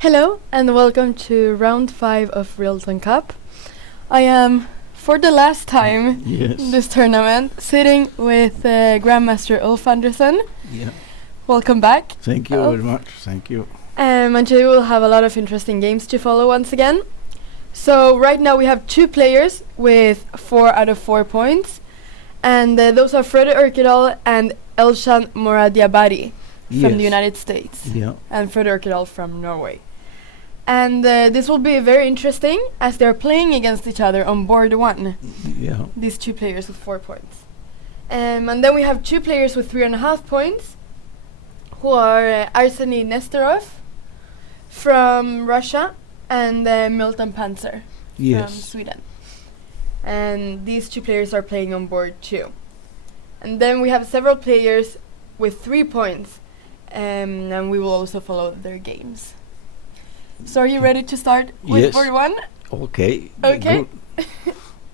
Hello and welcome to round 5 of Rilton Cup. I am, for the last time in this tournament, sitting with Grandmaster Ulf Andersson. Yeah. Welcome back. Thank you very much. Thank you. And today we'll have a lot of interesting games to follow once again. So right now we have 2 players with 4 out of 4 points. And those are Frode Urkedal and Elshan Moradiabari from the United States. Yeah. And Frode Urkedal from Norway. And this will be very interesting as they're playing against each other on board 1. Yeah. These 2 players with 4 points. And then we have 2 players with 3.5 points, who are Arseny Nestorov from Russia and Milton Panzer from Sweden. And these 2 players are playing on board 2. And then we have several players with 3 points, and we will also follow their games. So are you ready to start with board 1? Okay. Okay.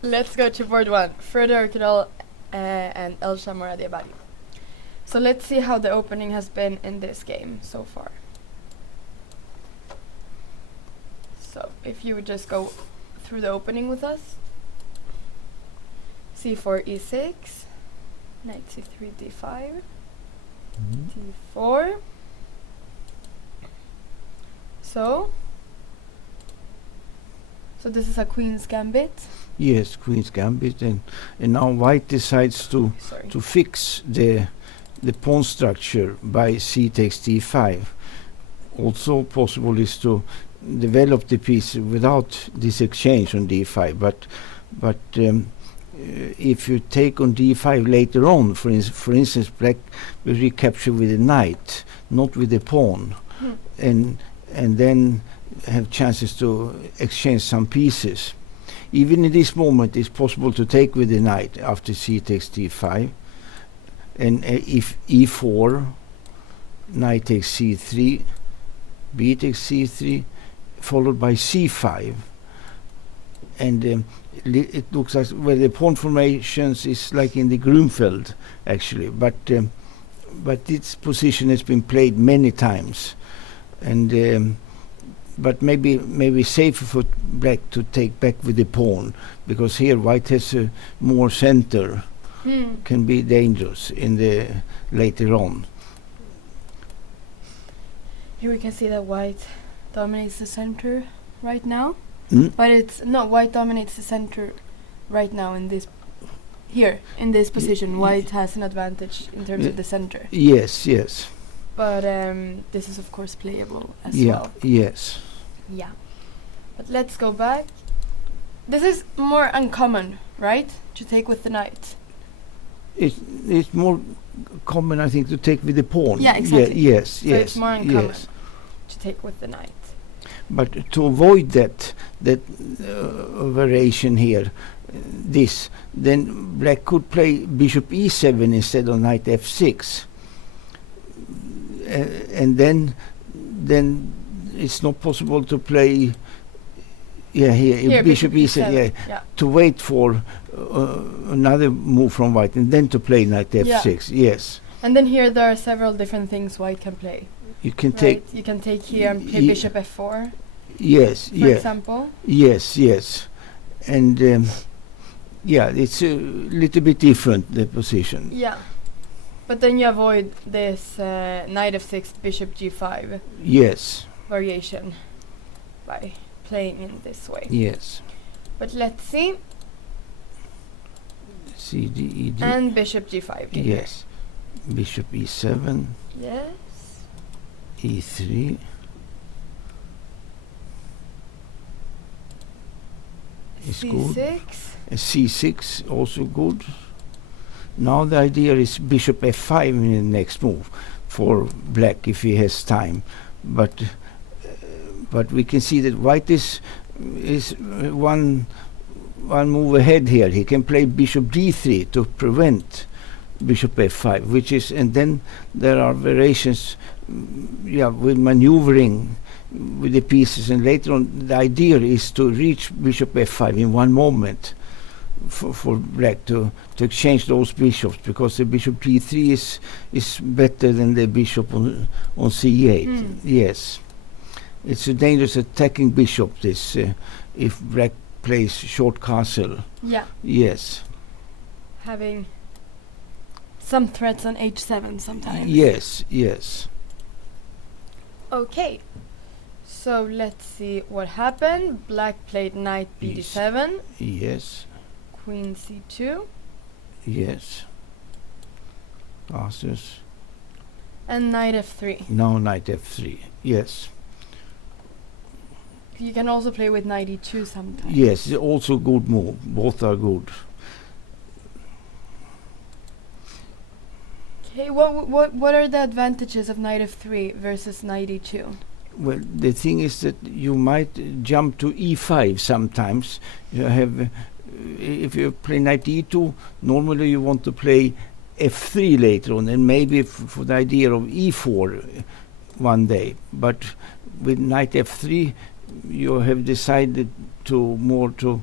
Let's go to board 1. Frode Urkedal and Elshan Moradiabari. So let's see how the opening has been in this game so far. So if you would just go through the opening with us. C4, E6, knight C3, D5, D4. So this is a Queen's Gambit. Yes, Queen's Gambit, and now White decides to fix the pawn structure by C takes D5. Also possible is to develop the piece without this exchange on D5, but if you take on D5 later on, for instance, Black will recapture with a knight, not with a pawn, and then have chances to exchange some pieces. Even in this moment, it's possible to take with the knight after C takes D5, and if E4, knight takes C3, B takes C3, followed by C5, and it looks like the pawn formations is like in the Grunfeld actually, but its position has been played many times, and but maybe safer for Black to take back with the pawn, because here White has a more center, can be dangerous in the later on. Here we can see that White dominates the center right now. But it's not White dominates the center right now in this position. White has an advantage in terms of the center. Yes. But this is of course playable as well. Yes. Yeah. But let's go back. This is more uncommon, right? To take with the knight. It's more common, I think, to take with the pawn. Yeah, exactly. Yes. So it's more uncommon to take with the knight. But to avoid that variation here, then Black could play bishop E7 instead of knight F6, and then it's not possible to play. Here bishop E7. To wait for another move from White, and then to play knight F6. Yes. And then here there are several different things White can play. You can take. You can take here and play bishop F4. Yes. For example. Yes. And it's a little bit different, the position. Yeah. But then you avoid this knight F6, bishop G5. Yes. Variation by playing in this way. Yes. But let's see. C, D, E, D. And bishop G5. Yes. Bishop E7. Yes. E3. Is C6. Good. C6 also good. Now the idea is bishop F5 in the next move for Black if he has time, but we can see that White is one move ahead here. He can play bishop D3 to prevent bishop F5, which is, and then there are variations with maneuvering with the pieces, and later on the idea is to reach bishop F5 in one moment for Black to exchange those bishops, because the bishop G3 is better than the bishop on C8. Yes, It's a dangerous attacking bishop. This if black plays short castle. Yeah. Yes. Having some threats on h7 sometimes. Yes. Yes. Okay. So let's see what happened. Black played knight b7. Yes. Queen c2. Yes. Passes. And knight f3. Now knight f3. Yes. You can also play with knight e2 sometimes. Yes, it's also good move. Both are good. Okay, what are the advantages of knight f3 versus knight e2? Well, the thing is that you might jump to e5 sometimes. You have, if you play knight e2, normally you want to play f3 later on, and maybe for the idea of e4 one day. But with knight f3, you have decided to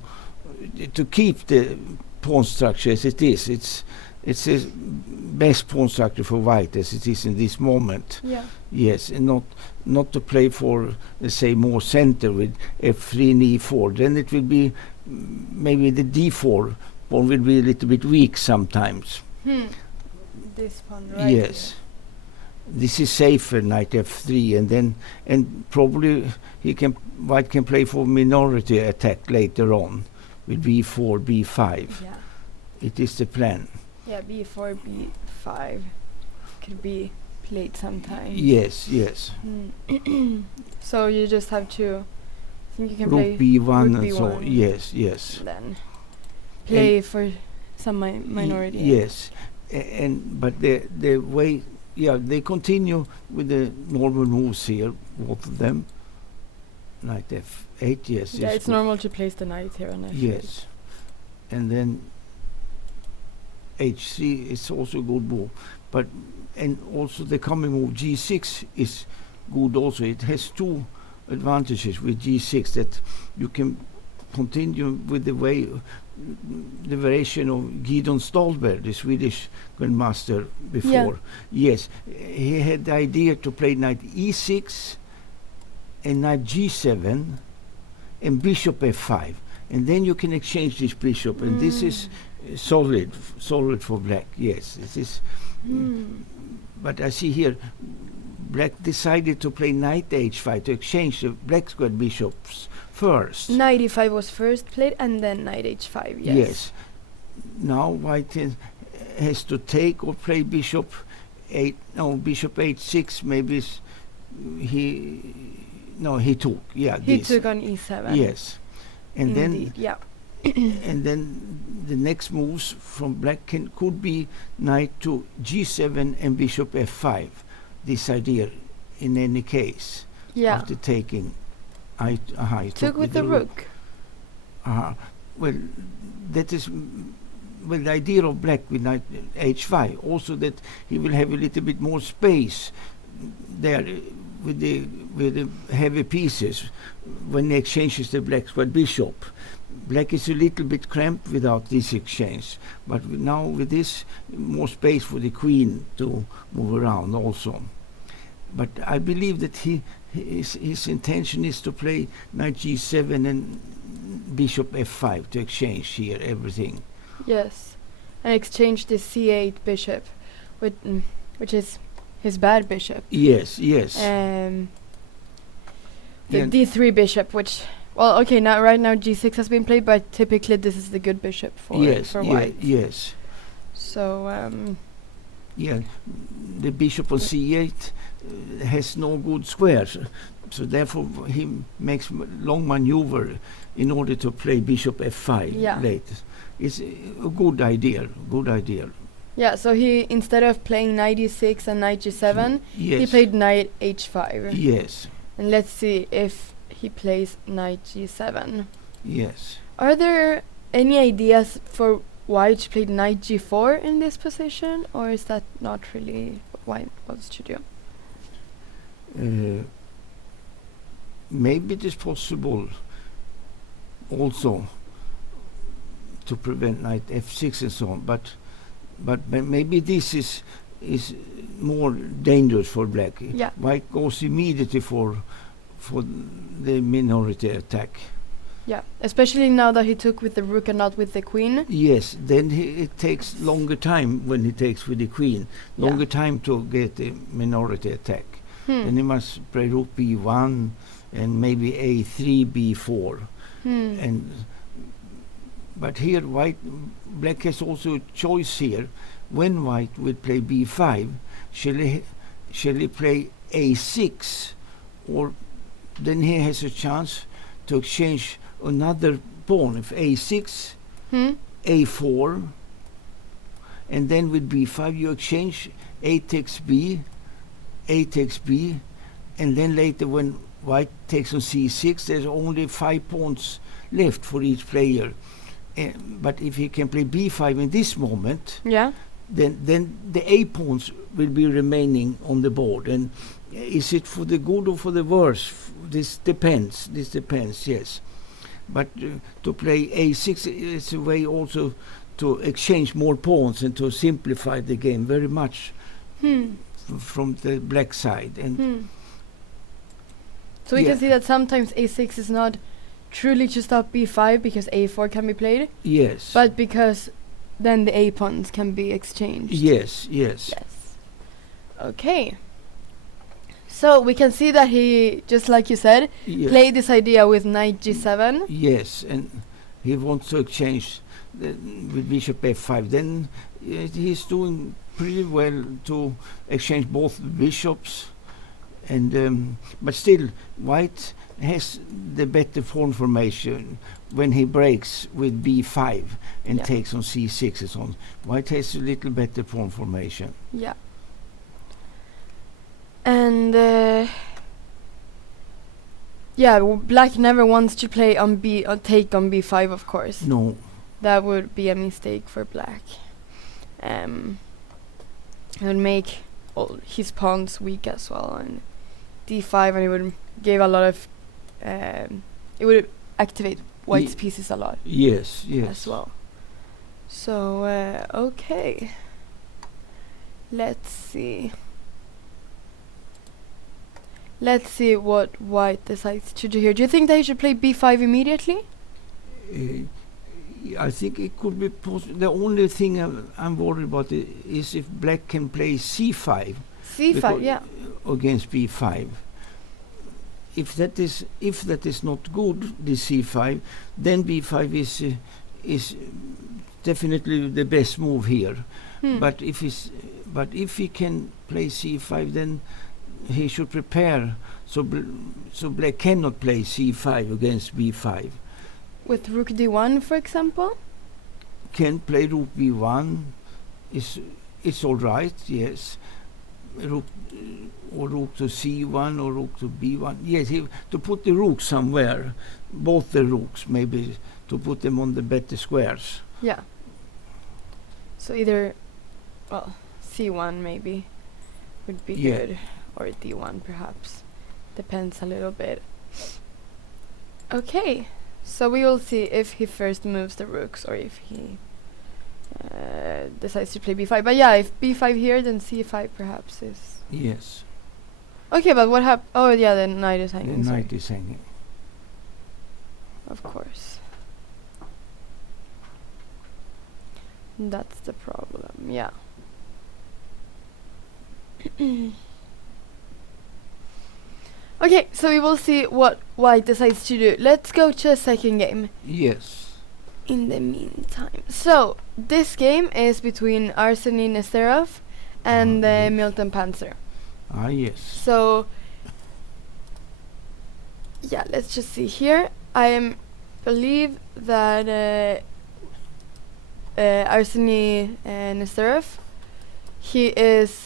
keep the pawn structure as it is. It's the best pawn structure for white as it is in this moment. Yeah. Yes, and not to play for, let's say, more center with f3 and e4. Then it will be maybe the d4 pawn will be a little bit weak sometimes. This pawn right Yes. here. This is safer, knight f3, and probably white can play for minority attack later on with b4, b5. Yeah. It is the plan. Yeah, b4, b5 could be played sometimes. Yes, yes. So you just have to, I think you can Rook play b1 rook and so. b1. Yes, yes. Then play for some minority. Yes, but the way, they continue with the normal moves here, both of them. Knight f8, yes. Yeah, yes, it's normal to place the knight here on f8. Yes, and then h3 is also a good move, and also the coming move g6 is good also. It has two advantages with g6, that you can continue with the variation of Gideon Stolberg, the Swedish grandmaster before. Yes, he had the idea to play knight e6 and knight g7 and bishop f5, and then you can exchange this bishop, and this is solid for black. Yes, this is. But I see here, black decided to play knight h5 to exchange the black squared bishops first. Knight e5 was first played, and then knight h5. Yes. Now white has to take or play bishop h6. Maybe he took. Yeah, he took on e7. Yes, and Indeed, and then the next moves from black could be knight to g7 and bishop f5. This idea, in any case, after taking. He took with the rook. Well, that is the idea of black with knight h5. Also, that he will have a little bit more space there with the heavy pieces when he exchanges the black squared bishop. Black is a little bit cramped without this exchange, but now with this, more space for the queen to move around also. But I believe that his intention is to play knight g7 and bishop f5 to exchange here everything. Yes, and exchange the c8 bishop, which is his bad bishop. Yes, yes. The d3 bishop, which, well, okay, right now g6 has been played, but typically this is the good bishop for white. Yes. So the bishop on c8 has no good squares, so therefore he makes long maneuver in order to play bishop f5 later. It's a good idea. Yeah, so he, instead of playing knight e6 and knight g7, he played knight h5. Yes. And let's see if he plays knight g7. Yes. Are there any ideas for white to play knight g4 in this position, or is that not really what white wants to do? Maybe it is possible also to prevent knight f6 and so on, but maybe this is more dangerous for black. Yeah. White goes immediately for for the minority attack. Yeah, especially now that he took with the rook and not with the queen. Yes, then it takes longer time when he takes with the queen. Longer time to get the minority attack. Then he must play rook b1 and maybe a3, b4. But here black has also a choice here. When white will play b5, shall he play a6, or then he has a chance to exchange another pawn. If a6, a4, and then with b5 you exchange a takes b, and then later when white takes on c6, there's only 5 pawns left for each player. But if he can play b5 in this moment, then the a pawns will be remaining on the board. And is it for the good or for the worse? This depends, yes. But to play a6 is a way also to exchange more pawns and to simplify the game very much from the black side. And so we can see that sometimes a6 is not truly to stop b5 because a4 can be played. Yes. But because then the a pawns can be exchanged. Yes. Okay. So we can see that he, just like you said, played this idea with knight g7. Yes, and he wants to exchange with bishop f5. Then he's doing pretty well to exchange both bishops. And but still, white has the better pawn formation when he breaks with b5 and takes on c6 and so on. White has a little better pawn formation. Yeah. And black never wants to play on take on b5, of course. No. That would be a mistake for black. It would make all his pawns weak as well, and d5, and it would give a lot of it would activate white's pieces a lot. Yes. As well. So okay. Let's see what white decides to do here. Do you think that he should play b5 immediately? I think it could be possible. The only thing I'm worried about is if black can play c5. c5, against b5. If that is not good, the c5, then b5 is definitely the best move here. But if he can play c5, then he should prepare so black cannot play c5 against b5. With rook d1, for example? Can play rook b1. It's all right, yes. Rook to c1 or rook to b1. Yes, to put the rook somewhere, both the rooks, maybe to put them on the better squares. Yeah. So either, c1 maybe would be good, or d1 perhaps. Depends a little bit. Okay, so we will see if he first moves the rooks or if he decides to play b5. But if b5 here, then c5 perhaps is... Yes. Okay, but what happened? Oh yeah, the knight is hanging. The knight is hanging. Of course. That's the problem, yeah. Okay, so we will see what white decides to do. Let's go to a second game. Yes. In the meantime. So, this game is between Arseny Nesterov and Milton Panzer. Ah, yes. So, let's just see here. I believe that Arseny Nesterov, he is...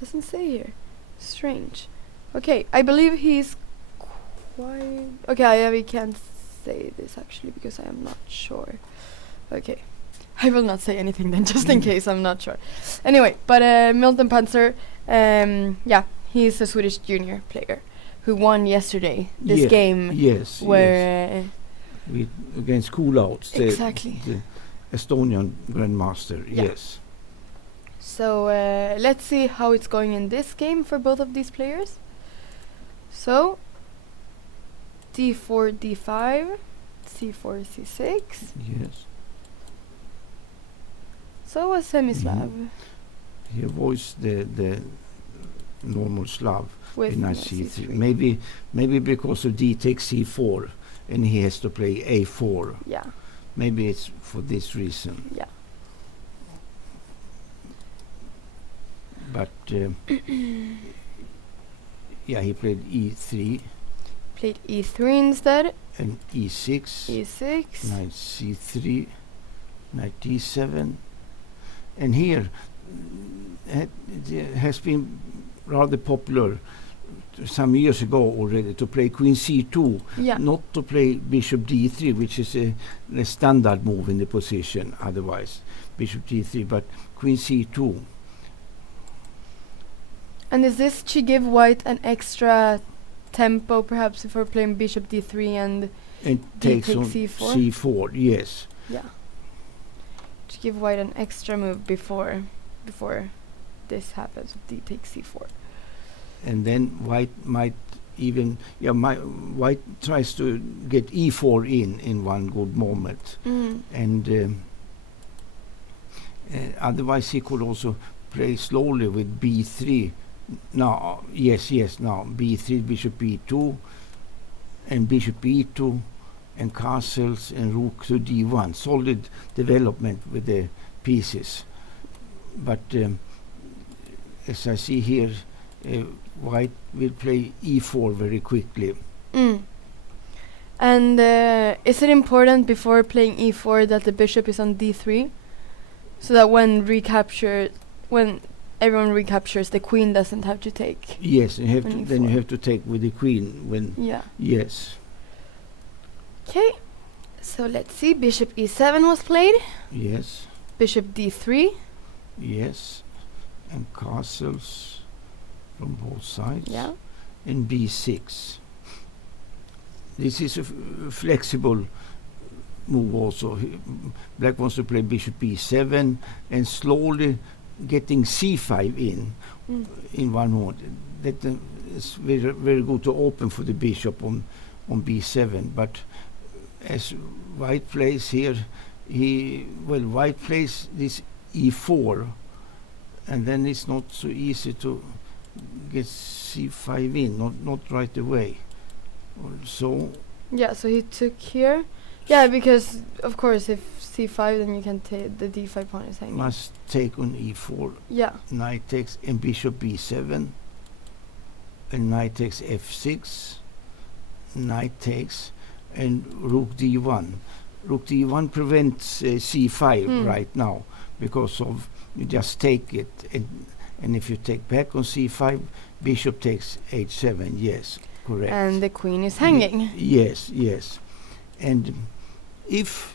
doesn't say here. Strange. Okay, I believe he's quite... Okay, we can't say this actually because I am not sure. Okay. I will not say anything then, just in case I'm not sure. Anyway, but Milton Panzer, he's a Swedish junior player who won yesterday this game. Yes. Where against Coolouts, exactly the Estonian grandmaster. Yeah. Yes. So let's see how it's going in this game for both of these players. So d4, d5, c4, c6. Yes. So a semi-Slav. He avoids the normal Slav With in knight c3. c3. Maybe because of d takes c4 and he has to play a4. Yeah. Maybe it's for this reason. Yeah. But yeah, he played e3 Played e3 instead. and e6. E6. Knight c3, knight d7, and here it has been rather popular some years ago already to play queen c2, Yeah. not to play bishop d3, which is a standard move in the position otherwise, bishop d3, but queen c2. And is this to give white an extra tempo, perhaps, if we're playing bishop d3 and Takes takes on c4? c4, yes. Yeah. To give white an extra move before this happens, d takes c4. And then white might even, white tries to get e4 in one good moment. And otherwise he could also play slowly with b3. Now, now b3, bishop e2, and bishop e2, and castles, and rook to d1. Solid development with the pieces. But as I see here, white will play e4 very quickly. And is it important before playing e4 that the bishop is on d3, so that when everyone recaptures, the queen doesn't have to take? Yes, you have on then you e4. have to take with the queen when. Yeah. Yes. Okay. So let's see. Bishop e7 was played. Yes. Bishop d3. Yes. And castles from both sides. Yeah. And b6. This is a flexible move also. Black wants to play bishop e7 and slowly getting c5 in one moment. That is very, very good to open for the bishop on b7. But as white plays here, white plays this e4, and then it's not so easy to get c5 in, not right away. So Yeah, so he took here. Yeah, because of course if c5, then you can take the d5 pawn is hanging. must take on e4. Yeah. Knight takes and bishop b7, and knight takes f6. Knight takes and rook d1. Rook d1 prevents c5 right now because of you just take it, and if you take back on c5, bishop takes h7. Yes, correct. And the queen is hanging. Yes. And if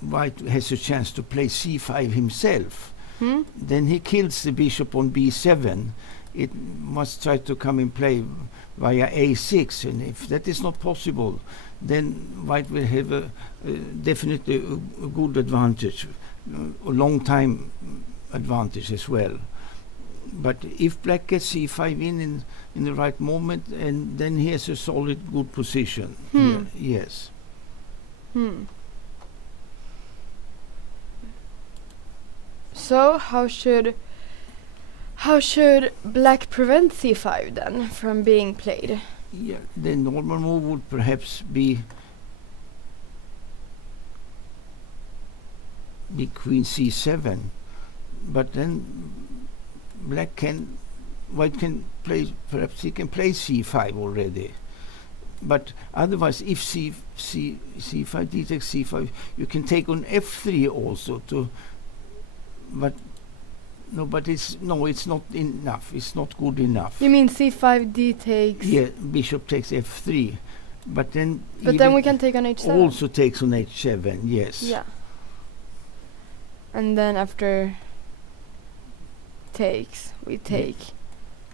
white has a chance to play c5 himself, then he kills the bishop on b7. It must try to come in play via a6, and if that is not possible, then white will have definitely a good advantage, a long time advantage as well. But if black gets c5 in the right moment, and then he has a solid good position. Yeah, yes. So how should black prevent c5 then from being played? Yeah, the normal move would perhaps be queen c7, but then white can play, perhaps he can play c5 already. But otherwise, if c5, d takes c5, you can take on f3 also but it's not enough. It's not good enough. You mean c5, d takes? Yeah, bishop takes f3, but then we can take on h7. Also takes on h7. Yes. Yeah. And then after takes, we take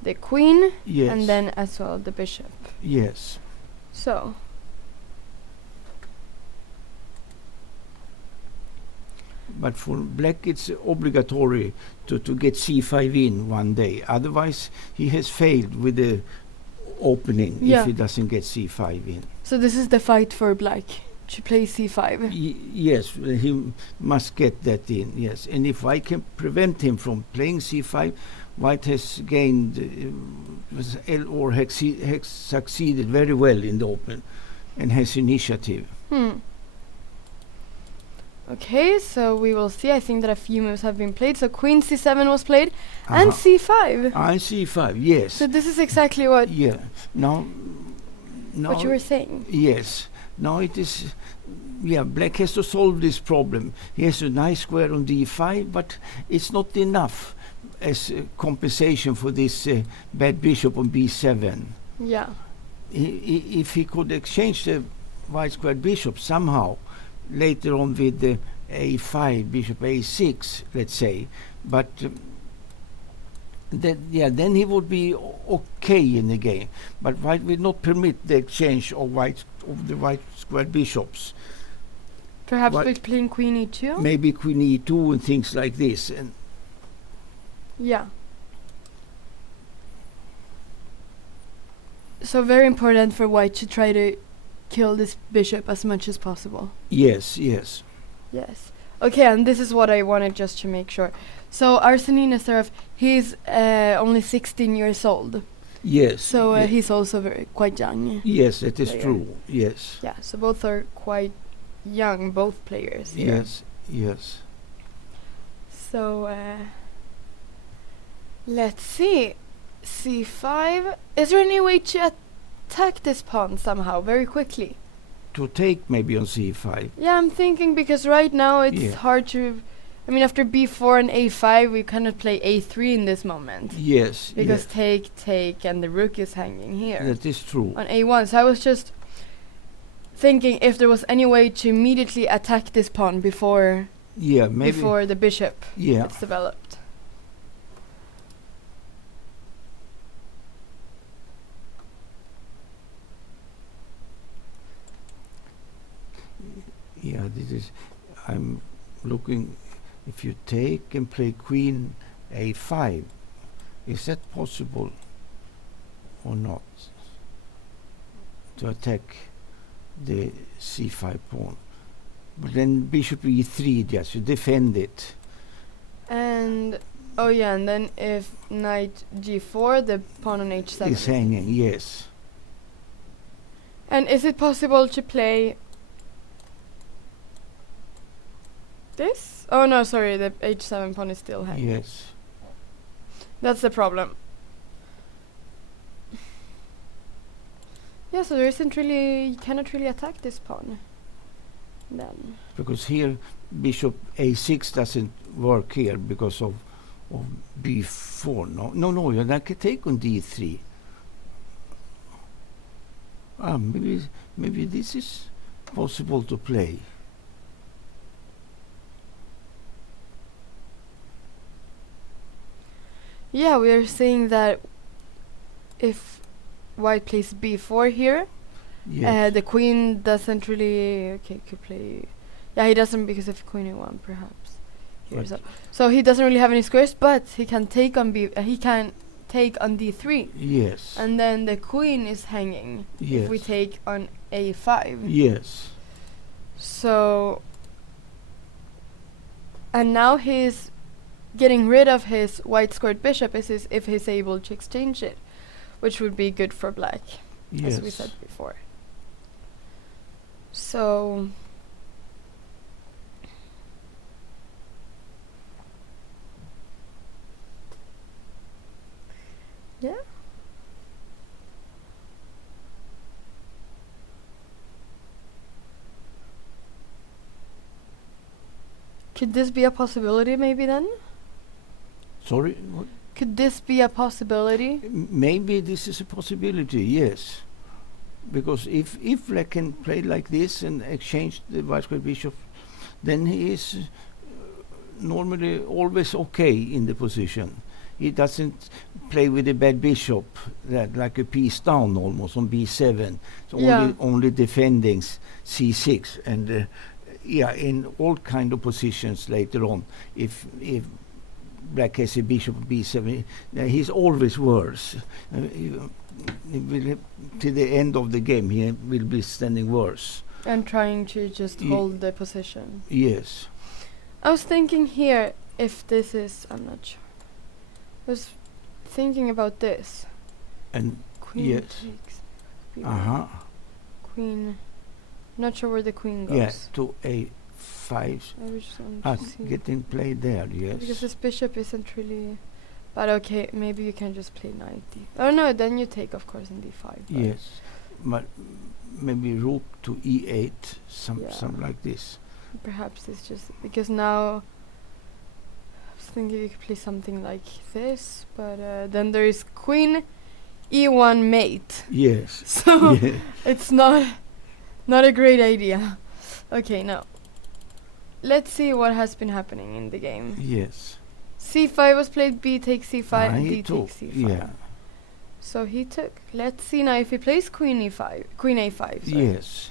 the queen, Yes. and then as well the bishop. Yes. So. But for black, it's obligatory to get c5 in one day. Otherwise, he has failed with the opening if he doesn't get c5 in. So this is the fight for black, to play c5. Yes, he must get that in, yes. And if I can prevent him from playing c5, white has gained, has succeeded very well in the open and has initiative. Okay, so we will see. I think that a few moves have been played. So queen c7 was played, and c5. And c5, yes. So this is exactly what now what you were saying. Yes. Now it is, black has to solve this problem. He has a nice square on d5, but it's not enough as compensation for this bad bishop on b7. Yeah. If he could exchange the white squared bishop somehow, later on with the a5, bishop a6, let's say, but then he would be okay in the game. But white will not permit the exchange of the white squared bishops. Perhaps with playing queen e2? Maybe queen e2 and things like this. And so very important for white to try to kill this bishop as much as possible. Yes. Okay, and this is what I wanted just to make sure. So Andersson Nesterov, he's only 16 years old. Yes. So he's also quite young. Yes, that is true. Yes. Yeah, so both are quite young, both players. Here. Yes. So let's see. c5. Is there any way to attack this pawn somehow, very quickly? To take maybe on c5. Yeah, I'm thinking because right now it's hard to... I mean, after b4 and a5, we cannot play a3 in this moment. Yes. Because take, and the rook is hanging here. That is true. On a1. So I was just thinking if there was any way to immediately attack this pawn before the bishop gets developed. Yeah, this is... I'm looking... If you take and play queen a5, is that possible or not? To attack the c5 pawn. But then bishop e3, just to defend it. And and then if knight g4, the pawn on h7 is hanging, yes. And is it possible to play this? Oh no, sorry, the h7 pawn is still hanging. Yes. That's the problem. Yeah, so there isn't really... You cannot really attack this pawn. Then. Because here bishop a6 doesn't work here because of b4. No, you can take on d3. Maybe this is possible to play. Yeah, we are saying that if white plays b4 here, the queen doesn't really... Okay, could play... Yeah, he doesn't because of queen a1, perhaps. Here, so he doesn't really have any squares, but he can take on he can take on d3. Yes. And then the queen is hanging if we take on a5. Yes. So... And now he's getting rid of his white squared bishop if he's able to exchange it, which would be good for black, as we said before. So could this be a possibility maybe then? Sorry? What? Could this be a possibility? Maybe this is a possibility, yes. Because if black can play like this and exchange the white square bishop, then he is normally always okay in the position. He doesn't play with a bad bishop, that like a piece down almost on b7. So only defending c6, and in all kind of positions later on. If black has a bishop b7, he's always worse. He will, to the end of the game, he will be standing worse. And trying to just hold the position. Yes. I was thinking here if this is, I'm not sure. I was thinking about this. And Queen takes. Queen. Not sure where the queen goes. Yes, to a5. Getting played there, yes. Because this bishop isn't really. But okay, maybe you can just play knight d. Oh no, then you take, of course, in d5. Yes, but maybe rook to e8, something like this. Perhaps it's just because now I was thinking you could play something like this, but then there is queen e1 mate. Yes. So it's not a great idea. Okay, now let's see what has been happening in the game. Yes. c5 was played, b takes c5, and d took, takes c5. Yeah. So he took. Let's see now if he plays queen e5, queen a5. Sorry. Yes.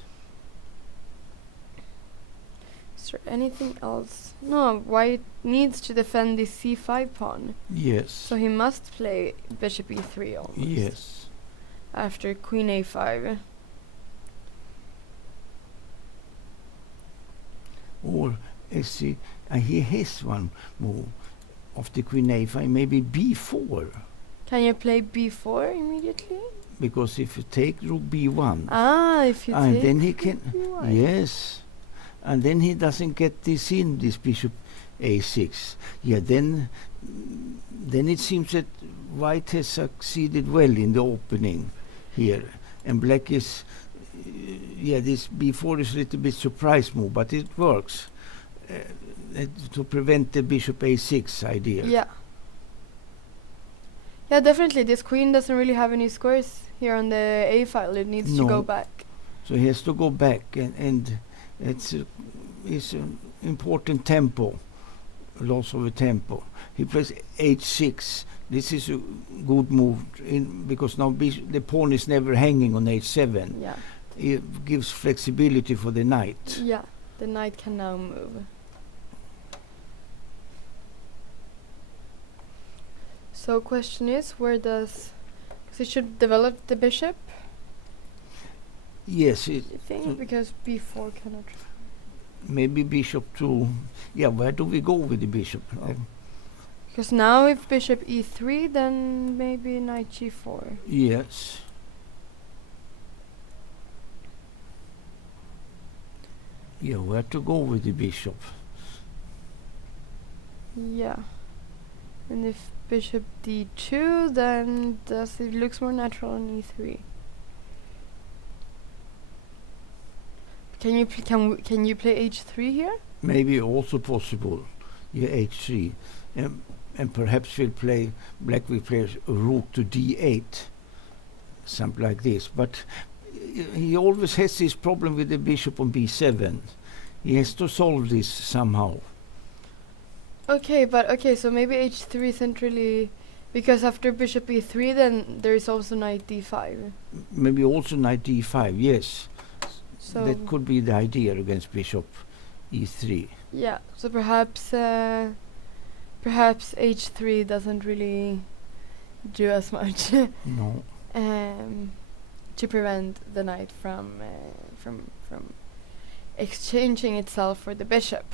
Is there anything else? No, white needs to defend the c5 pawn. Yes. So he must play bishop e3 almost. Yes. After queen a5. Or he has one move of the queen a5, maybe b4. Can you play b4 immediately? Because if you take rook b1, if you and take then he can, b1. yes, and then he doesn't get this bishop a6. Yeah, then it seems that white has succeeded well in the opening here, and black is, this b4 is a little bit surprise move, but it works to prevent the bishop a6 idea. Yeah. Yeah, definitely. This queen doesn't really have any squares here on the a file. It needs to go back. So he has to go back, and it's an important tempo, loss of a tempo. He plays h6. This is a good move because now the pawn is never hanging on h7. Yeah. It gives flexibility for the knight. Yeah, the knight can now move. So question is, where does... Because he should develop the bishop? Yes. You think? Because b4 cannot... Maybe bishop to... Yeah, where do we go with the bishop? Because now if bishop e3, then maybe knight g4. Yes. Yeah, where to go with the bishop? Yeah. And if bishop d2, then it looks more natural on e3. Can you play h3 here? Maybe also possible. Yeah, h3. And perhaps black will play rook to d8. Something like this. But he always has this problem with the bishop on b7. He has to solve this somehow. Okay, so maybe h3 isn't really... Because after bishop e3, then there is also knight d5. Maybe also knight d5, yes. So that could be the idea against bishop e3. Yeah, so perhaps h3 doesn't really do as much. No. To prevent the knight from exchanging itself for the bishop.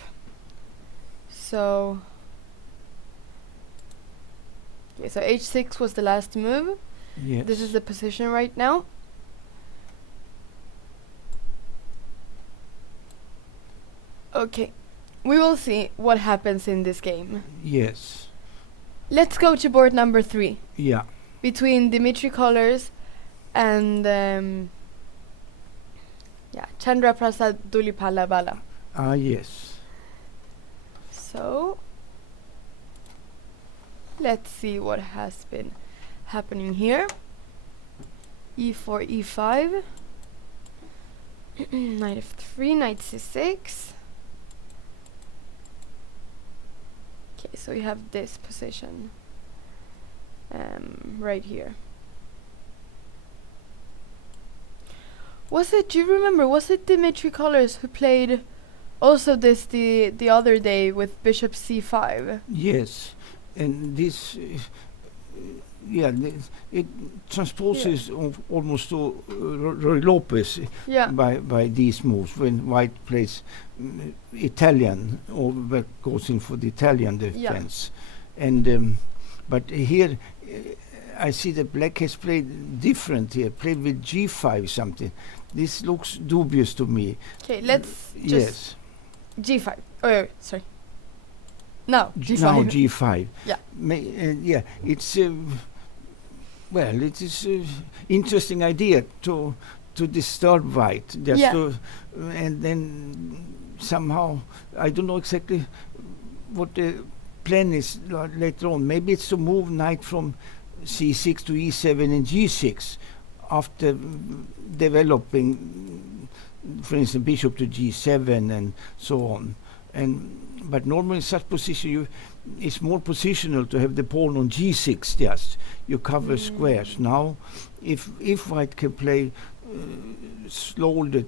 So so h6 was the last move. Yes. This is the position right now. Okay, we will see what happens in this game. Yes. Let's go to board number 3. Yeah. Between Dimitri Kollars and Chandra Prasad Dulipalabala. Yes. So let's see what has been happening here. e4, e5, knight f3, knight c6. Okay, so you have this position right here. Do you remember, was it Dimitri Kollars who played also this the other day with bishop c5. Yes, and this, it transposes almost to Roy Lopez by these moves when White plays Italian or goes in for the Italian defense, and but here I see that Black has played different here, played with g5 something. This looks dubious to me. Okay, let's just g5. Oh, sorry. Now g5. Now g5. Yeah. It's well, it is interesting idea to disturb White, just to, and then somehow I don't know exactly what the plan is later on. Maybe it's to move knight from c6 to e7 and g6 after developing, for instance, bishop to g7 and so on. But normally in such position it's more positional to have the pawn on g6. Just you cover squares. Now if White can play slowly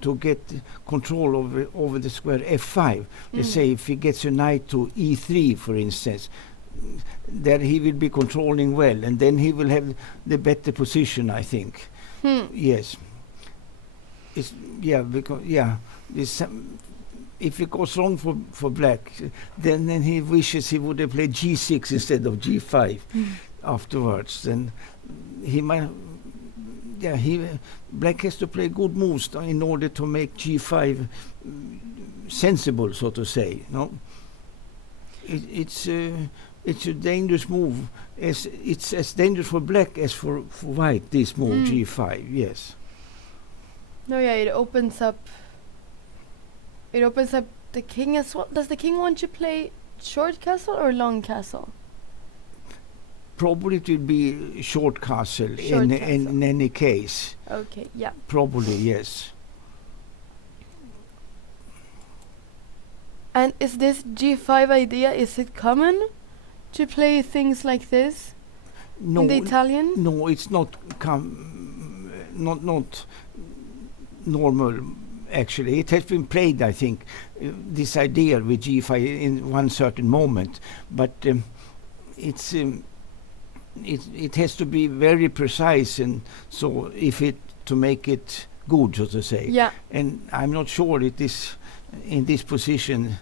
to get control over the square f5, let's say if he gets a knight to e3 for instance, there he will be controlling well, and then he will have the better position, I think. Yes. It's because this if it goes wrong for Black, then he wishes he would have played g6 instead of g5 afterwards. Then he might. Black has to play good moves in order to make g5 sensible, so to say. No, it's a dangerous move. It's as dangerous for Black as for White. This move g5. Yes. No, it opens up. It opens up the king as well. Does the king want to play short castle or long castle? Probably it will be short castle in any case. Okay, yeah. Probably, yes. And is this g5 idea, is it common to play things like this in the Italian? No, it's not not normal. Actually, it has been played, I think, this idea with g5 in one certain moment, but it has to be very precise, and so to make it good, so to say. Yeah. And I'm not sure it is in this position.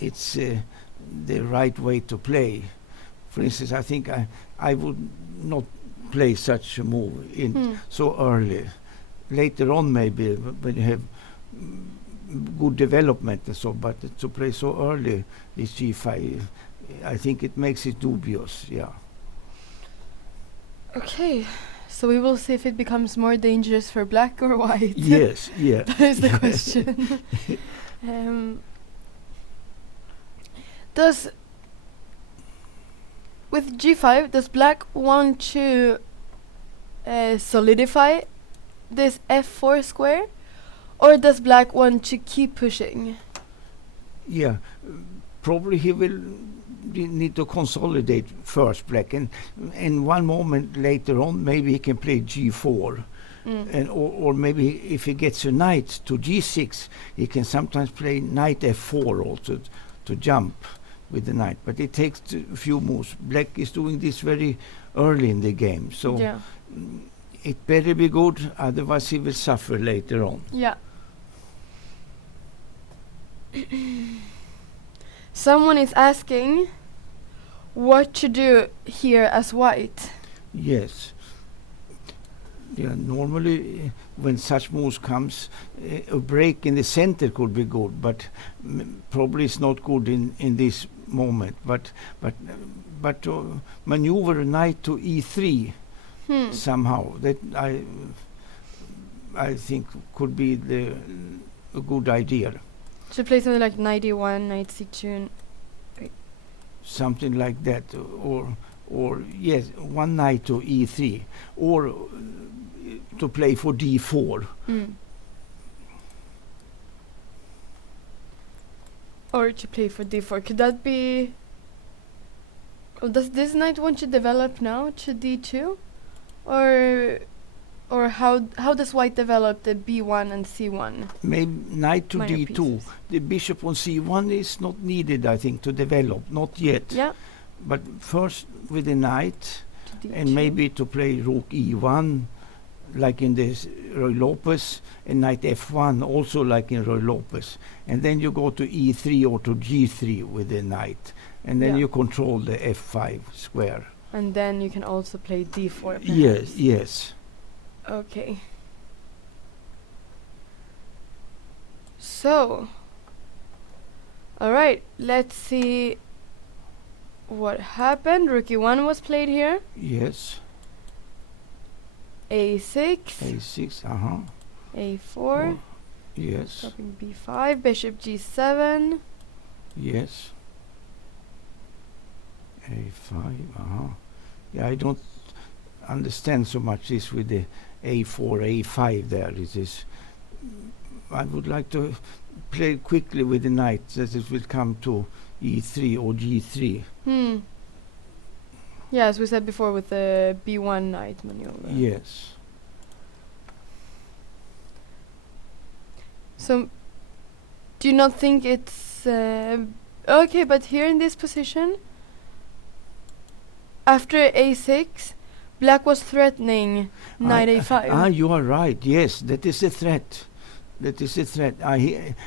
It's the right way to play. For instance, I think I would not play such a move in so early. Later on, maybe when you have good development and so, but to play so early this g5, I think it makes it dubious. Yeah. Okay, so we will see if it becomes more dangerous for Black or White. Yes, yeah. That is the question. With g5, does Black want to solidify this f4 square, or does Black want to keep pushing? Yeah, probably he will need to consolidate first, Black, and one moment later on maybe he can play g4, and or maybe if he gets a knight to g6, he can sometimes play knight f4 also to jump with the knight, but it takes a few moves. Black is doing this very early in the game, so it better be good, otherwise he will suffer later on. Yeah. Someone is asking what to do here as White. Yes. Yeah, normally when such moves comes, a break in the center could be good, but probably it's not good in this moment. But maneuver a knight to e3 somehow, that I think could be a good idea. Should play something like knight e1, knight c2. Something like that, or yes, one knight to e3, or to play for d4. Or to play for d4. Could that be... Does this knight want to develop now to d2? Or Or how does white develop the b1 and c1? Maybe knight to Minor d2. pieces. The bishop on c1 is not needed, I think, to develop. Not yet. Yeah. But first with the knight, To and d2. maybe to play rook e1, like in this Roy Lopez, and knight f1, also like in Roy Lopez. And then you go to e3 or to g3 with the knight. And then Yeah. you control the f5 square. And then you can also play d4. Yes, perhaps. yes. Okay. So, all right, let's see what happened. Rook e1 was played here. Yes. a6, a6, a4, Oh, yes, dropping b5, bishop g7, yes. a5, Yeah, I don't understand so much this with the a4, a5 there. It is. I would like to play quickly with the knight that it will come to e3 or g3. Yeah, as we said before with the b1 knight maneuver. Yes. So, do you not think it's okay? But here in this position, after a6, black was threatening knight a5. You are right. Yes, that is a threat. That is a threat.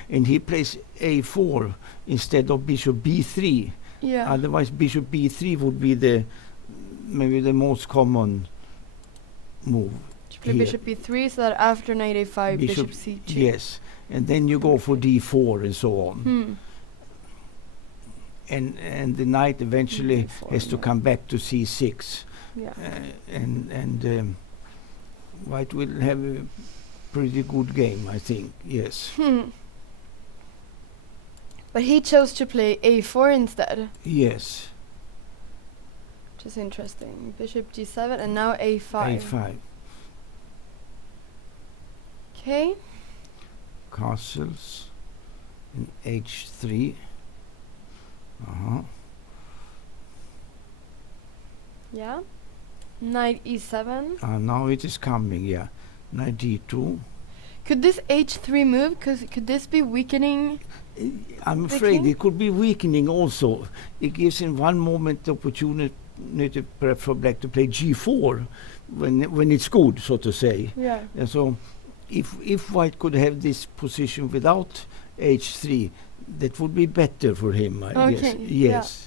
And he plays a4 instead of bishop b3. Yeah. Otherwise, bishop b3 would be maybe the most common move. To play here. bishop b3, so that after knight a5, bishop c2. Yes, and then you go for d4 and so on. And the knight eventually D4, has to yeah. come back to c6. Yeah. And white will have a pretty good game, I think. Yes. But he chose to play a4 instead, Yes. which is interesting. Bishop g7 and now a5. a5. Okay. Castles. And h3. Yeah. Knight e7. Now it is coming, yeah. Knight d2. Could this h3 move? Could this be weakening? I'm The afraid king? it could be weakening also. It gives in one moment the opportunity perhaps for black to play g4 when it's good, so to say. Yeah. And so if white could have this position without h3, that would be better for him, I guess. Okay, Yes.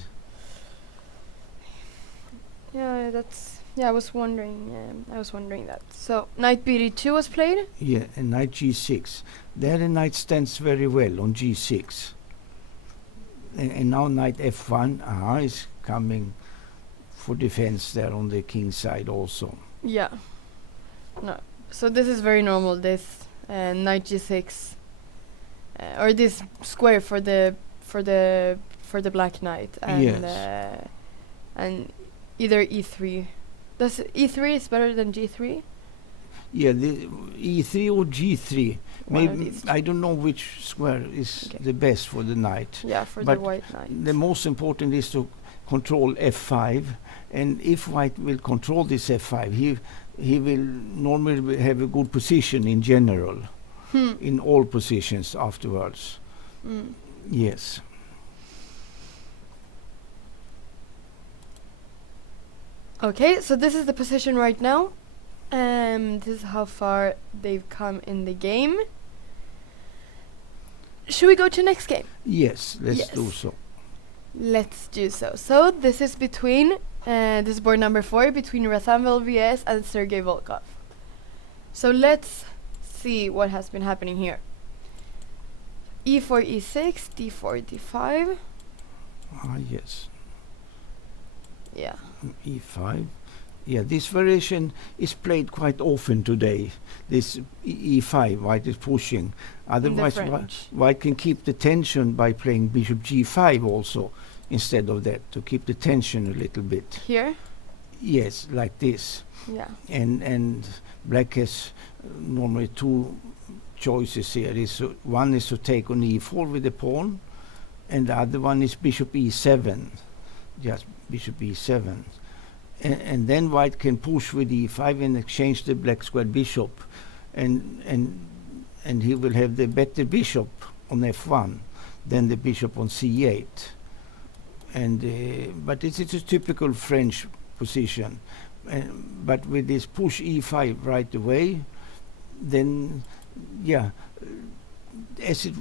Yeah, that's. Yeah, I was wondering. I was wondering that. So knight bd2 was played. Yeah, and knight g6. There the knight stands very well on g6. And now knight f1 is coming for defense there on the king side also. Yeah. No. So this is very normal. This knight g6, or this square for the black knight, and Yes. and either e3. Does e3 is better than g3? Yeah, the e3 or g3. One of Maybe these I don't know which square is Okay. the best for the knight. Yeah, for the But white knight. The most important is to control f5, and if white will control this f5, he will normally have a good position in general, in all positions afterwards. Yes. Okay, so this is the position right now. This is how far they've come in the game. Should we go to next game? Yes, let's Yes. do so. Let's do so. So this is between, this is board number 4, between Razan VS and Sergei Volkov. So let's see what has been happening here. e4, e6, d4, d5. Yes. Yeah. e5. Yeah, this variation is played quite often today. This e5, white is pushing. Otherwise, French. white can keep the tension by playing bishop g5 also, instead of that, to keep the tension a little bit. Here? Yes, like this. Yeah. And black has normally two choices here. One is to take on e4 with the pawn, and the other one is bishop e7. Just bishop e7. and then white can push with e5 and exchange the black squared bishop, and he will have the better bishop on f1 than the bishop on c8. And but it's a typical French position. But with this push e5 right away, then as it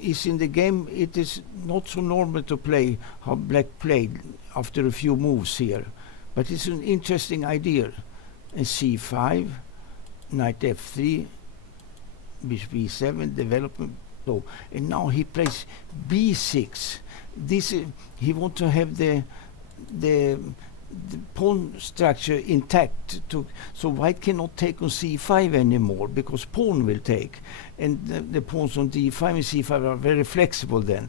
is in the game, it is not so normal to play how black played after a few moves here. But it's an interesting idea. And c5, knight f3, bishop e7, development. So, and now he plays b6. This he wants to have the pawn structure intact, so white cannot take on c5 anymore because pawn will take, and the pawns on d5 and c5 are very flexible then.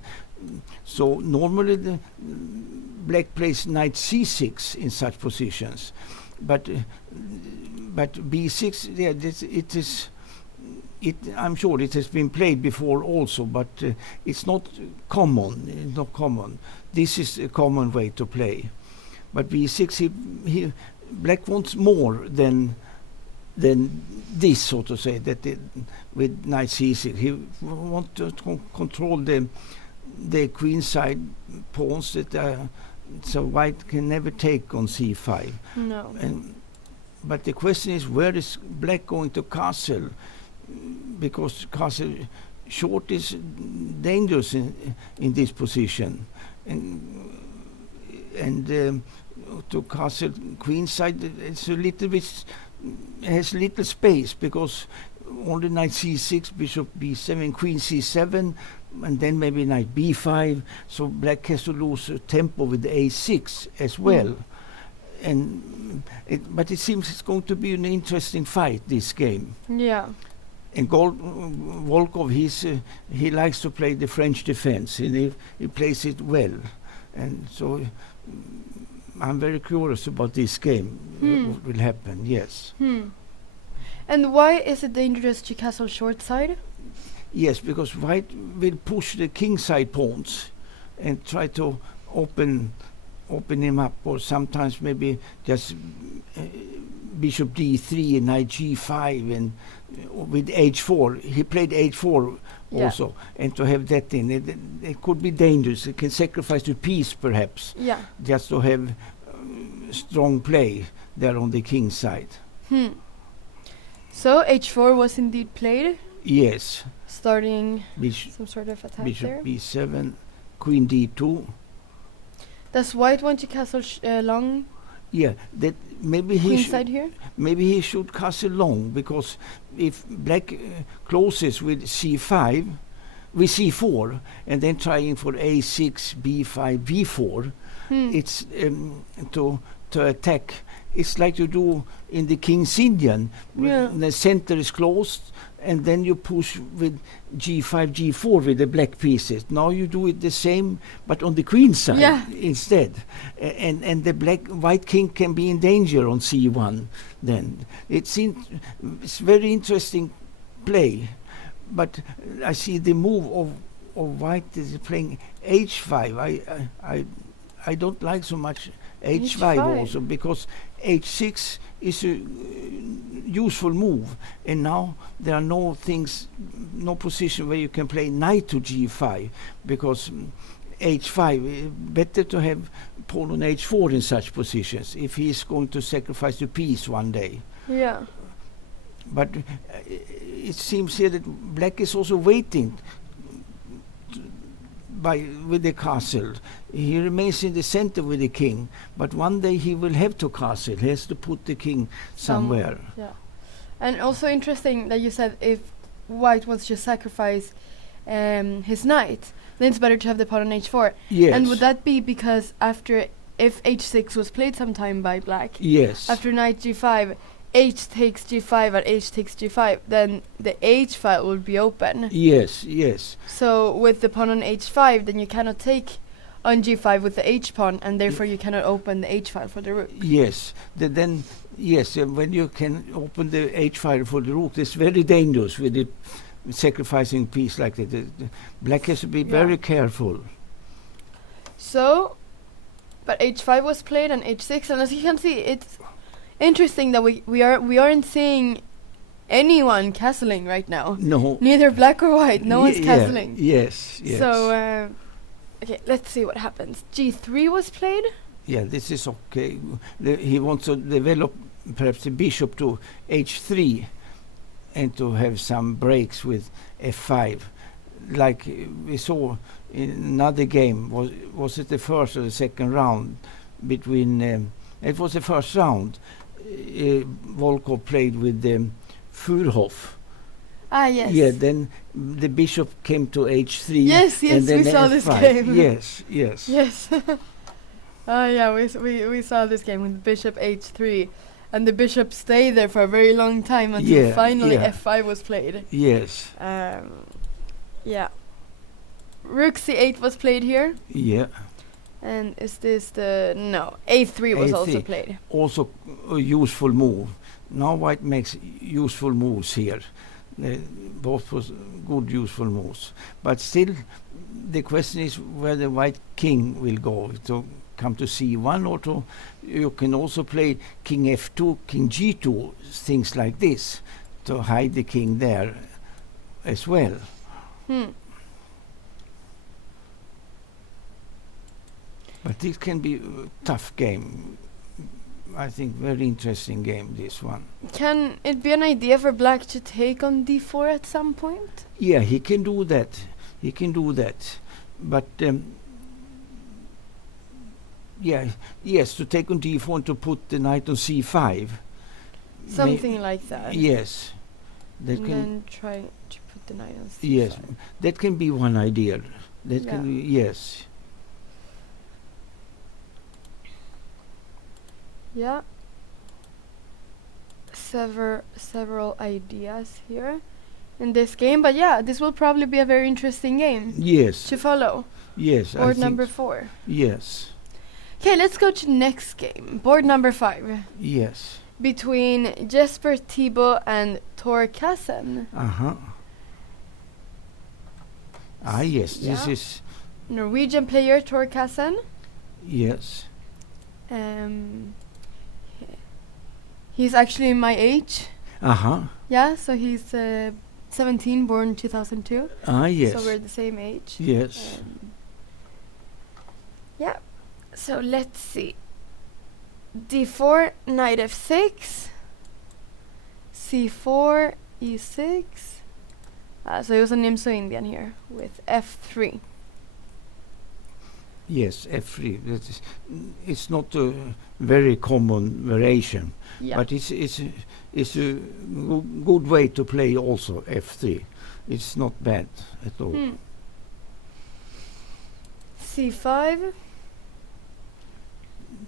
So normally the black plays knight c6 in such positions, but b6, I'm sure it has been played before also, but it's not common. It's not common. This is a common way to play. But b6, he black wants more than this, so to say, that with knight c6. He wants to control the queen side pawns that so white can never take on c5. No. But the question is, where is black going to castle? Because castle short is dangerous in this position, and to castle queen side, it's a little bit, has little space, because only knight c6, bishop b7, queen c7, and then maybe knight b5. So black has to lose tempo with a6 as well. But it seems it's going to be an interesting fight, this game. Yeah. And Volkov, he likes to play the French defense, and he plays it well. And so I'm very curious about this game, what will happen, yes. And why is it dangerous to castle short side? Yes, because white will push the king side pawns and try to open him up, or sometimes maybe just bishop d3 and knight g5, and with h4. He played h4 also, and to have that in, it could be dangerous. It can sacrifice the piece perhaps, just to have strong play there on the king side. So h4 was indeed played? Yes. Starting some sort of attack bishop there. b7, queen d2. Does white want to castle long? Yeah, that maybe he he should castle long, because if black closes with c5, with c4, and then trying for a6, b5, b4, it's to attack. It's like you do in the King's Indian. The center is closed, and then you push with g5, g4 with the black pieces. Now you do it the same, but on the queen side instead. And the white king can be in danger on c1 then. It's very interesting play. But I see the move of white is playing h5. I don't like so much h5 also, because h6 is a useful move, and now there are no position where you can play knight to g5, because h5, better to have pawn on h4 in such positions if he is going to sacrifice the piece one day. Yeah. But it seems here that black is also waiting with the castle. He remains in the center with the king, but one day he will have to castle. He has to put the king somewhere. And also interesting that you said if white wants to sacrifice his knight, then it's better to have the pawn on h4. Yes. And would that be because if h6 was played sometime by black, after knight g5, h takes g5 and h takes g5, then the h file would be open. Yes. So with the pawn on h5, then you cannot take on g5 with the h pawn, and therefore you cannot open the h file for the rook. Yes. When you can open the h file for the rook, it's very dangerous with it sacrificing piece like that. The black has to be very careful. So, but h5 was played and h6, and as you can see, it's interesting that we aren't seeing anyone castling right now. No. Neither black or white. No one's castling. Yes. So okay, let's see what happens. g3 was played. Yeah, this is okay. He wants to develop perhaps the bishop to h3 and to have some breaks with f5, like we saw in another game. Was it the first or the second round between? It was the first round. Volkov played with Furhoff. Ah, yes. Yeah, then the bishop came to h3. Yes, and then we saw f5. this game. Yes. Yes. Oh yeah, we saw this game with bishop h3, and the bishop stayed there for a very long time until finally f5 was played. Yes. Yeah. Rook c8 was played here. Yeah. And is this the... No, a3 was A3. also played. Also a useful move. Now white makes useful moves here. Both was good useful moves. But still, the question is whether white king will go to come to c1, or to... You can also play king f2, king g2, things like this, to hide the king there as well. But this can be a tough game. I think very interesting game, this one. Can it be an idea for black to take on d4 at some point? Yeah, he can do that. He can do that. But yes, to take on d4 and to put the knight on c5. Something like that. Yes. That and can then try to put the knight on c5. Yes, that can be one idea. That can be, yes. Yeah. Several ideas here in this game, but yeah, this will probably be a very interesting game. Yes. To follow. Yes. Board number 4. Yes. Okay, let's go to next game. Board number 5. Yes. Between Jesper Thibault and Tor Kassen. Ah, yes. This is Norwegian player Tor Kassen. Yes. He's actually my age. Yeah, so he's 17, born 2002. Ah, yes. So we're the same age. Yes. Yeah. So let's see. d4, knight f6, c4, e6. So he was a Nimzo Indian here with f3. Yes, f3. That is, it's not a very common variation, but it's a good way to play also f3. It's not bad at all. c5.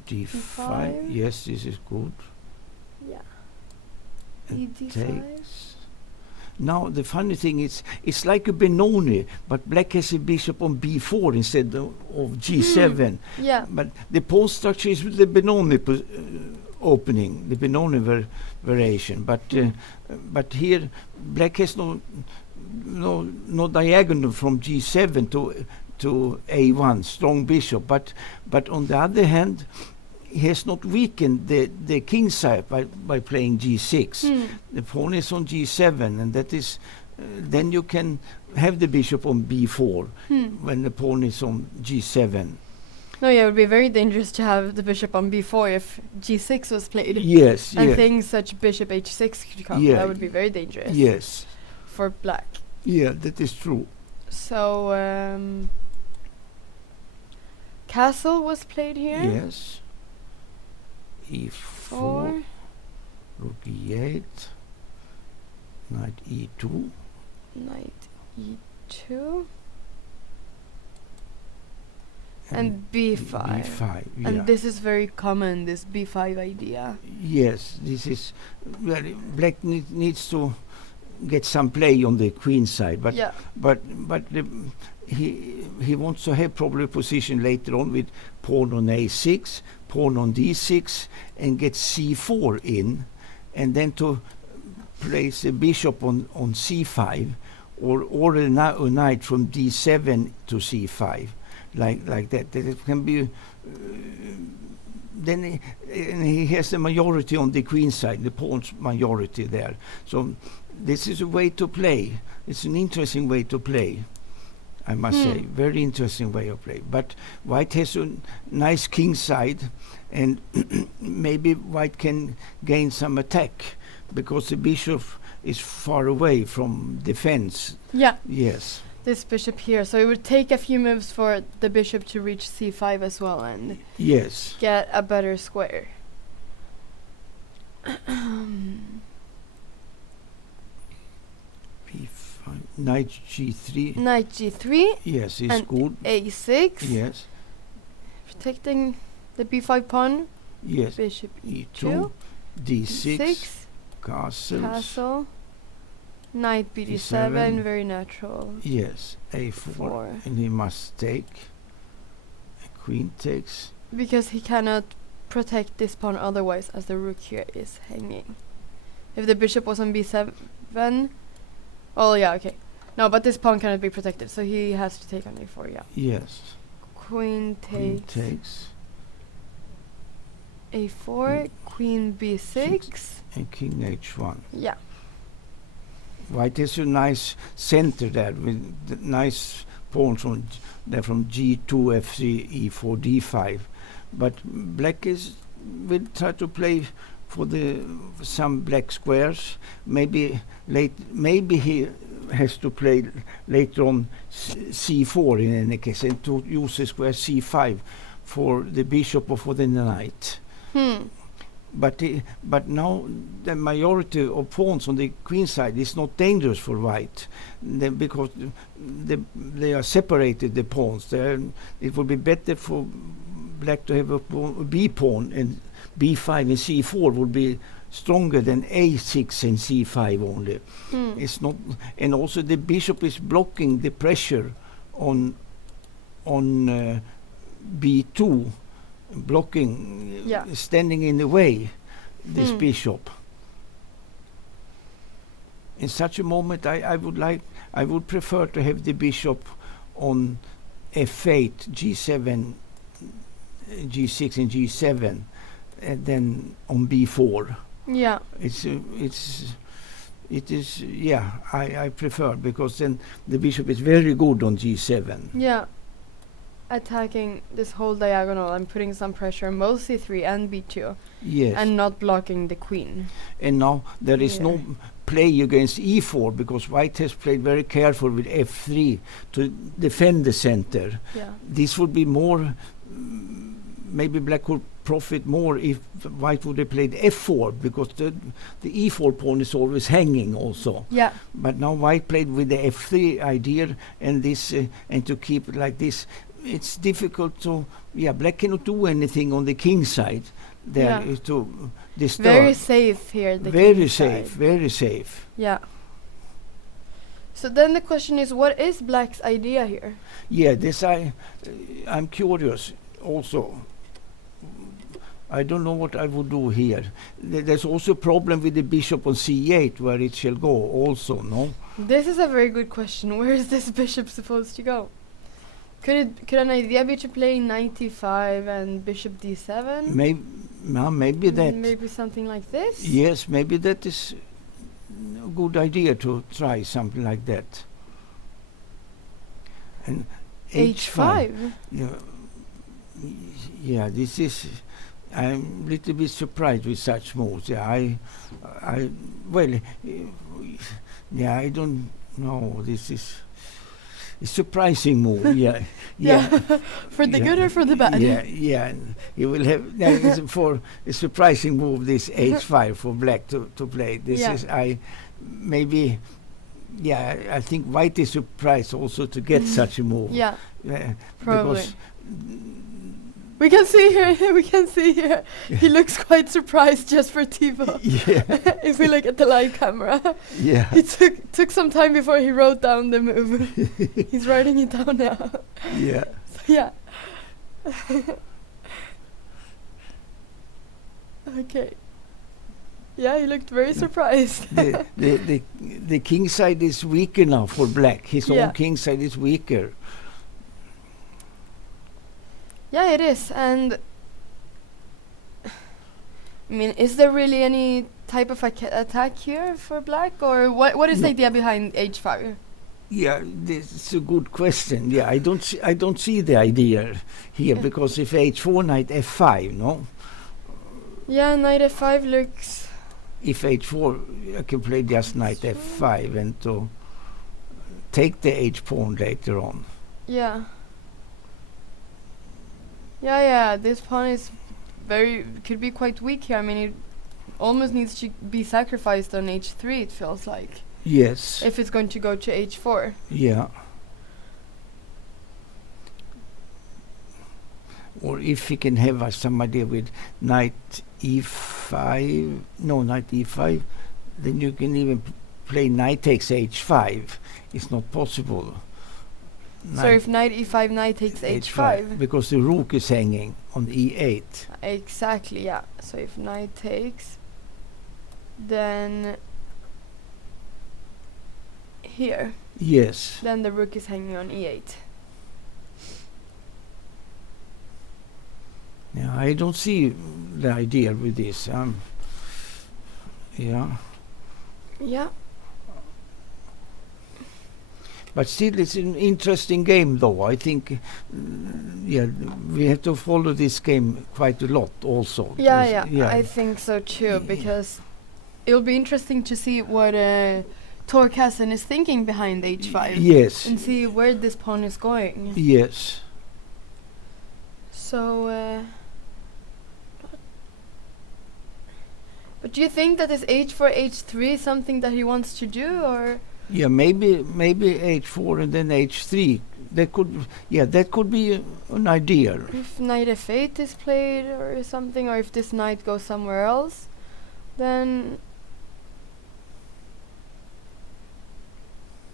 d5. Yes, this is good. Yeah. And d5. takes. Now the funny thing is, it's like a Benoni, but black has a bishop on b4 instead of g7. Yeah. But the pawn structure is the Benoni opening, the Benoni variation. But here black has no diagonal from g7 to a1, strong bishop. But on the other hand, he has not weakened the king side by playing g6. The pawn is on g7, and that is then you can have the bishop on b4 when the pawn is on g7. No, yeah, it would be very dangerous to have the bishop on b4 if g6 was played. Yes, and things such bishop h6 could come. That would be very dangerous. Yes. For black. Yeah, that is true. So castle was played here. Yes. e4, rook e8, knight e2, knight e2, and b5. b5, yeah. And this is very common, this b5 idea. Yes, this is black needs to get some play on the queen side, but he wants to have probably a position later on with pawn on a6, pawn on d6, and get c4 in, and then to place a bishop on c5, or a knight from d7 to c5, like that. That it can be then he has the majority on the queen side, the pawn's majority there. So this is a way to play. It's an interesting way to play, I must say. Very interesting way of play. But white has a nice king side, and maybe white can gain some attack because the bishop is far away from defense. Yeah. Yes. This bishop here. So it would take a few moves for the bishop to reach c5 as well and yes, get a better square. b5, knight g3. Knight g3. Yes, it's and good. a6. Yes. Protecting the b5 pawn. Yes. Bishop e2, d6, d6, castles. castle. Knight bd7, d7. very natural. Yes, a4, Four. and he must take. Queen takes. Because he cannot protect this pawn otherwise, as the rook here is hanging. If the bishop was on b7, oh yeah, okay. No, but this pawn cannot be protected, so he has to take on a4, yeah. Yes. Queen Queen takes, takes. a4, queen b6. And king h1. Yeah. White has a nice center there with the nice pawns from g2, f3, e4, d5. But black will try to play for some black squares. Maybe he has to play later on c4 in any case, and to use the square c5 for the bishop or for the knight. But now the majority of pawns on the queen side is not dangerous for white, because they are separated, the pawns. It would be better for black to have a b pawn, and b5 and c4 would be stronger than a6 and c5 only. It's not, and also the bishop is blocking the pressure on b2. Blocking, standing in the way, this bishop. In such a moment, I would prefer to have the bishop on f8, g7, g6, and g7, and then on b4. Yeah. It is. Yeah, I prefer, because then the bishop is very good on g7. Yeah. Attacking this whole diagonal and putting some pressure on both c3 and b2. Yes. And not blocking the queen. And now there is no play against e4, because white has played very careful with f3 to defend the center. Yeah. This would be more, maybe black would profit more if white would have played f4, because the e4 pawn is always hanging also. Yeah. But now white played with the f3 idea, and this and to keep it like this. It's difficult to, black cannot do anything on the king side there to disturb. Very safe here, the very king safe, side. very safe. Yeah. So then the question is, what is black's idea here? Yeah, this I'm curious also. I don't know what I would do here. There's also a problem with the bishop on c8, where it shall go also, no? This is a very good question. Where is this bishop supposed to go? Could an idea be to play knight e5 and bishop d7? Maybe that. Maybe something like this? Yes, maybe that is a good idea to try something like that. And h5? Yeah, this is... I'm a little bit surprised with such moves. I don't know. This is a surprising move. Yeah. For the good or for the bad? Yeah. You will have for a surprising move. This h5 for black to play. This is I think white is surprised also to get such a move. Yeah, probably. Because we can see here. He looks quite surprised just for Tivo. Yeah. If we look at the live camera. Yeah. It took some time before he wrote down the move. He's writing it down now. Yeah. So yeah. Okay. Yeah, he looked very surprised. the king side is weaker now for black. His own king side is weaker. Yeah, it is. And I mean, is there really any type of attack here for black, or what is the idea behind h5? Yeah, this is a good question. Yeah, I don't see the idea here, because if h4, knight f5, no? Yeah, knight f5 looks... If h4, I can play just knight f5 and to take the h pawn later on. Yeah. Yeah, this pawn is could be quite weak here. I mean, it almost needs to be sacrificed on h3, it feels like. Yes. If it's going to go to h4. Yeah. Or if he can have some idea with knight e5, knight e5, then you can even play knight takes h5. It's not possible. So if knight e5, knight takes h5. Because the rook is hanging on e8. Exactly, yeah. So if knight takes, then here. Yes. Then the rook is hanging on e8. Yeah, I don't see the idea with this. Yeah. Yeah. But still, it's an interesting game, though. I think, we have to follow this game quite a lot, also. Yeah. I think so too, because it'll be interesting to see what Torkassen is thinking behind h5. Yes. And see where this pawn is going. Yes. So, but do you think that this h4, h3 is something that he wants to do, or? Yeah, maybe h4 and then h3. That could be an idea. If knight f8 is played or something, or if this knight goes somewhere else, then...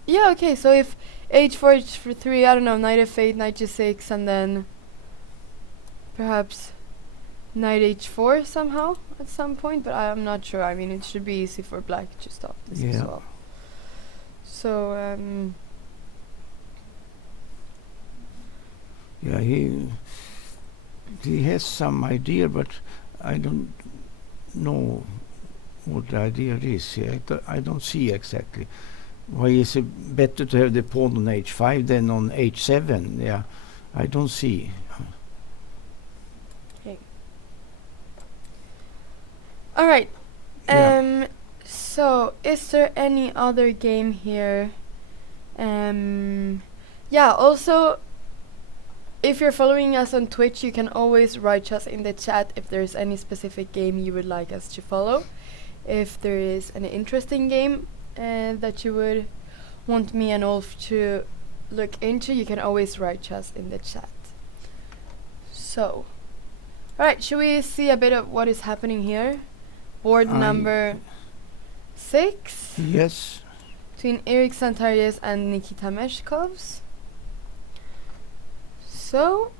Yeah, okay, so if h4, h3, I don't know, knight f8, knight g6, and then perhaps knight h4 somehow at some point, but I'm not sure. I mean, it should be easy for black to stop this as well. So, yeah, he has some idea, but I don't know what the idea is here. I don't see exactly. Why is it better to have the pawn on h5 than on h7? Yeah, I don't see. Okay. All right. So, is there any other game here? Yeah, also, if you're following us on Twitch, you can always write us in the chat if there's any specific game you would like us to follow. If there is an interesting game that you would want me and Ulf to look into, you can always write us in the chat. So, alright, should we see a bit of what is happening here? Board number 6. Yes. Between Erik Santarjes and Nikita Meshkovs. So,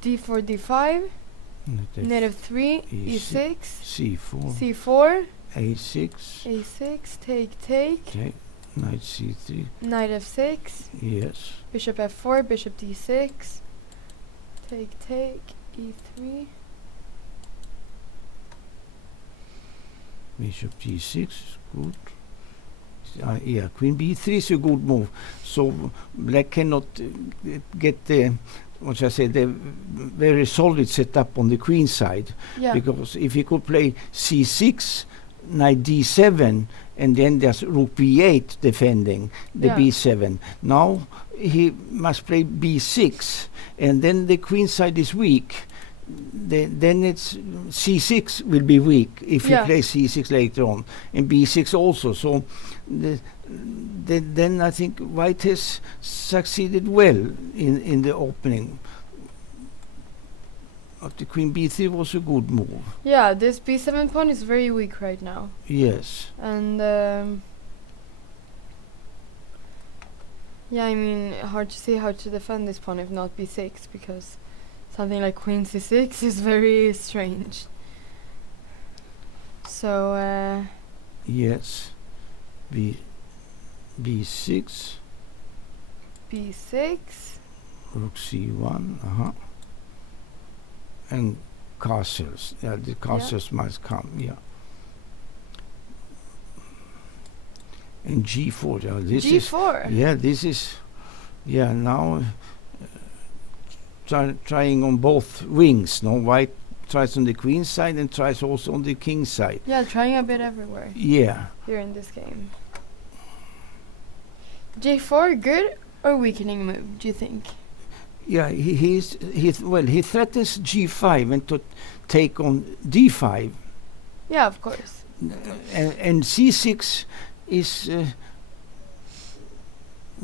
d4, d5, knight f3, e6, c4, a6, a6, take, knight c3, knight f6, yes, bishop f4, bishop d6, take, e3, bishop g6, good. Yeah, queen b3 is a good move. So black cannot get the, what shall I say, the very solid setup on the queen side. Yeah. Because if he could play c6, knight d7, and then there's rook b8 defending the b7. Now he must play b6, and then the queen side is weak. Then it's c6 will be weak if he plays c6 later on, and b6 also. So then I think white has succeeded well in the opening. But the queen b3 was a good move. Yeah, this b7 pawn is very weak right now. Yes. And yeah, I mean, hard to see how to defend this pawn if not b6, because something like queen c6 is very strange. So yes, B6. B6. Rook C1. And castles. Yeah, the castles must come. Yeah. And G4. Yeah, this G4. This is. Yeah, now trying on both wings. No, white tries on the queen's side and tries also on the king's side. Yeah, trying a bit everywhere. Yeah. Here in this game. J4, good or weakening move, do you think? Yeah, he threatens G5 and to take on D5. Yeah, of course. And C6 is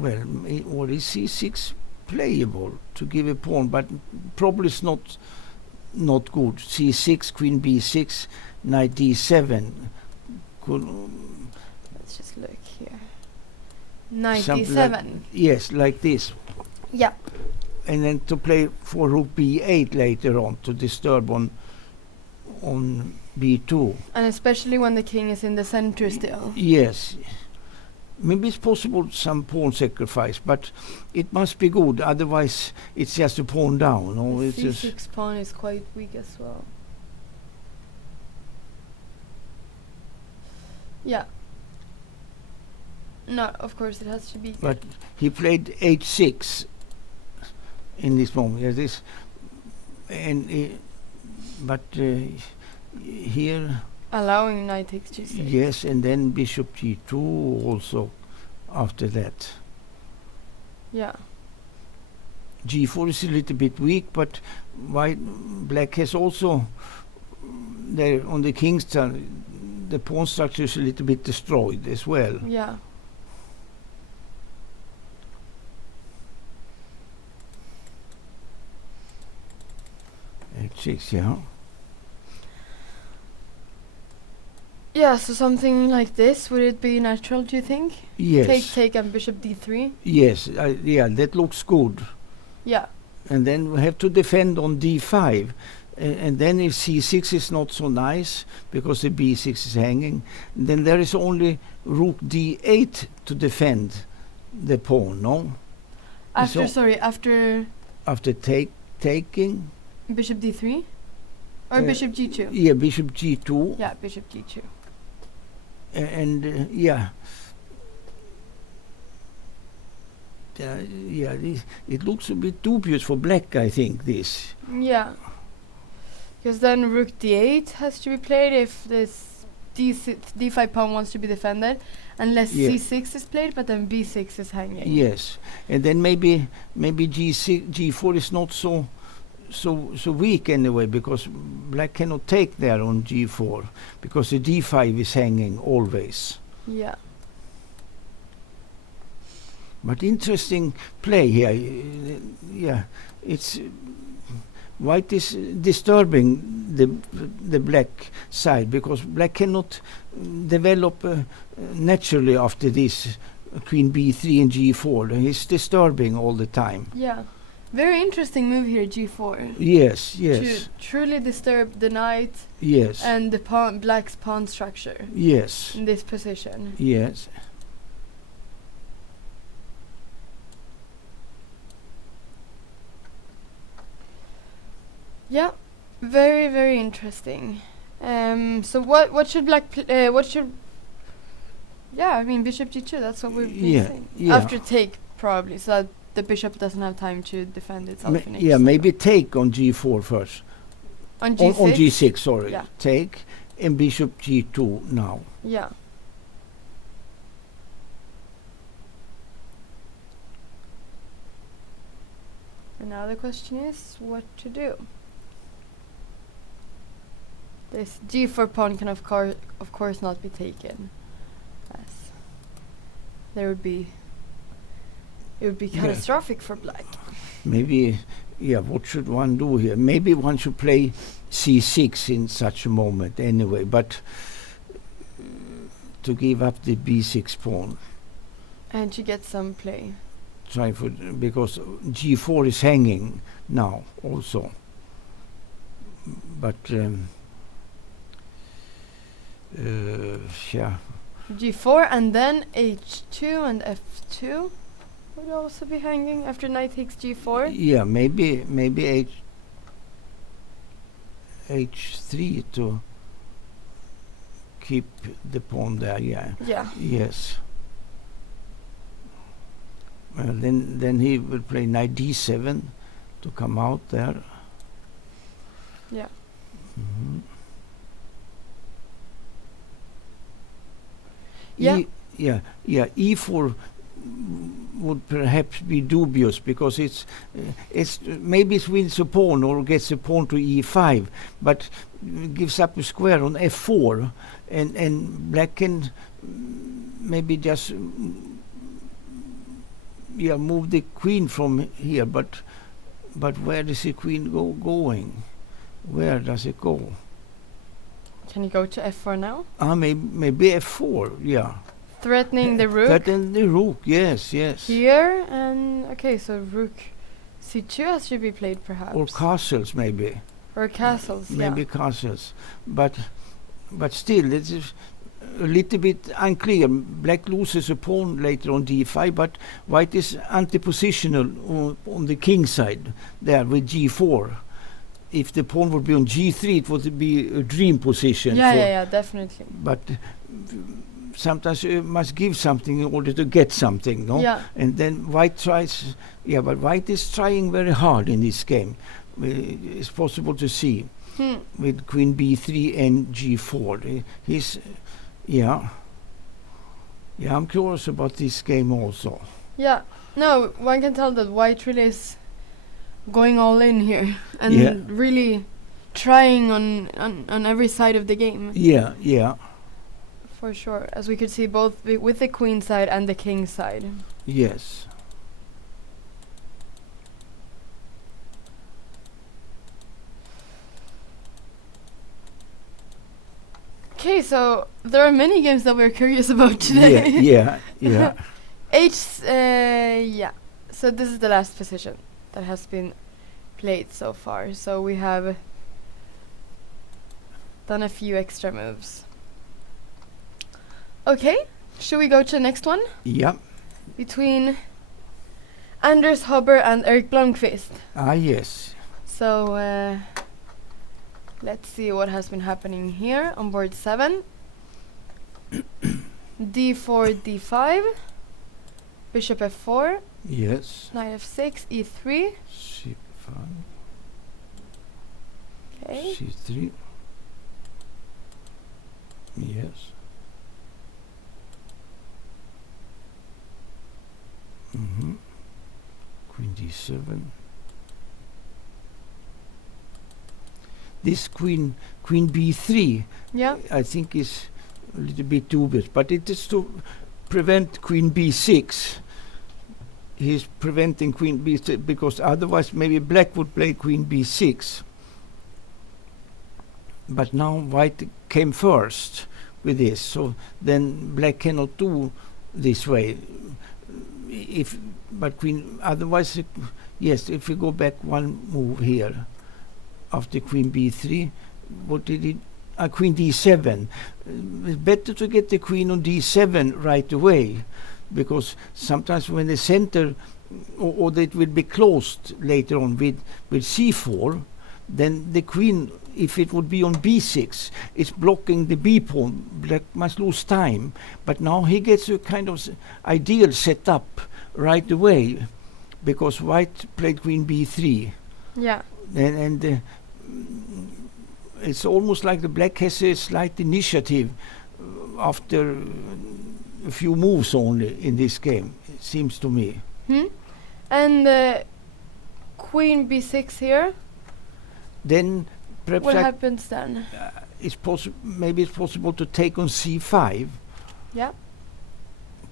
or is C6 playable to give a pawn, but probably it's not good. C6, Queen B6, Knight D7. Let's just look here. Knight D7. Yes, like this. Yeah. And then to play for Rook B8 later on to disturb on B2. And especially when the king is in the center still. Yes. Maybe it's possible some pawn sacrifice, but it must be good. Otherwise, it's just a pawn down. No, The it's just C6 pawn is quite weak as well. Yeah. No, of course it has to be. But he played H6 in this moment. Yes, this, and here. Allowing knight takes G6. Yes, and then bishop G2 also after that. Yeah. G4 is a little bit weak, but black has also there on the king's turn. The pawn structure is a little bit destroyed as well. Yeah. H6, yeah. Yeah, so something like this, would it be natural, do you think? Yes. Take and bishop D3? Yes, yeah, that looks good. Yeah. And then we have to defend on D5. And then if C6 is not so nice, because the B6 is hanging, then there is only Rook D8 to defend the pawn, no? After taking? Bishop D3? Or bishop G2? Yeah, bishop G2. Yeah, bishop G2. And it looks a bit dubious for black, I think, this. Yeah. Because then rook D8 has to be played if this D5 pawn wants to be defended, unless C6 is played, but then B6 is hanging. Yes, and then maybe G4 is not so weak anyway, because black cannot take there on G4 because the D5 is hanging always. Yeah. But interesting play here. Yeah, it's white is disturbing the black side, because black cannot develop naturally after this Queen B3 and G4. He's disturbing all the time. Yeah. Very interesting move here, G4. Yes. To truly disturb the knight. Yes. And the black's pawn structure. Yes. In this position. Yes. Yeah, very, very interesting. So what should black bishop G2, that's what we've been saying. Yeah. After take, probably, so that the bishop doesn't have time to defend itself in H7. Maybe take on G4 first. On G6? On G6, sorry. Yeah. Take and bishop G2 now. Yeah. And now the question is what to do. This G4 pawn can of course not be taken, as it would be catastrophic for black. Maybe, what should one do here? Maybe one should play C6 in such a moment anyway, but to give up the B6 pawn. And to get some play. Because G4 is hanging now also. But G4 and then H2 and F2 would also be hanging after knight takes G4. Yeah, maybe H3 to keep the pawn there. Yeah. Yeah. Yes. Well, then he will play knight D7 to come out there. Yeah. Mm-hmm. E4 would perhaps be dubious because it's maybe it wins a pawn or gets a pawn to E5, but gives up a square on F4, and black can maybe just move the queen from here, but where does the queen going? Where does it go? Can you go to F4 now? Maybe F4, yeah. Threatening the rook. Threatening the rook, yes. Here, and okay, so rook C2 has to be played perhaps. Or castles, maybe. Or castles, maybe castles. But still, it is a little bit unclear. Black loses a pawn later on D5, but white is anti-positional on the king side there with G4. If the pawn would be on G3, it would be a dream position. Yeah, definitely. But sometimes you must give something in order to get something, no? Yeah. And then white tries, but white is trying very hard in this game. It's possible to see with queen B3 and G4. I'm curious about this game also. Yeah, no, one can tell that white really is going all in here and really trying on every side of the game. Yeah. For sure, as we could see both with the queen side and the king side. Yes. Okay, so there are many games that we're curious about today. Yeah. So this is the last position that has been played so far. So we have done a few extra moves. Okay, should we go to the next one? Yeah. Between Anders Hobber and Erik Blomqvist. Yes. So let's see what has been happening here on board 7. D4, D5, Bishop F4. Yes. Knight F6, E3. C5. Okay. C3. Yes. Queen D7. This queen B3, I think is a little bit dubious, but it is to prevent queen B6. He's preventing queen B6 because otherwise maybe black would play queen B6. But now white came first with this, so then black cannot do this way. Otherwise, if we go back one move here, after queen B3, what did it? Queen D7. It's better to get the queen on D7 right away, because sometimes when the center, or that will be closed later on with C4, then the queen, if it would be on B6, it's blocking the B pawn. Black must lose time. But now he gets a kind of ideal setup right away, because white played queen B3. Yeah. And it's almost like the black has a slight initiative after a few moves only in this game, it seems to me. And queen B6 here. Then perhaps what happens then? Maybe it's possible to take on C5. Yeah.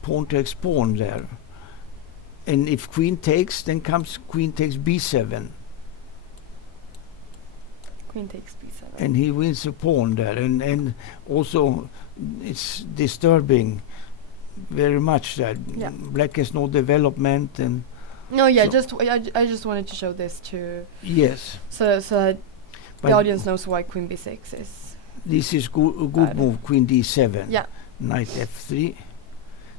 Pawn takes pawn there. And if queen takes, then comes queen takes B7. Queen takes B7. And he wins a pawn there. And also it's disturbing very much that black has no development. And I just wanted to show this to... Yes. So that the audience knows why queen B6 is... This is a good move, queen D7. Yeah. knight f3,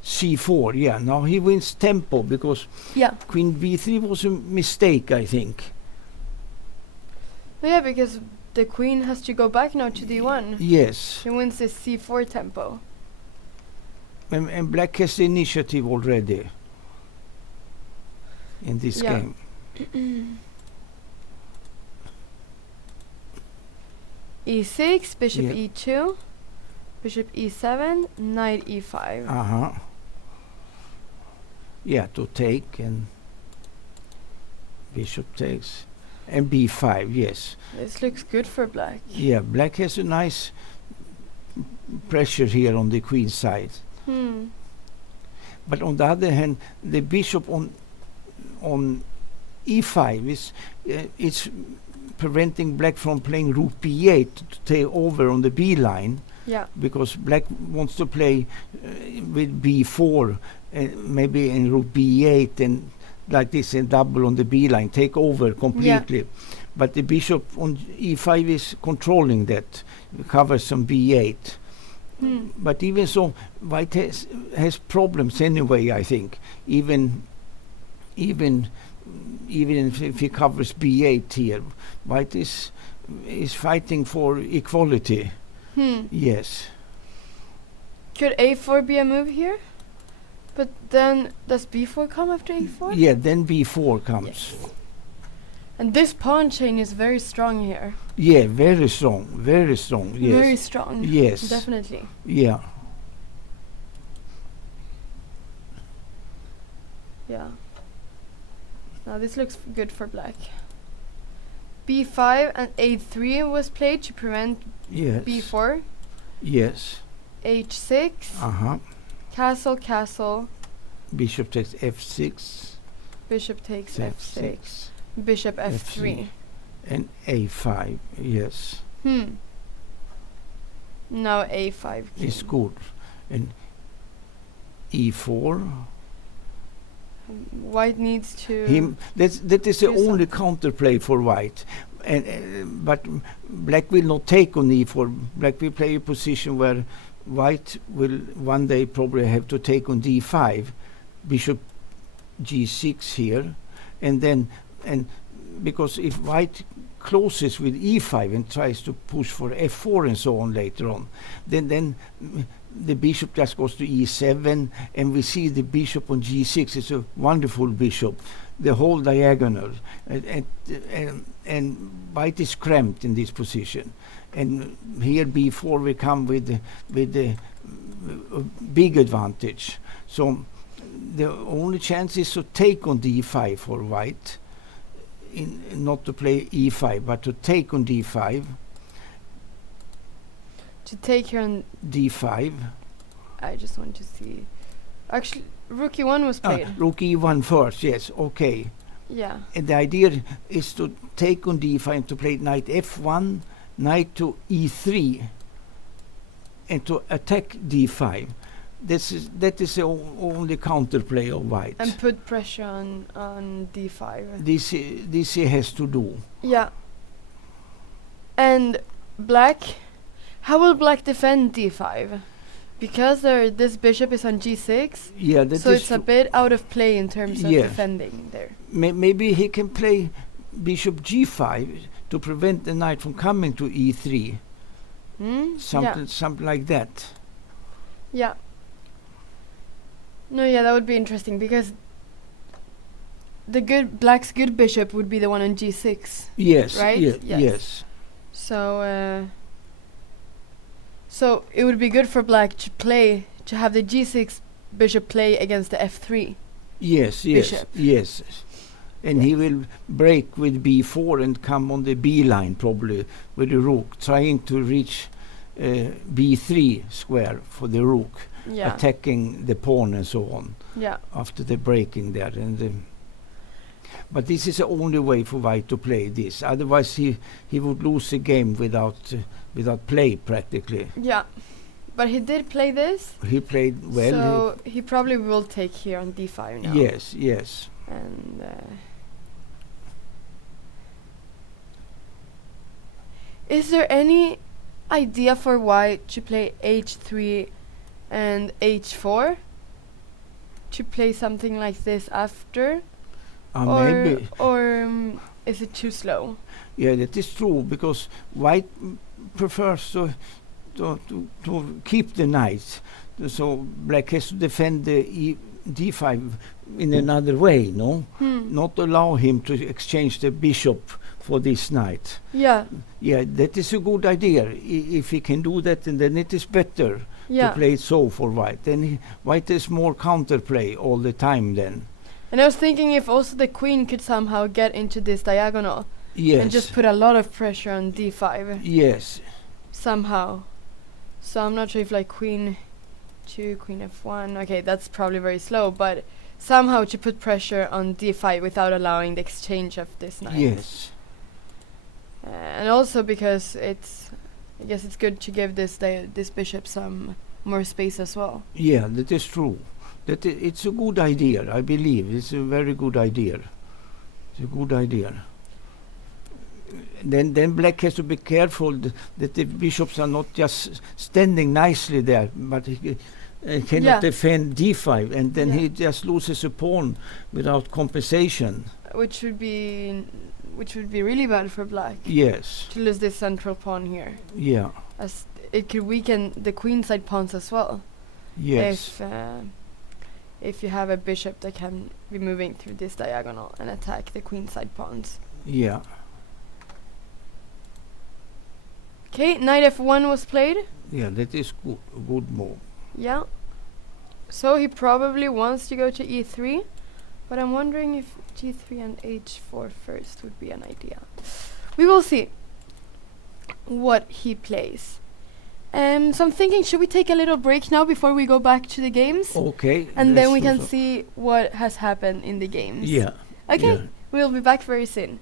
c4. Yeah, now he wins tempo because Yeah. queen b3 was a mistake, I think. Yeah, because the queen has to go back now to d1. Yes, He wins the c4 tempo. and black has the initiative already in this Yeah. game. e6, bishop Yeah. e2, bishop e7, knight e5. Uh-huh. Yeah, to take, and bishop takes, and b5, yes. This looks good for black. Yeah, black has a nice pressure here on the queen side. But on the other hand, the bishop on e5 is it's preventing black from playing rook b8 to take over on the b line, Yeah. because black wants to play with b4, maybe in rook b8 and like this, and double on the b line, take over completely. But the bishop on e5 is controlling that, covers some b8. But even so, white has problems anyway, I think. Even if he covers b8 here, white is fighting for equality. Yes. Could a4 be a move here? But then does b4 come after a4? Yeah, then b4 comes. Yes. And this pawn chain is very strong here. Yeah, very strong, very strong. Yes. Very strong. Yes. Definitely. Yeah. Yeah. Now this looks good for black. b5 and a3 was played to prevent Yes. b4. Yes. h6. Uh-huh. Castle, castle. Bishop takes f6. Bishop takes f6. Bishop f3. And a5. Yes. Now a5 It's king. good. And e4. White needs to... That is the do only counterplay for white. But black will not take on e4. Black will play a position where white will one day probably have to take on d5, bishop g6 here, and because if white closes with e5 and tries to push for f4 and so on later on, then the bishop just goes to e7, and we see the bishop on g6. It's a wonderful bishop, the whole diagonal, and white is cramped in this position. And here b4 will come with the big advantage. So the only chance is to take on d5 for white, not to play e5, but to take on d5. To take here on... d5. I just want to see... Actually, rook e1 was played. Rook e1 first, yes, okay. Yeah. And the idea is to take on d5 and to play knight f1, knight to e3, and to attack d5. That is the only counterplay of white. And put pressure on d5. This he has to do. Yeah. And black... How will black defend d5? Because this bishop is on g6, Yeah, that so is it's a bit out of play in terms of Yes. defending there. maybe he can play bishop g5 to prevent the knight from coming to e3. Something like that. Yeah. No, yeah, that would be interesting because black's good bishop would be the one on g6. Yes. Right? Yes. So so it would be good for black to have the g6 bishop play against the f3. Yes. Bishop. Yes. And he will break with b4 and come on the b line probably with the rook, trying to reach b3 square for the rook, Yeah. attacking the pawn and so on Yeah. after the breaking there. But this is the only way for white to play this. Otherwise, he would lose the game without play practically. Yeah. But he did play this. He played well. So he probably will take here on d5 now. Yes. And is there any idea for white to play h3 and h4 to play something like this after? Maybe. Or is it too slow? Yeah, that is true, because white prefers to keep the knight. So black has to defend the d5 in another way, no? Not allow him to exchange the bishop for this knight. Yeah. Yeah, that is a good idea. If he can do that, and then it is better to play it so for white. Then white has more counterplay all the time then. And I was thinking if also the queen could somehow get into this diagonal. Yes. And just put a lot of pressure on d5. Yes. Somehow. So I'm not sure if like queen 2, queen f1. Okay, that's probably very slow, but somehow to put pressure on d5 without allowing the exchange of this knight. Yes. And also because I guess it's good to give this bishop some more space as well. Yeah, that is true. It's a good idea, I believe. It's a very good idea. It's a good idea. Then black has to be careful that the bishops are not just standing nicely there, but he cannot defend d5, and then he just loses a pawn without compensation. Which would be really bad for black. Yes. To lose this central pawn here. Yeah. As it could weaken the queenside pawns as well. Yes. If you have a bishop that can be moving through this diagonal and attack the queenside pawns. Yeah. Okay, knight f1 was played. Yeah, that is good move. Yeah. So he probably wants to go to e3, but I'm wondering if g3 and h4 first would be an idea. We will see what he plays. So I'm thinking, should we take a little break now before we go back to the games? Okay. And then we can see what has happened in the games. Yeah. Okay, yeah. We'll be back very soon.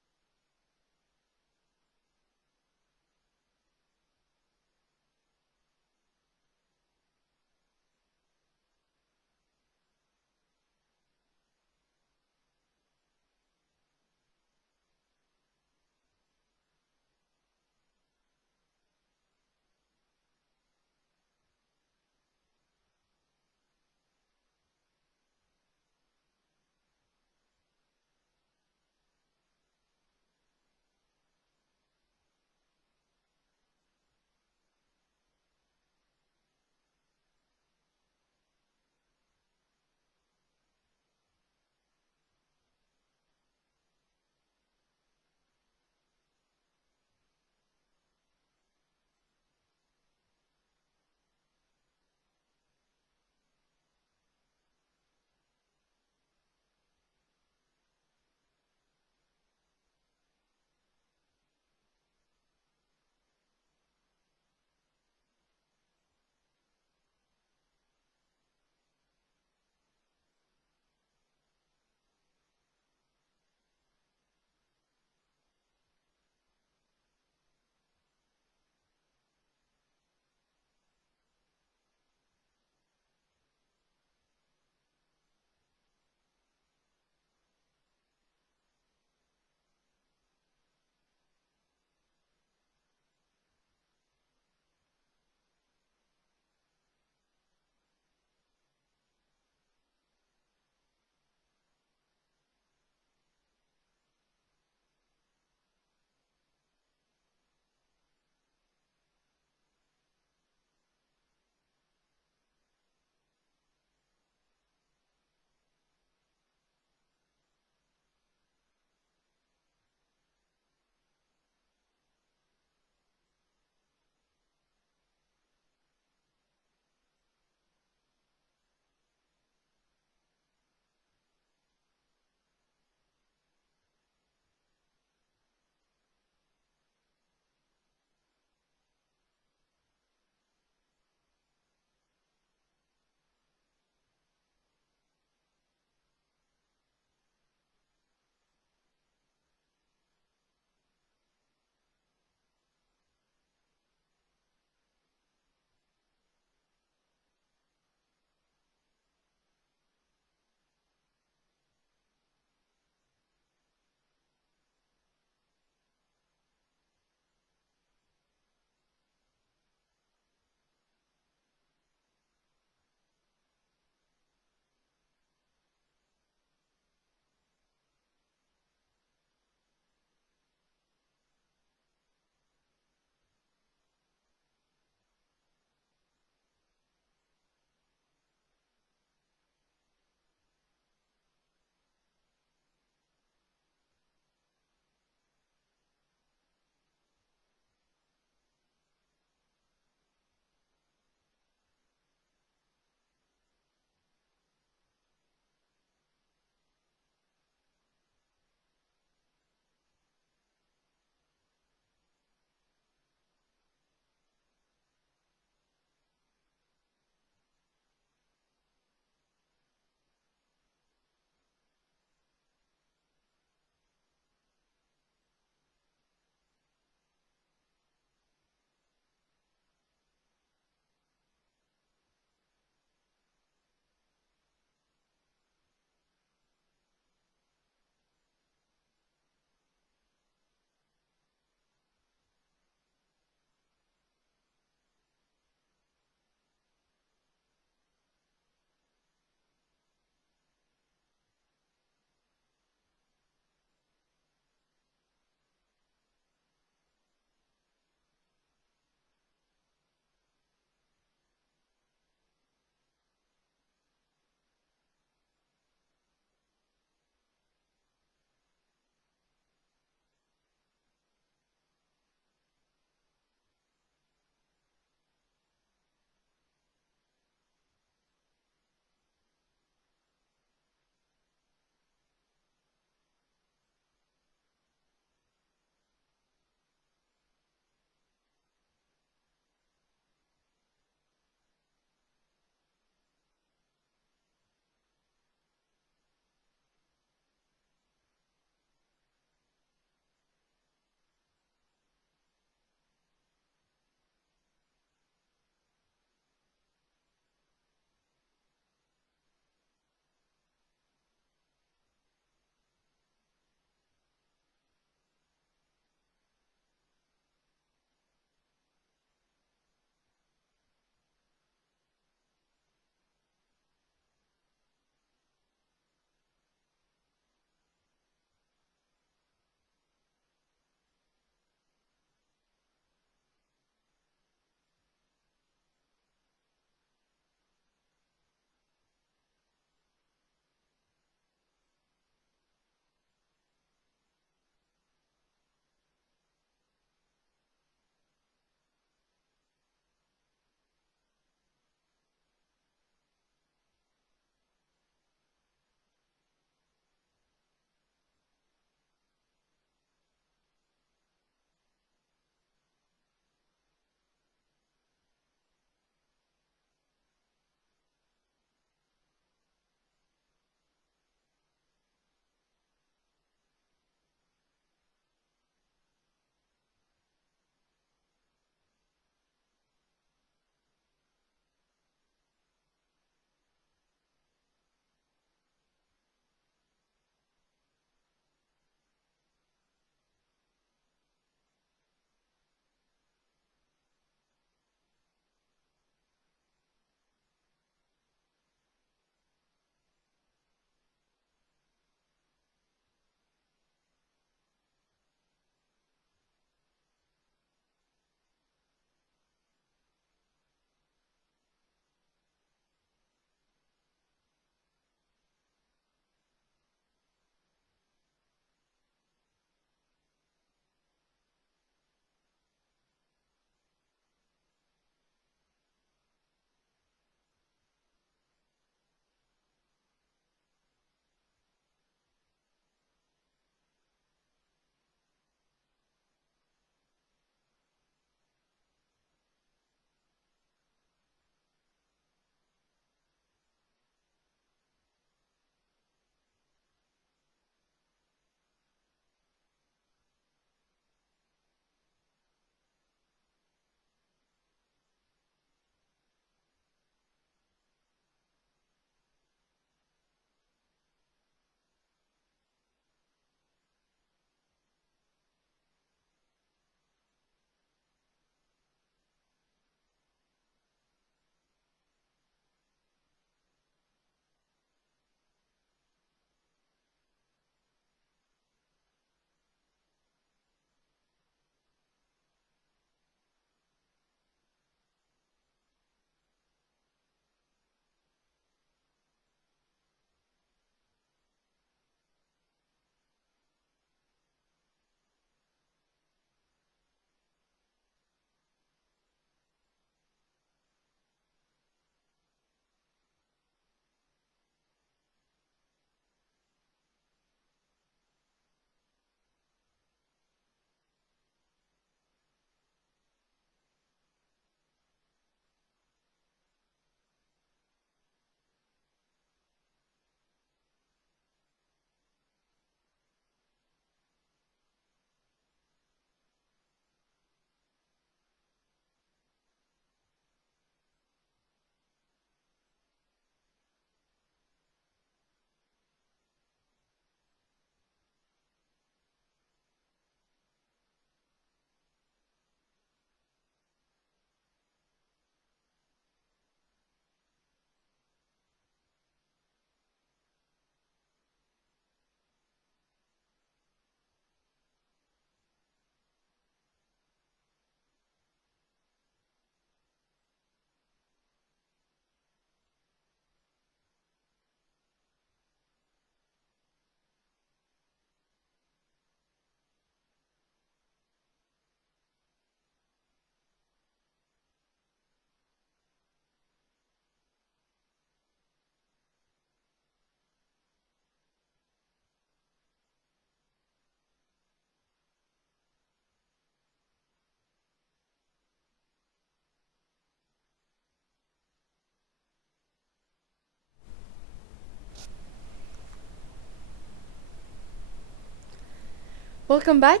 Welcome back.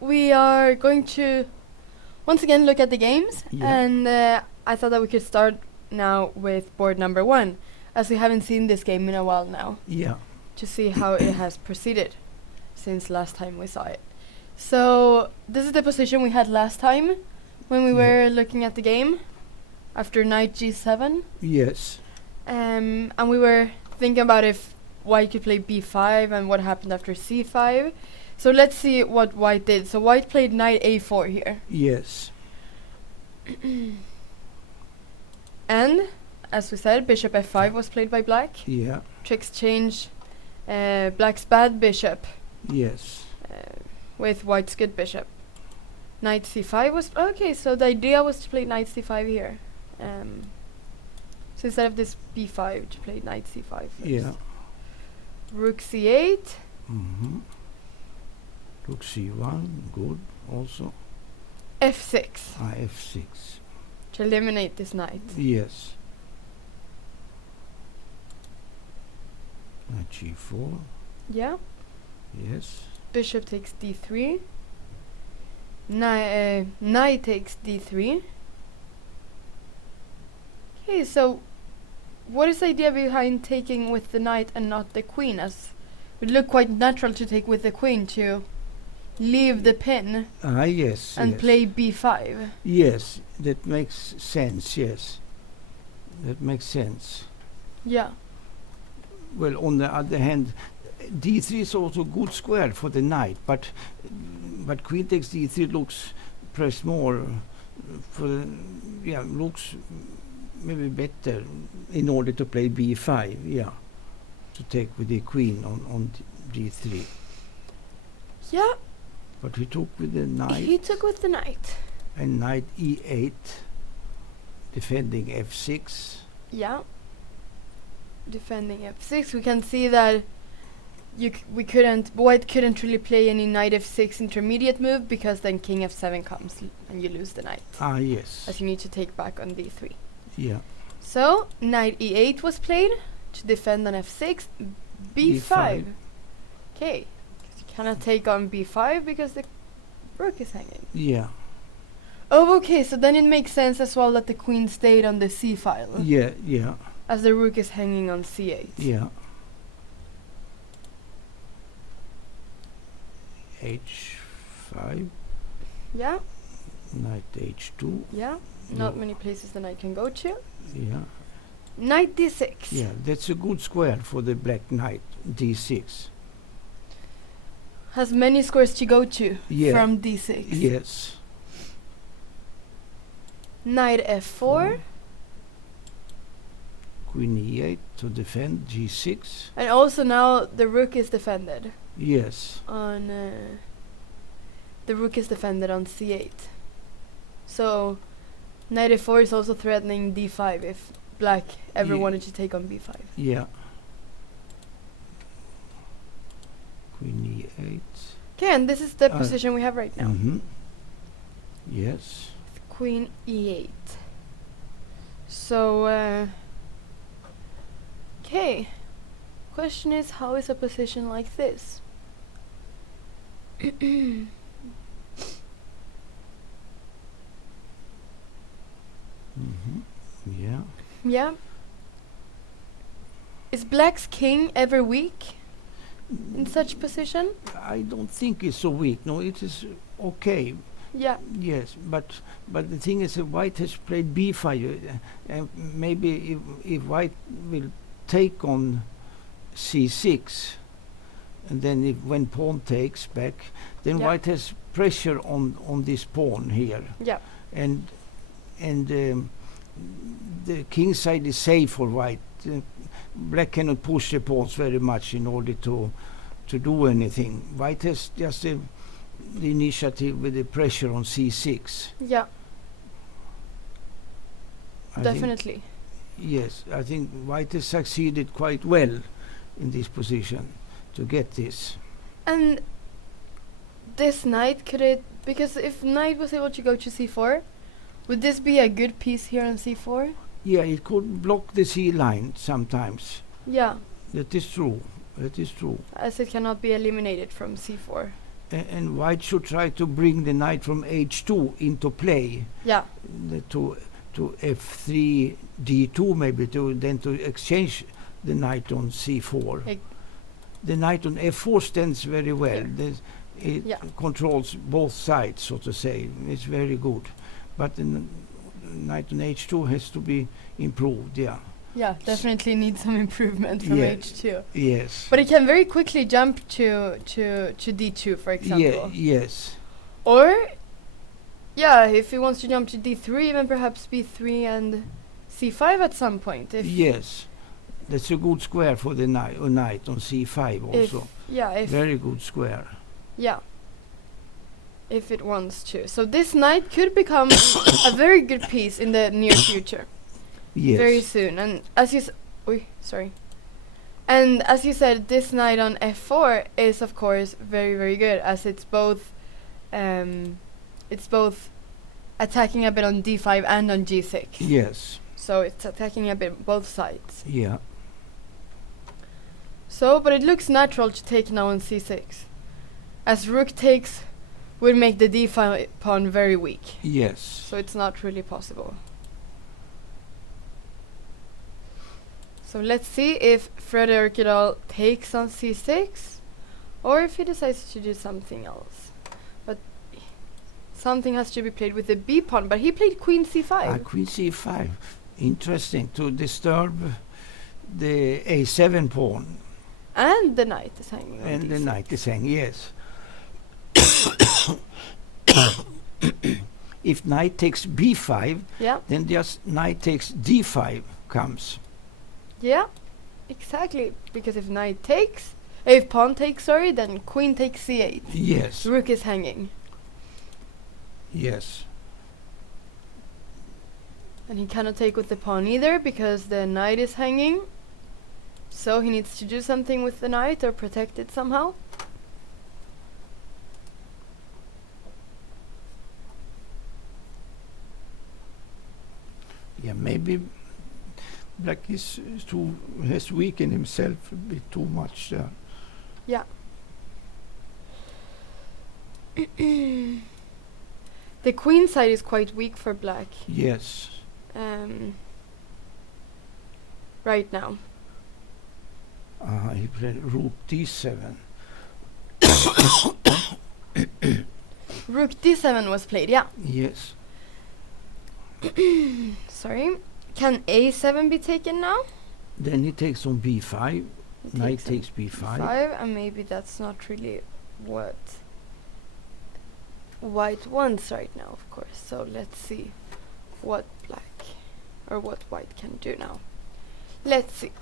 We are going to once again look at the games, and I thought that we could start now with board number 1, as we haven't seen this game in a while now. Yeah. To see how it has proceeded since last time we saw it. So this is the position we had last time when we were looking at the game after knight g7. Yes. And we were thinking about if white could play b5 and what happened after c5. So let's see what white did. So white played knight a4 here. Yes. And as we said, bishop f5 was played by black Yeah. to exchange black's bad bishop Yes. with white's good bishop. Knight c5 was okay. So the idea was to play knight c5 here. So instead of this b5, to play knight c5 first. Yeah. Rook c8. Mm-hmm. Rook c1, good also. f6 F6. to eliminate this knight. Yes. Knight g4. Yeah. Yes. Bishop takes d3. Knight takes d3. Okay, so what is the idea behind taking with the knight and not the queen? As it would look quite natural to take with the queen to leave the pin Yes. and yes. play b5. Yes, that makes sense, yes. That makes sense. Yeah. Well, on the other hand, d3 is also a good square for the knight, but queen takes d3 looks pressed more looks maybe better in order to play b5, to take with the queen on d3. Yeah. But he took with the knight. He took with the knight. And knight e8, defending f6. Yeah. Defending f6. We can see that white couldn't really play any knight f6 intermediate move, because then king f7 comes and you lose the knight. Yes. As you need to take back on d3. Yeah. So knight e8 was played to defend on f6. b5. Okay. You cannot take on b5 because the rook is hanging. Yeah. Oh, okay. So then it makes sense as well that the queen stayed on the c file. Yeah, yeah. As the rook is hanging on c8. Yeah. h5. Yeah. Knight h2. Yeah. Not many places the knight can go to. Yeah. Knight d6. Yeah, that's a good square for the black knight, d6. Has many squares to go to from d6. Yes. Knight f4. Queen e8 to defend g6. And also now the rook is defended. Yes. On the rook is defended on c8. So knight f4 is also threatening d5 if black ever wanted to take on b5. Yeah. Queen e8. Okay, and this is the position we have right now. Mm-hmm. Yes. Queen e8. So okay. Question is, how is a position like this? Mm-hmm. Yeah. Yeah. Is black's king ever weak in such position? I don't think it's so weak. No, it is okay. Yeah. Yes, but the thing is, white has played b5, and maybe if white will take on c6, and then when pawn takes back, then white has pressure on this pawn here. Yeah. And the king side is safe for white. Black cannot push the pawns very much in order to do anything. White has just the initiative with the pressure on c6. Yeah. I Definitely. Yes, I think white has succeeded quite well in this position to get this. And this knight, could it, because if knight was able to go to c4, would this be a good piece here on c4? Yeah, it could block the c line sometimes. Yeah. That is true. That is true. As it cannot be eliminated from c4. and white should try to bring the knight from h2 into play. Yeah. To f3 d2 maybe to exchange the knight on c4. The knight on f4 stands very well. It controls both sides, so to say. It's very good, but the knight on h2 has to be improved. Yeah, definitely needs some improvement from h2. Yes, but it can very quickly jump to d2, for example. Yes. Or if he wants to jump to d3, even perhaps b3 and c5 at some point. Yes, that's a good square for the knight on c5 also. Very good square. Yeah, if it wants to. So this knight could become a very good piece in the near future. Yes. Very soon. And as you And as you said, this knight on f4 is of course very, very good, as it's both attacking a bit on d5 and on g6. Yes. So it's attacking a bit both sides. Yeah. So, but it looks natural to take now on c6, as rook takes would make the d5 pawn very weak. Yes. So it's not really possible. So let's see if Fredrik takes on c6, or if he decides to do something else. But something has to be played with the b pawn, but he played queen c5. Queen c5. Interesting, to disturb the a7 pawn. And the knight is hanging on And d6. the knight is hanging, yes. If knight takes b5, then just knight takes d5 comes. Yeah, exactly. Because if pawn takes, then queen takes c8. Yes. Rook is hanging. Yes. And he cannot take with the pawn either, because the knight is hanging. So he needs to do something with the knight or protect it somehow. Yeah, maybe black has weakened himself a bit too much there. Yeah. The queen side is quite weak for black. Yes. Right now. He played rook d7. Rook d7 was played, yeah. Yes. Sorry. Can a7 be taken now? Then he takes on b5. Knight takes b5. And maybe that's not really what white wants right now, of course. So let's see what white can do now. Let's see.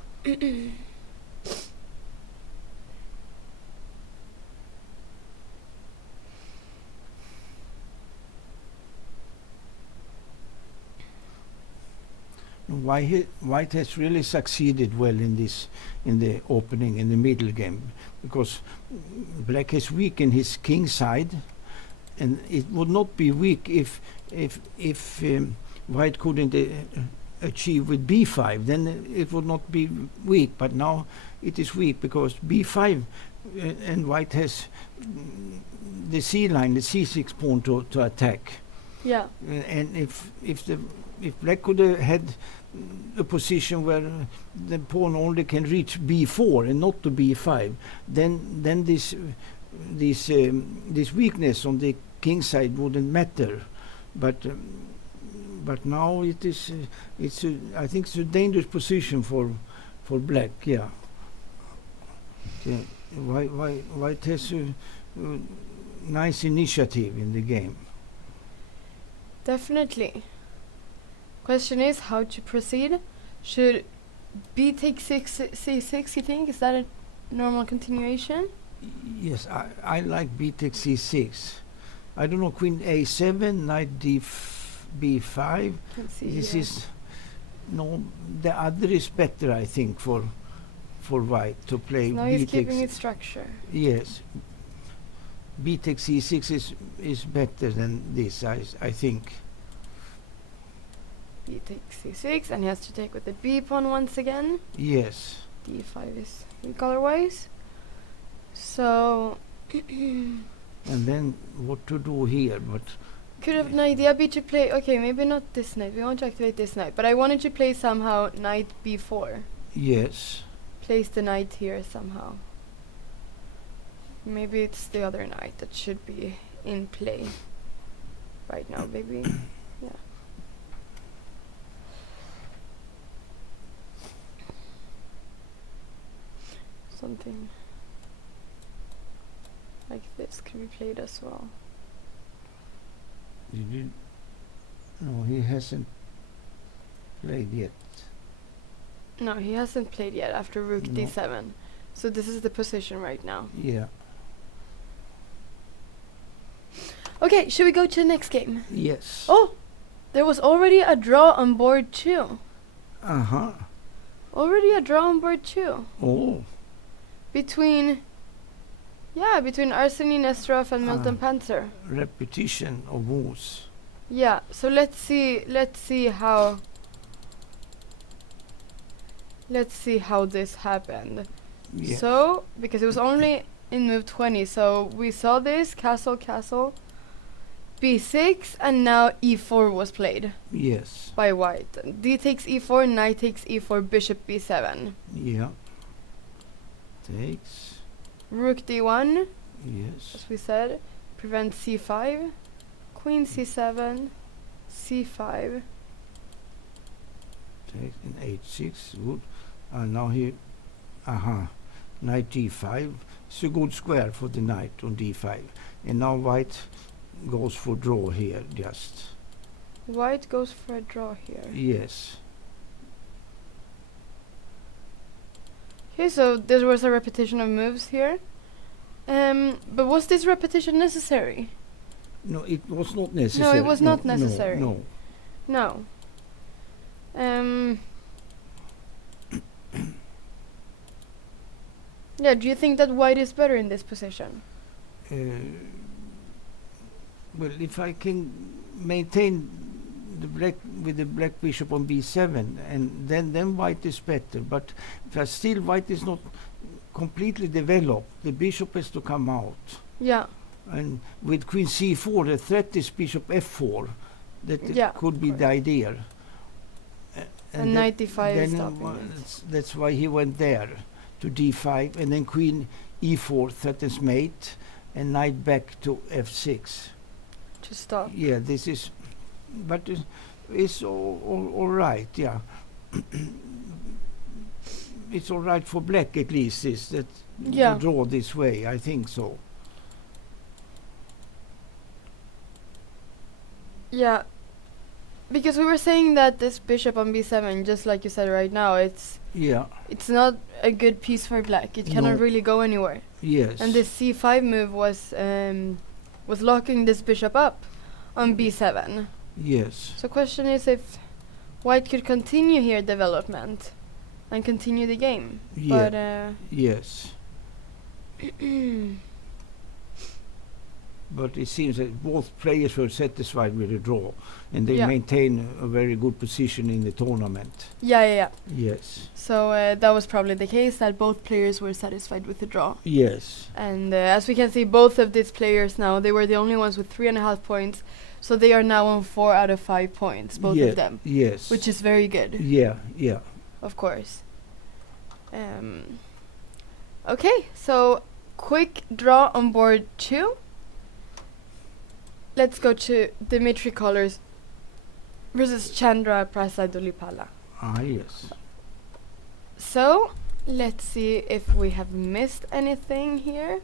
White has really succeeded well in the opening, in the middle game, because black has weakened his king side, and it would not be weak if white couldn't achieve with b5. Then it would not be weak. But now it is weak because b5, and white has the c line, the c6 pawn to attack. Yeah. And if black could have had a position where the pawn only can reach b4 and not to b5, then this weakness on the king side wouldn't matter. But now I think it's a dangerous position for black. Yeah. White has a nice initiative in the game. Definitely. Question is how to proceed. Should b take c6, you think? Is that a normal continuation? Yes, I like b takes c6. I don't know, queen a7, knight b5. This is the other is better, I think, for white to play. Now he's keeping its structure. Yes, b takes c6 is better than this, I think. B takes c6, and he has to take with the b pawn once again. Yes. d5 is weak otherwise. So And then what to do here? But Could have an idea be to play. Okay, maybe not this knight. We want to activate this knight, but I wanted to play somehow knight b4. yes, Place the knight here somehow. Maybe it's the other knight that should be in play right now. Maybe, yeah. Something like this can be played as well. did you? No, he hasn't played yet. No, he hasn't played yet after rook No. d7. So this is the position right now. Yeah. Okay, should we go to the next game? Yes. Oh, there was already a draw on board 2. Uh-huh. Already a draw on board 2. Oh. Between Arseny Nesterov and Milton Panzer. Repetition of moves. Yeah, so let's see how this happened. Yeah. So, because it was only in move 20, so we saw this castle, b6, and now e4 was played Yes. by white. D takes e4, knight takes e4, bishop b7. Yeah. Takes. Rook d1, Yes. as we said, prevents c5, queen c7, c5. Takes in h6. Good. Now he. Knight d5. It's a good square for the knight on d5. And now white goes for draw here, just. White goes for a draw here. Yes. Okay, so there was a repetition of moves here. But was this repetition necessary? No, it was not necessary. No, it was not necessary. No. No. Yeah, do you think that white is better in this position? Well, if I can maintain the black with the black bishop on b7, and then white is better. But if still white is not completely developed, the bishop has to come out. Yeah. And with queen c4, the threat is bishop f4. That Yeah, could be the idea. And knight d5 is then stopping it. that's why he went there to d5, and then queen e4 threatens mate, and knight back to f6. To stop. Yeah, this is, but it's all right. Yeah, it's all right for black at least. Is that Yeah. to draw this way? I think so. Yeah. Because we were saying that this bishop on b7, just like you said right now, it's Yeah. not a good piece for black. It cannot No. really go anywhere. Yes. And this c5 move was locking this bishop up on b7. Yes. So question is if white could continue here development and continue the game. Yeah. But Yes. But it seems that both players were satisfied with the draw, and they Yeah. maintain a very good position in the tournament. yeah. Yes. So that was probably the case, that both players were satisfied with the draw. Yes. And as we can see, both of these players now, they were the only ones with 3.5 points. So they are now on 4 out of 5 points, both of them. Yes. Which is very good, Yeah. Yeah. of course. Okay, so quick draw on board 2. Let's go to Dmitry Kollars versus Chandra Prasadulipala. Yes. So, let's see if we have missed anything here.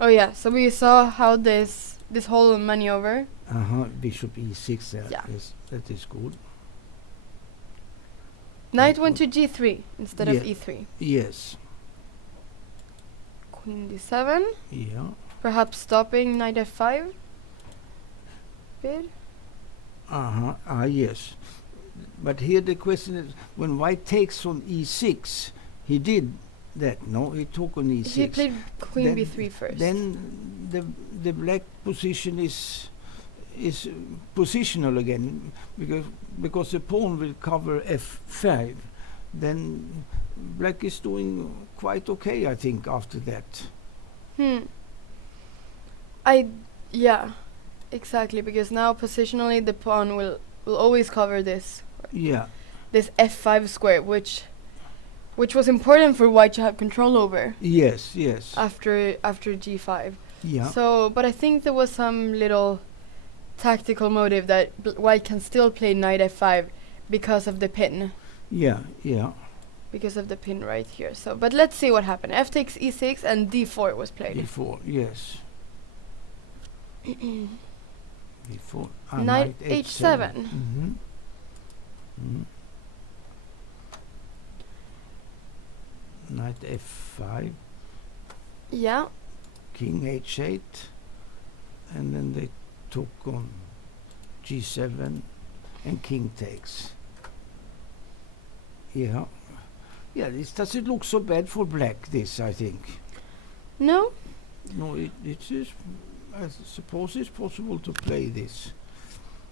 Oh yeah, so we saw how this whole maneuver. Bishop e6 there. Yeah. Yes, that is good. Knight went to g3 instead of Yeah. e3. Yes. Queen d7, Yeah. perhaps stopping knight f5. Bid. Yes. But here the question is, when white takes on e6, he did that. No, he took on e6. He played queen Then- b3 first. Then the black position is positional again, because the pawn will cover f5, then black is doing quite okay, I think, after that. Yeah, exactly, because now positionally the pawn will always cover this Yeah, this f5 square, which was important for white to have control over yes, after g5. yeah, So, but I think there was some little tactical motive that white can still play knight f5 because of the pin. yeah. Because of the pin right here. So, but let's see what happened. F takes e6 and d4 was played. D4, yes. D4. Knight h7. Knight f5. Yeah. King h8, and then they took on g7, and king takes. Yeah, this doesn't look so bad for black, this, I think. No? No, it is, I suppose it's possible to play this.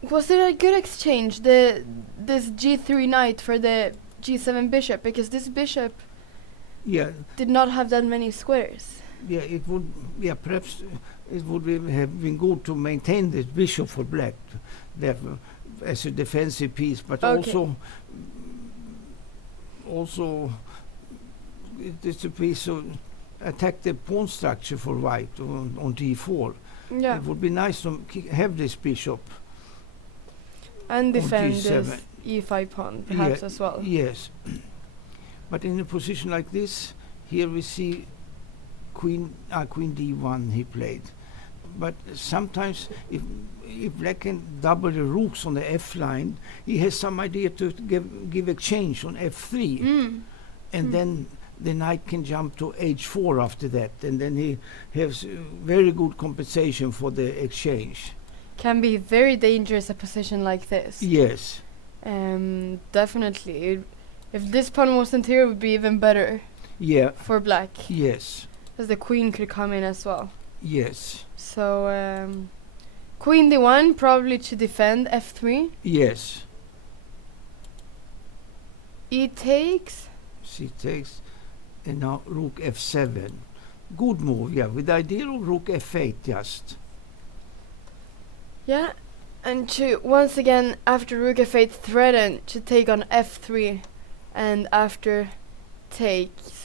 Was it a good exchange, this g3 knight for the g7 bishop? Because this bishop did not have that many squares. Yeah, it would. Yeah, perhaps it would have been good to maintain this bishop for black, as a defensive piece. But also, it's a piece to attack the pawn structure for white on d4. Yeah. It would be nice to have this bishop and defend G7. this e5 pawn, perhaps as well. Yes, but in a position like this, here we see. Queen d1 he played, but sometimes if black can double the rooks on the f line, he has some idea to give exchange on f3, and then the knight can jump to h4 after that, and then he has very good compensation for the exchange. Can be very dangerous a position like this. Yes. Definitely. If this pawn wasn't here, it would be even better. Yeah. For black. Yes. Because the queen could come in as well. Yes. So, queen d1 probably to defend f3. Yes. E takes. C takes, and now rook f7. Good move, yeah, with the idea of rook f8 just. Yeah, and to once again after rook f8 threaten to take on f3, and after takes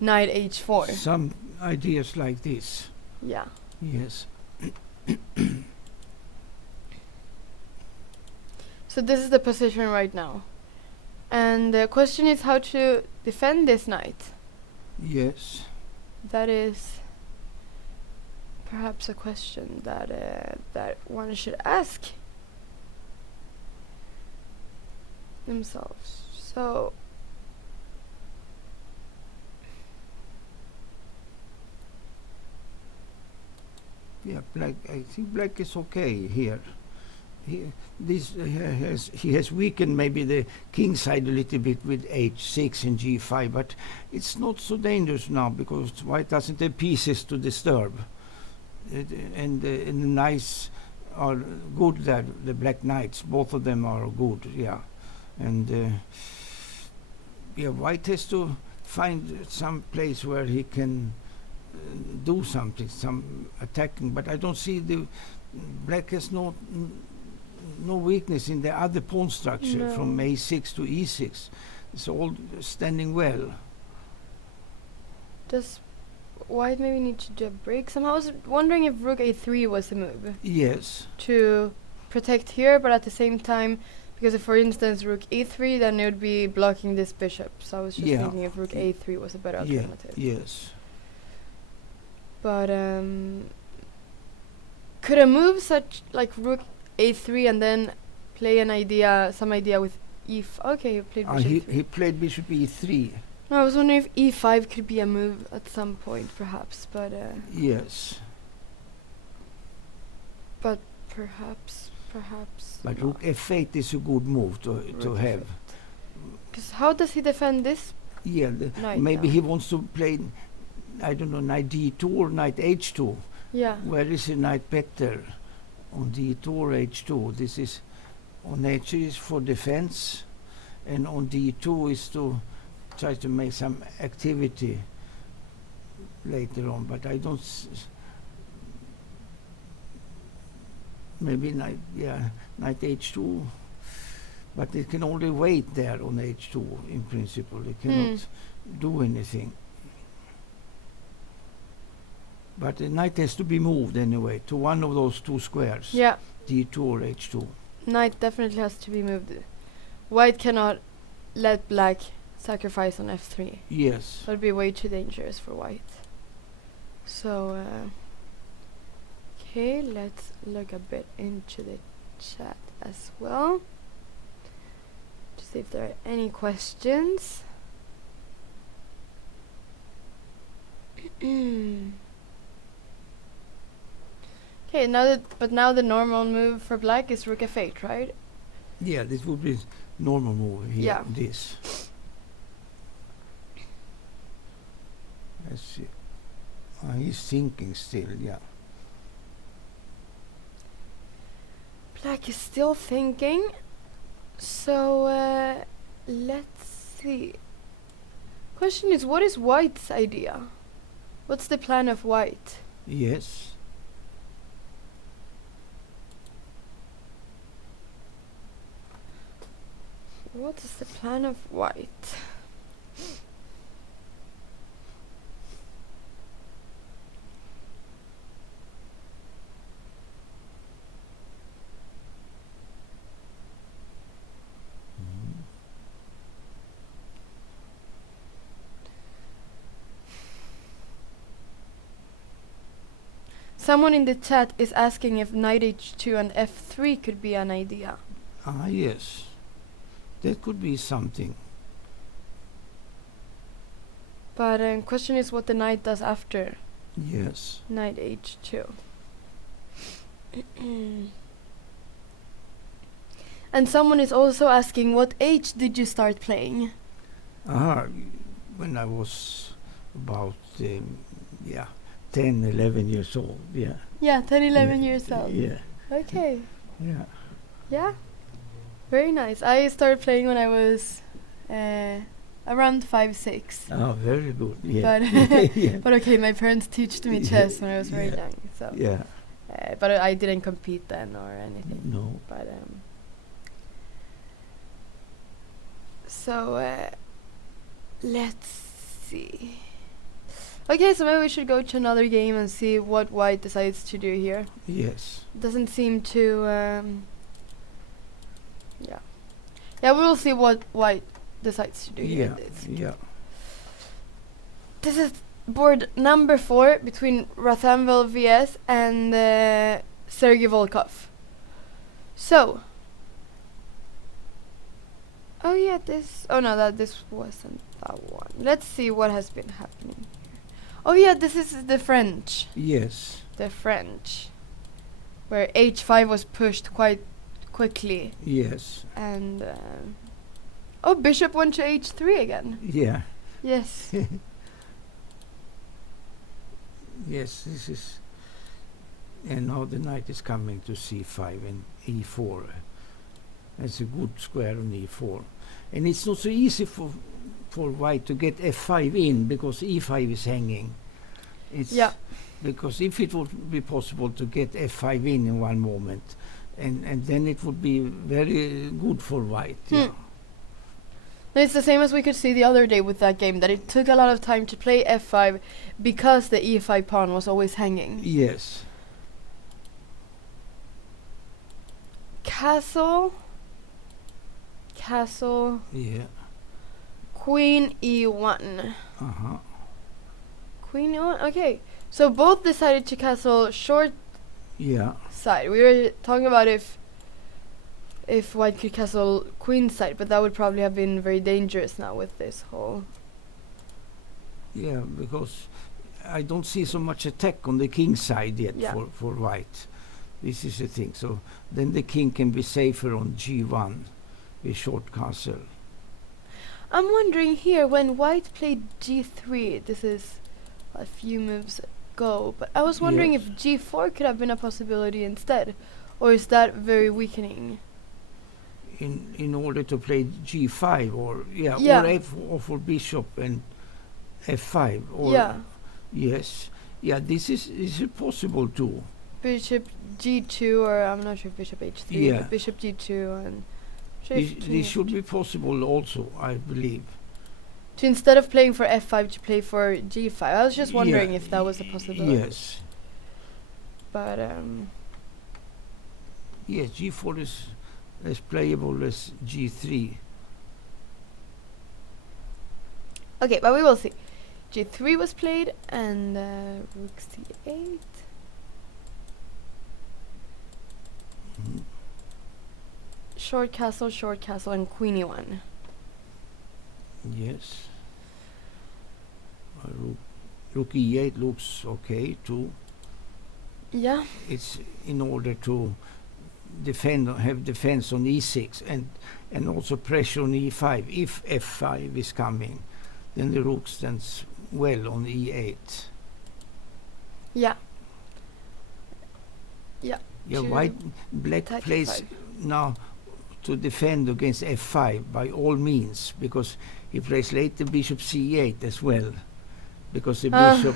knight h4. Some ideas like this. Yeah. Yes. So this is the position right now. And the question is how to defend this knight. Yes. That is perhaps a question that one should ask themselves. So Yeah, black. I think black is okay here. He has weakened maybe the king side a little bit with h6 and g5, but it's not so dangerous now because white doesn't have pieces to disturb, and the knights are good. There, the black knights, both of them are good. Yeah, and white has to find some place where he can do something, some attacking. But I don't see the black has no weakness in the other pawn structure from a6 to e6. It's all standing well. Does white maybe need to do a break somehow? I was wondering if rook a3 was the move. Yes. To protect here, but at the same time, because if, for instance, rook e3, then it would be blocking this bishop. So I was just thinking if rook a3 was a better alternative. Yes. But could a move such like rook a3 and then play some idea with okay, he played bishop. He played bishop e3. No, I was wondering if e5 could be a move at some point, perhaps. But yes. But perhaps. But rook f8 is a good move to have. Because how does he defend this? Yeah, maybe he wants to play, I don't know, knight d2 or knight h2. Yeah. Where is the knight better? On d2 or h2? This is on h is for defense, and on d2 is to try to make some activity later on, but I don't maybe knight h2, but it can only wait there on h2 in principle. It cannot do anything. But the knight has to be moved anyway to one of those two squares. Yeah. d2 or h2. Knight definitely has to be moved. White cannot let black sacrifice on f3. Yes. That would be way too dangerous for white. So, okay, let's look a bit into the chat as well. To see if there are any questions. Okay, now the normal move for black is rook f8, right? Yeah, this would be normal move here. Yeah. This. Let's see. He's thinking still, yeah. Black is still thinking. So, let's see. Question is, what is white's idea? What's the plan of white? Yes. What is the plan of white? Someone in the chat is asking if knight h2 and f3 could be an idea. Yes. That could be something. But question is what the knight does after. Yes. Knight h2. And someone is also asking, what age did you start playing? When I was about 10, 11 years old, yeah. Yeah, 10, 11 years old. Yeah. Okay. Yeah. Yeah. Very nice. I started playing when I was around 5, 6. Oh, very good. Yeah. But yeah. but okay, my parents taught me chess when I was very Yeah. young. So Yeah. but I didn't compete then or anything. No. But so let's see. Okay, so maybe we should go to another game and see what white decides to do here. Yes. Doesn't seem to yeah, we will see what white decides to do here. Yeah. This is board number 4 between Rathamvel VS and Sergey Volkov. So, oh yeah, this wasn't that one. Let's see what has been happening here. Oh yeah, this is the French. Yes. The French, where h5 was pushed quite quickly. Yes. And oh, bishop went to h3 again. Yeah. Yes. Yes, this is, and now the knight is coming to c5 and e4. That's a good square on e4, and it's not so easy for white to get f5 in because e5 is hanging. It's because if it would be possible to get f5 in one moment, and then it would be very good for white. Yeah. It's the same as we could see the other day with that game, that it took a lot of time to play f5 because the e5 pawn was always hanging. Yes. Castle. Yeah. Queen e1. Uh-huh. Queen e1. Okay, so both decided to castle short side. We were talking about if white could castle queen side, but that would probably have been very dangerous now with this whole. Yeah, because I don't see so much attack on the king side yet for white. This is the thing. So then the king can be safer on g1 with short castle. I'm wondering here, when white played g3, this is a few moves ago, but I was wondering if g4 could have been a possibility instead, or is that very weakening? in order to play g5 or or for bishop and f5 or yes, this is possible too. Bishop g2, or I'm not sure if bishop h3, but bishop g2 and this should be possible also, I believe. To instead of playing for f5 to play for g5. I was just wondering if that was a possibility. Yes. But yes, g4 is as playable as g3. Okay, but we will see. g3 was played and rook c8. Short castle, and queen e1. Yes. Rook e8 looks okay too. Yeah. It's in order to have defense on e6 and also pressure on e5. If f5 is coming, then the rook stands well on e8. Yeah. Black plays now to defend against f5 by all means, because he plays later bishop c8 as well, because the bishop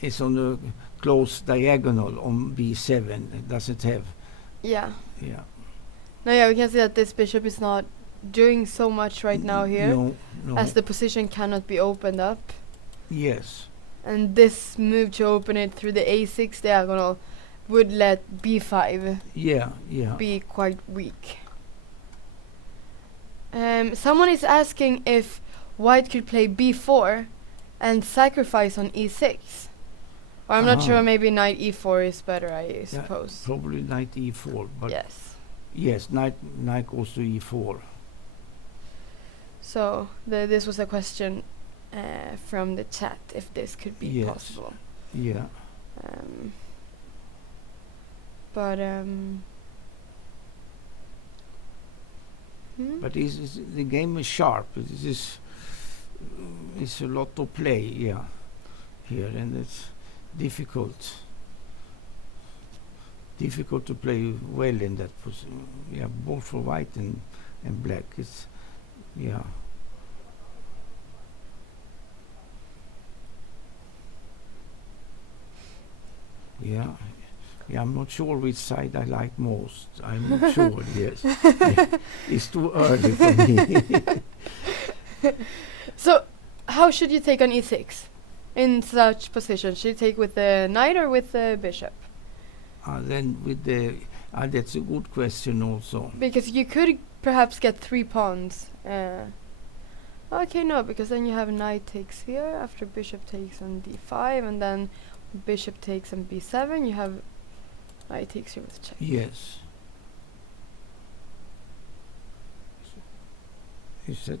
is on a close diagonal on b7. It doesn't have. Yeah. No, we can see that this bishop is not doing so much right now here, no. as the position cannot be opened up. Yes. And this move to open it through the a6 diagonal would let b5 be quite weak. Someone is asking if white could play b4 and sacrifice on e6. Or I'm not sure, maybe knight e4 is better, I suppose. Probably knight e4, but yes, knight goes to e4. So this was a question from the chat, if this could be possible. Yeah. But the game is sharp. It's a lot to play, here, and it's difficult to play well in that position. Both for white and black. It's I'm not sure which side I like most. I'm not sure. Yes, it's too early for me. So, how should you take on e6 in such position? Should you take with the knight or with the bishop? Then with the that's a good question also. Because you could perhaps get 3 pawns. Okay, no, because then you have knight takes here after bishop takes on d5, and then bishop takes on b7. You have knight takes here with check. Yes. Is that?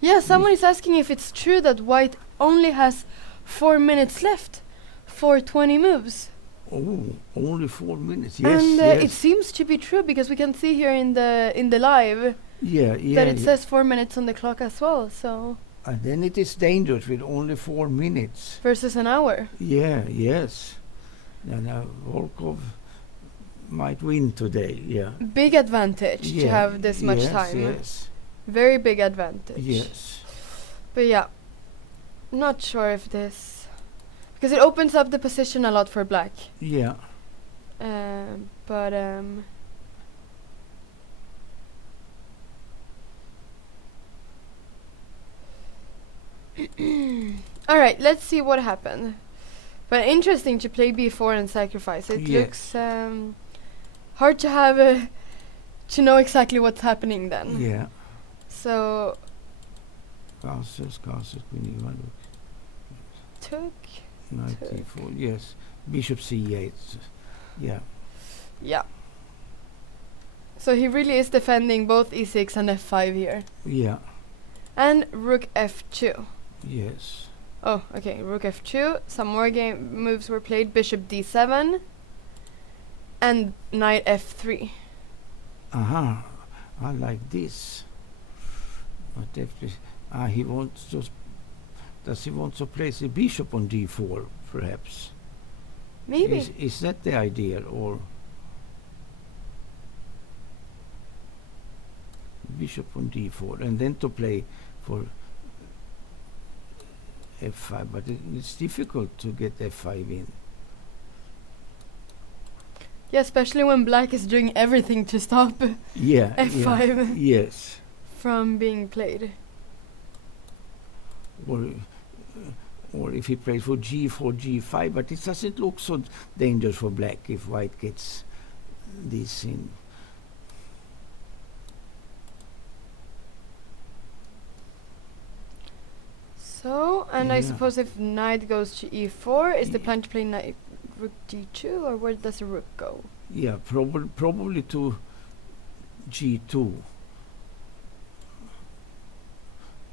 Yeah, someone is asking if it's true that white only has 4 minutes left for 20 moves. Oh, only 4 minutes. Yes, and it seems to be true, because we can see here in the live that it says 4 minutes on the clock as well. So. And then it is dangerous with only 4 minutes versus an hour. Yes. And Volkov might win today. Big advantage to have this much time. Yes. Very big advantage. Yes. But not sure if this, because it opens up the position a lot for black. Yeah. But all right, let's see what happened. But interesting to play b4 and sacrifice. It looks hard to have to know exactly what's happening then. Yeah. So. Castles, queen e1. Took. Knight e4. Yes. Bishop c8. Yeah. So he really is defending both e6 and f5 here. Yeah. And rook f2. Yes. Oh, okay. Rook f2. Some more moves were played. Bishop d7. And knight f3. I like this. But he wants to. Does he want to place the bishop on d4, perhaps? Maybe. Is that the idea, or? bishop on d4, and then to play for f5, but it's difficult to get f5 in. Yeah, especially when black is doing everything to stop f5 yes, from being played. Or if he plays for g4, g5, but it doesn't look so dangerous for black if white gets this in. So, and I suppose if knight goes to e4, is the plan to play knight rook g2, or where does the rook go? Yeah, probably to g2.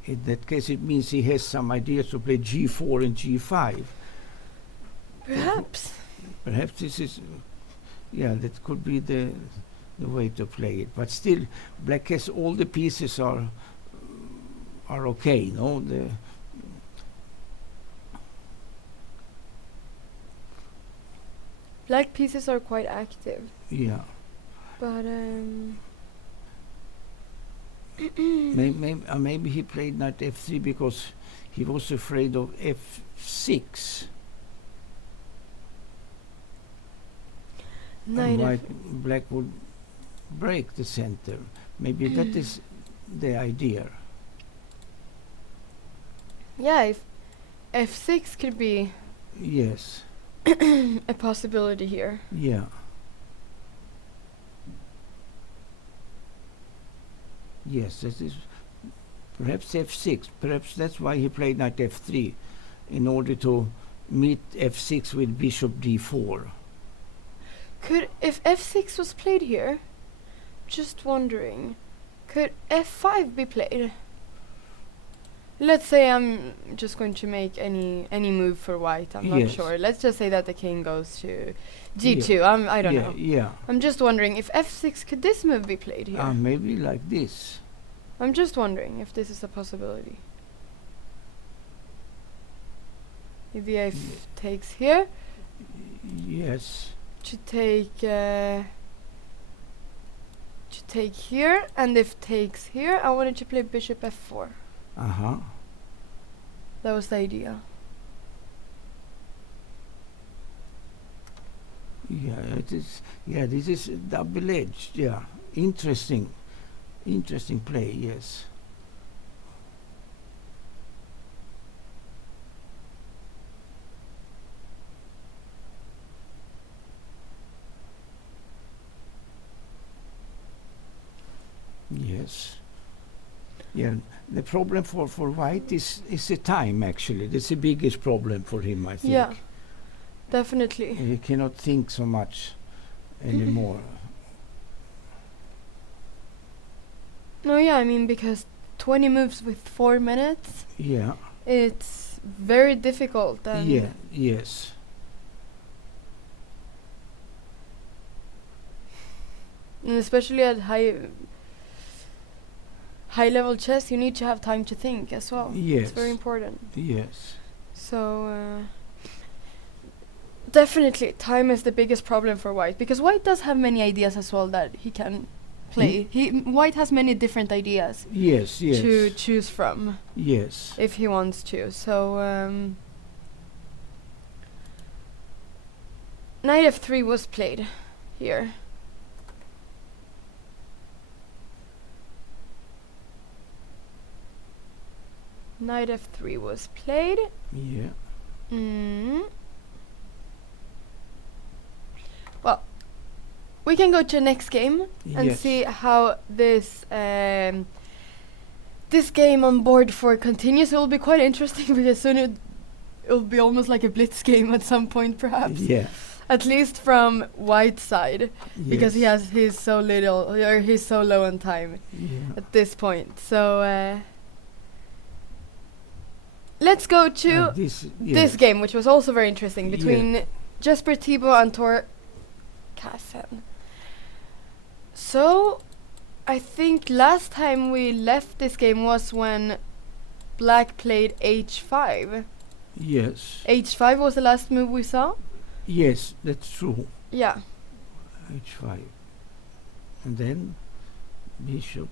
In that case, it means he has some ideas to play g4 and g5. Perhaps. Perhaps this is, that could be the way to play it. But still, black has all the pieces are okay, no? Black pieces are quite active. Yeah. But maybe he played knight f3 because he was afraid of f6. Black would break the center. Maybe that is the idea. Yeah, if f6 could be a possibility here. Yeah. Yes, that is perhaps f6. Perhaps that's why he played knight f3, in order to meet f6 with bishop d4. If f6 was played here, just wondering, could f5 be played? Let's say I'm just going to make any move for white. I'm not sure. Let's just say that the king goes to g2. I don't know. Yeah. I'm just wondering if f6, could this move be played here? Maybe like this. I'm just wondering if this is a possibility. If the f takes here. Yes. To take here, and if takes here, I wanted to play bishop f4. That was the idea. Yeah, it is. Yeah, this is double-edged. Yeah, interesting play. Yes. Yes. Yeah, the problem for white is the time, actually. That's the biggest problem for him, I think. Yeah, definitely. He cannot think so much anymore. No, yeah, I mean, because 20 moves with 4 minutes, it's very difficult. And yes. And especially at high level chess, you need to have time to think as well. Yes. It's very important. Yes. So definitely time is the biggest problem for white, because white does have many ideas as well that he can play. White has many different ideas. Yes. To choose from. Yes. If he wants to. So knight f3 was played here. Knight f3 was played. Yeah. Well, we can go to the next game and see how this this game on board 4 continues. It will be quite interesting because soon it will be almost like a blitz game at some point, perhaps. Yeah. At least from white's side, because he's so little, or he's so low on time at this point. So let's go to this game, which was also very interesting, between Jesper Thibault and Tor Kassen. So I think last time we left this game was when black played h5. Yes. h5 was the last move we saw. Yes, that's true. Yeah. h5. And then bishop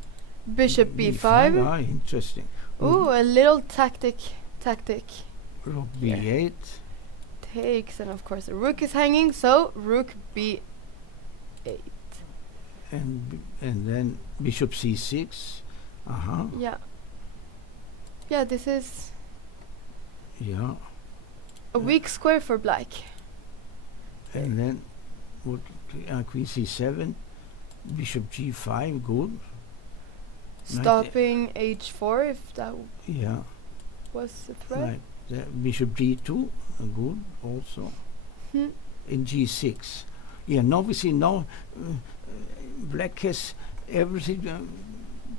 Bishop b5. Ah, interesting. Ooh, a little tactic. Rook b8. Takes, and of course the rook is hanging, so rook b8. And then bishop c6. Yeah. Yeah, this is a weak square for black. And then queen c7, bishop g5, good. Stopping h4 if that was a threat. Bishop d2, good also. Hmm. In g6. Yeah, now we see black has everything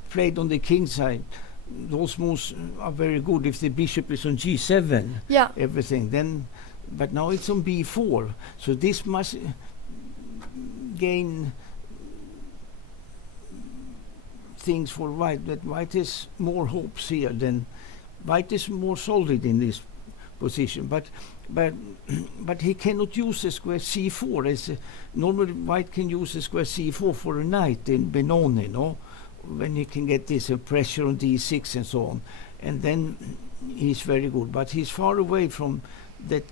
played on the king side. Those moves are very good if the bishop is on g7. Yeah. Everything then, but now it's on b4. So this must gain things for white. That white has more hopes here than white is more solid in this position. But he cannot use the square c4 as normally white can use the square c4 for a knight in Benoni, no? When he can get this pressure on d6 and so on, and then he's very good. But he's far away from that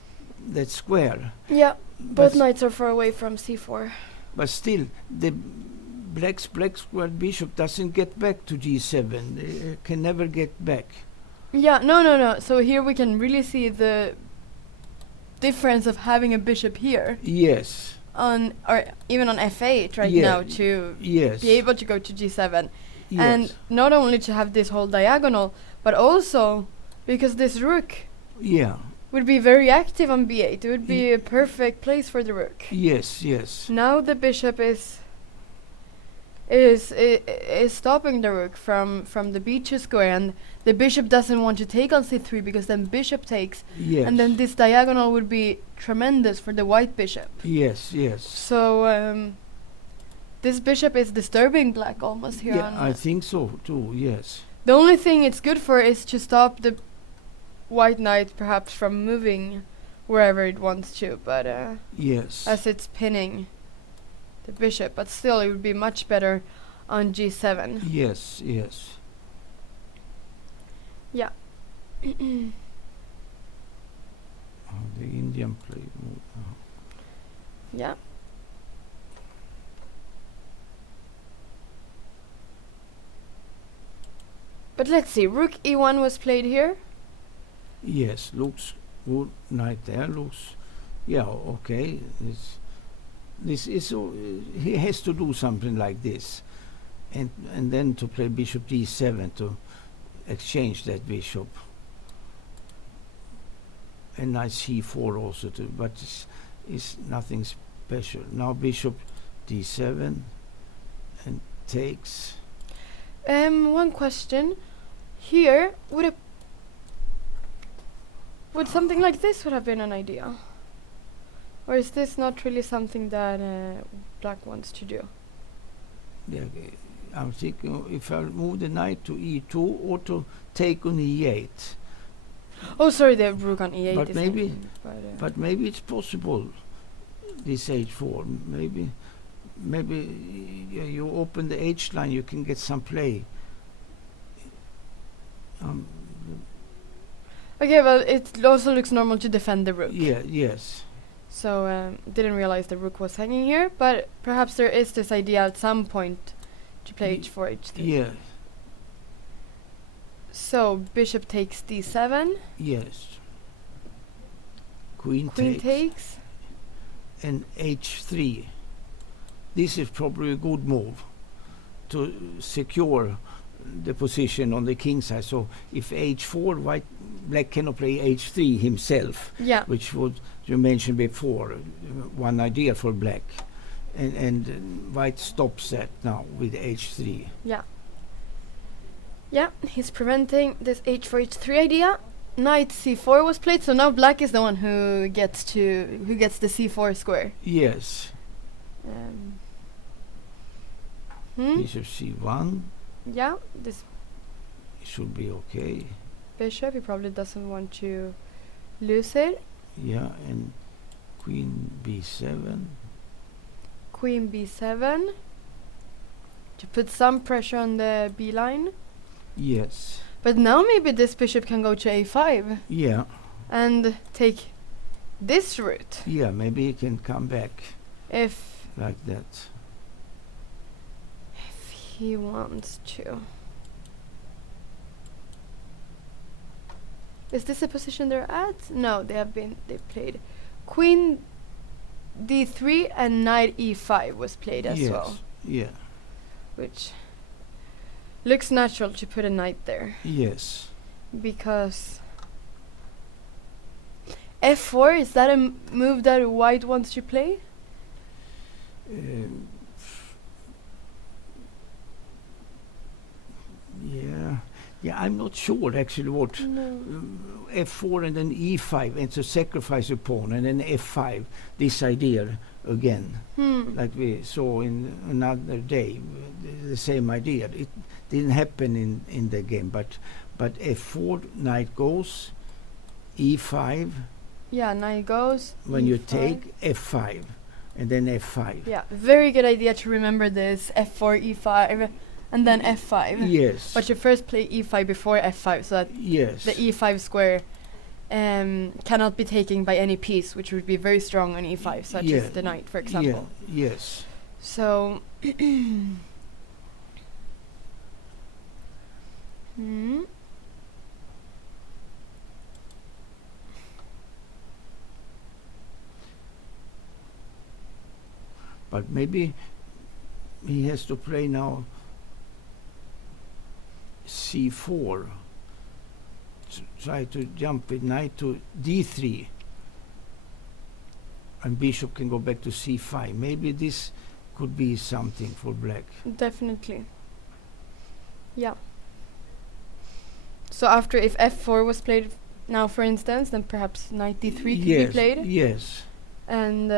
square. Yeah, both knights are far away from c4. But still, the black square bishop doesn't get back to g7. It can never get back. Yeah, no. So here we can really see the difference of having a bishop here. Yes. Or even on f8 now to be able to go to g7. Yes. And not only to have this whole diagonal, but also because this rook would be very active on b8. It would be a perfect place for the rook. Yes. Now the bishop is stopping the rook from the b2 square, and the bishop doesn't want to take on c3 because then bishop takes, and then this diagonal would be tremendous for the white bishop. Yes. So this bishop is disturbing black almost here. Yeah, I think so too. Yes. The only thing it's good for is to stop the white knight perhaps from moving wherever it wants to, but as it's pinning the bishop, but still it would be much better on g7. Yes. Yeah. The Indian play. Yeah. But let's see, rook e1 was played here. Yes, looks good. Knight there looks, okay. This is he has to do something like this, and then to play bishop d7 to exchange that bishop, and knight c4 also too. But it's nothing special. Now bishop d7 and takes. One question here: would something like this would have been an idea? Or is this not really something that black wants to do? Yeah, I'm thinking if I move the knight to e2 or to take on e8. Oh, sorry, the rook on e8. But maybe it's possible. This h4, maybe you open the h line, you can get some play. Okay, well, it also looks normal to defend the rook. Yeah, yes. So didn't realize the rook was hanging here, but perhaps there is this idea at some point to play h4, h3. Yeah. So bishop takes d7. Yes. Queen takes. And h3. This is probably a good move to secure the position on the king side. So if h4, black cannot play h3 himself, which was you mentioned before, one idea for black, and white stops that now with h3. Yeah, he's preventing this h4, h3 idea. Knight c4 was played, so now black is the one who gets the c4 square. Yes. Bishop c1. Yeah, this should be okay. Bishop, he probably doesn't want to lose it. Yeah, and queen b7. Queen b7. to put some pressure on the B line. Yes. But now maybe this bishop can go to A5. Yeah. And take this route. Yeah, maybe he can come back. If like that. If he wants to. Is this a position they're at? No, they played Queen D3 and Knight E5 was played as well. Yeah. Which looks natural to put a knight there. Yes. Because F4, is that a move that white wants to play? Yeah, I'm not sure actually what F4 and then E5 and to sacrifice a pawn and then F5, this idea again, like we saw in another day, the same idea. It didn't happen in the game, but F4, knight goes, E5. Yeah, knight goes. When E5. you take F5 and then F5. Yeah, very good idea to remember this. F4, E5. And then F5. Yes. But you first play E5 before F5, so that the E5 square cannot be taken by any piece, which would be very strong on E5, such as the knight, for example. Yes. So. But maybe he has to play now C4, try to jump with knight to D3, and bishop can go back to C5. Maybe this could be something for black. Definitely. Yeah. So after, if F4 was played now, for instance, then perhaps knight D3 could be played. Yes. And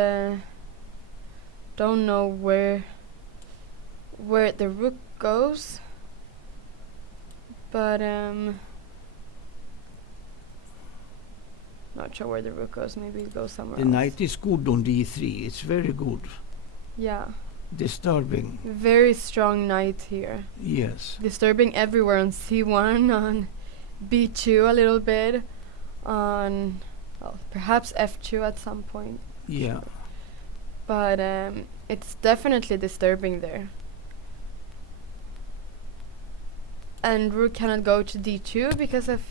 don't know where the rook goes. But not sure where the rook goes. Maybe it goes somewhere else. The knight is good on D3. It's very good. Yeah. Disturbing. Very strong knight here. Yes. Disturbing everywhere on C1, on B2 a little bit, on perhaps F2 at some point. Yeah. But it's definitely disturbing there. And rook cannot go to D2 because of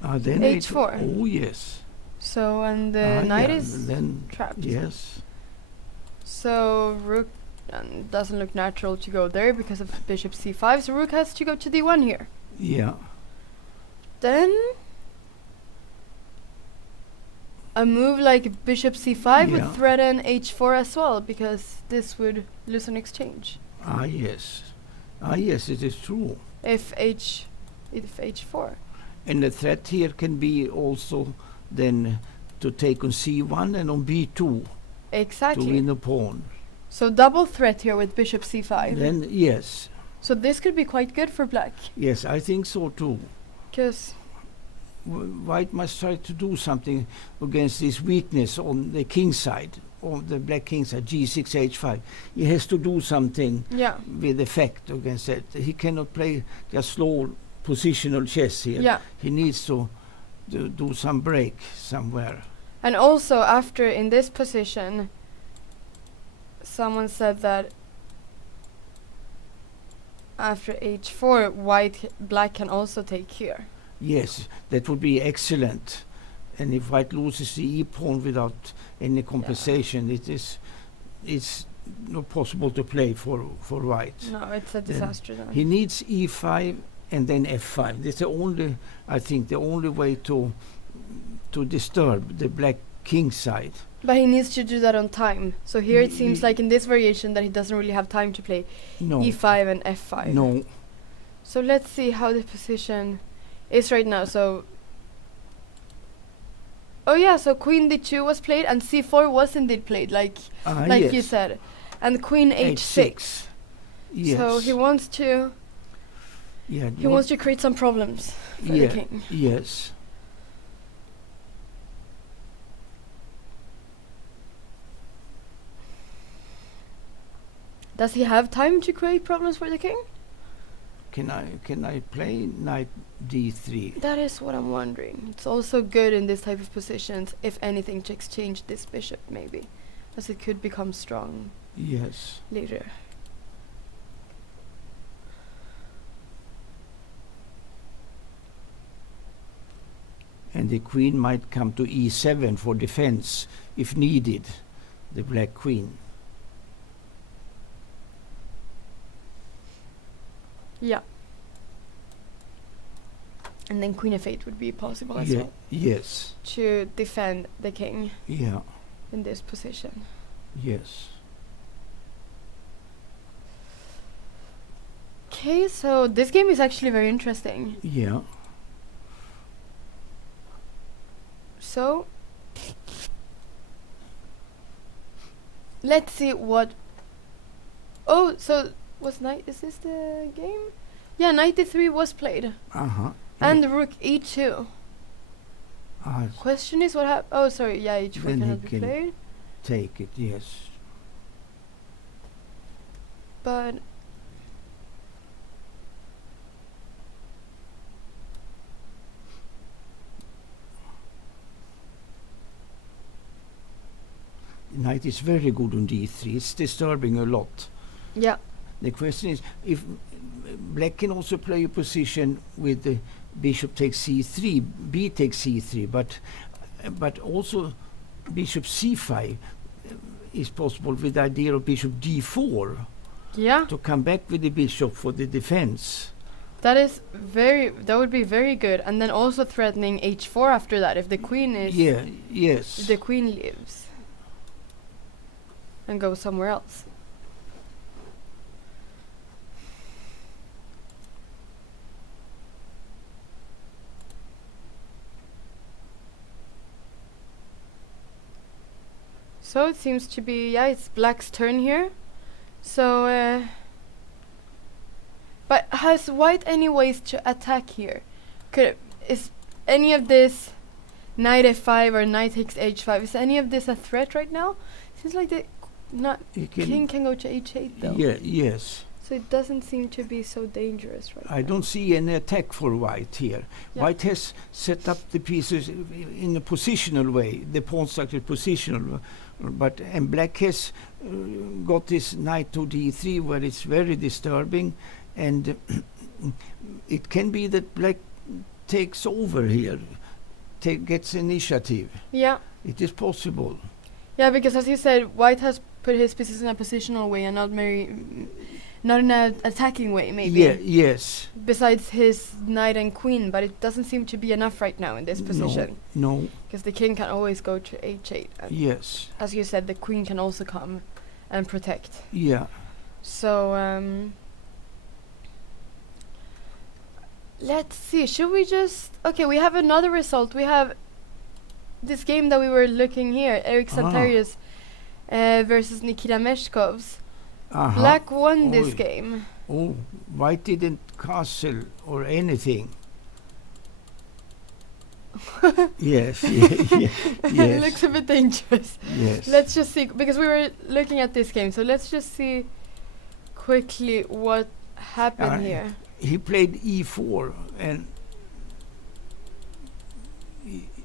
then H4. Oh yes. So and the knight is then trapped. Yes. So rook doesn't look natural to go there because of bishop C5. So rook has to go to D1 here. Yeah. Then a move like bishop C5 would threaten H4 as well, because this would lose an exchange. Yes, it is true. If H4. And the threat here can be also then to take on C1 and on B2. Exactly. To win a pawn. So double threat here with bishop C5. Then yes. So this could be quite good for black. Yes, I think so too. Because white must try to do something against this weakness on the king side, on the black king side, G6, H5. He has to do something with effect against that. He cannot play just slow positional chess here. Yeah. He needs to do some break somewhere. And also after, in this position, someone said that after H4, black can also take here. Yes, that would be excellent. And if white loses the e-pawn without any compensation, it's not possible to play for white. No, it's a disaster then. He needs e5 and then f5. That's the only way to disturb the black king side. But he needs to do that on time. So here it seems like in this variation that he doesn't really have time to play e5 and f5. No. So let's see how the position is right now. So so queen d2 was played and c4 was indeed played, like you said, and queen h6. Yes. So he wants to wants to create some problems for the king. Yes. Does he have time to create problems for the king? Can I play knight d3? That is what I'm wondering. It's also good in this type of positions, if anything, to exchange this bishop, maybe. As it could become strong Yes. later. And the queen might come to e7 for defense, if needed, the black queen. Yeah. And then queen f8 would be possible as well. Yes. To defend the king Yeah. in this position. Yes. Okay, so this game is actually very interesting. Yeah. So let's see what. Oh, so was knight? Is this the game? Yeah, knight d3 was played, and rook e2. Question is what happened. Oh, sorry. Yeah, h4 Then cannot he be can played. take it. Yes. But Knight is very good on d3. It's disturbing a lot. yeah, The question is if black can also play a position with the bishop takes c3, b takes c3, but also bishop c5 is possible with the idea of bishop d4 yeah. to come back with the bishop for the defense. That would be very good, and then also threatening h4 after that if the queen is. Yeah. Yes. If the queen leaves and goes somewhere else. So it seems to be, yeah, it's black's turn here. So, but has white any ways to attack here? Is any of this knight f5 or knight takes h5, is any of this a threat right now? Seems like the king can go to h8 though. Yeah. Yes. So it doesn't seem to be so dangerous right now. I don't see any attack for white here. Yeah. White has set up the pieces in a positional way, the pawn structure positional, and black has got this knight to d3 where it's very disturbing, and it can be that black takes over here, gets initiative. Yeah. It is possible. Yeah, because as you said, white has put his pieces in a positional way and not in an attacking way, maybe. Yeah. Yes. Besides his knight and queen, but it doesn't seem to be enough right now in this position. No. Because the king can always go to h8. And Yes. as you said, the queen can also come and protect. Yeah. So, let's see. Should we just... Okay, we have another result. We have this game that we were looking here, Eric Santarius versus Nikita Meshkov's. Black won this game. Oh, white didn't castle or anything. Yes. Yes. It looks a bit dangerous. Yes. Let's just see, because we were looking at this game, so let's just see quickly what happened here. He played e4 and...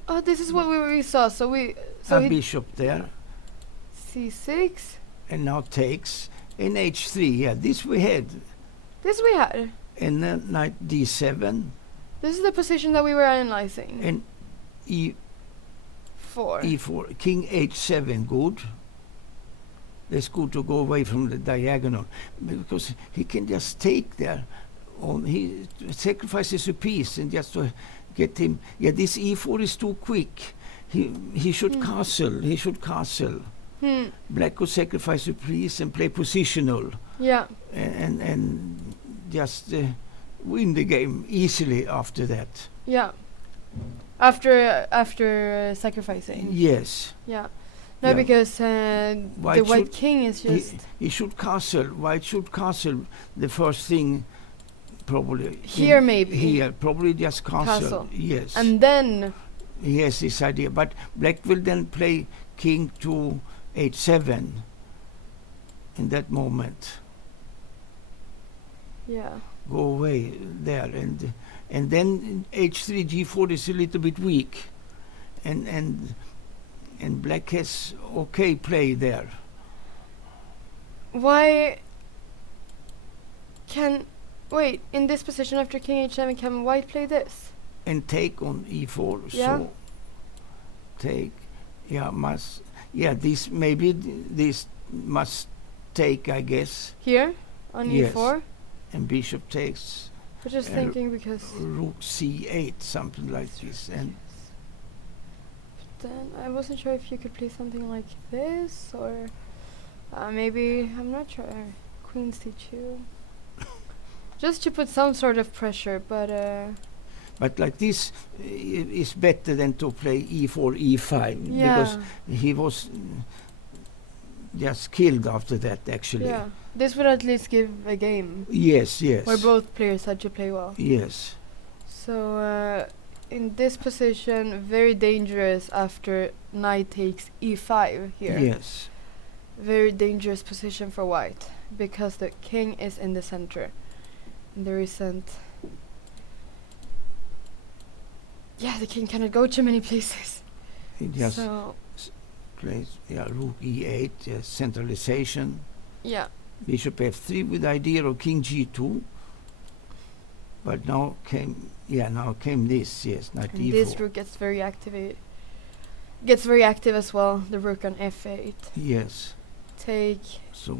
Oh, this is what we saw. So a bishop there. c6. And now takes. In h3, yeah, this we had. This we had. And then knight d7. This is the position that we were analyzing. And e4. King h7, good. That's good to go away from the diagonal. Because he can just take there. He sacrifices a piece and just to get him. Yeah, this e4 is too quick. He should castle. He should castle. Black could sacrifice a piece and play positional. Yeah. And just win the game easily after that. Yeah. After sacrificing. Yes. Yeah. No, because the white king is just... He should castle. White should castle the first thing, probably. Here maybe. Here, probably just castle. Yes. And then... He has this idea. But black will then play king to h7 in that moment. Yeah. go away there, and then h3 g4 is a little bit weak, and black has okay play there. Why can... Wait, in this position after king h7, can white play this? And take on e4, Yeah. so take, this maybe this must take, I guess. Here? On Yes. e4? And bishop takes, I'm just thinking because... rook c8, something like this, and Then I wasn't sure if you could play something like this, or maybe, I'm not sure, queen c2. Just to put some sort of pressure, but like this is better than to play e4, e5, yeah. because he was just killed after that, actually. Yeah. This would at least give a game Yes, where both players had to play well. yes, So in this position, very dangerous after knight takes e5 here. yes, Very dangerous position for white, because the king is in the center. And there isn't... Yeah, the king cannot go to many places. he just So, plays rook e8, centralization, yeah. bishop f3 with idea of king g2, but now came this, yes, knight And e4. this rook gets very active as well, the rook on f8. Yes, Take so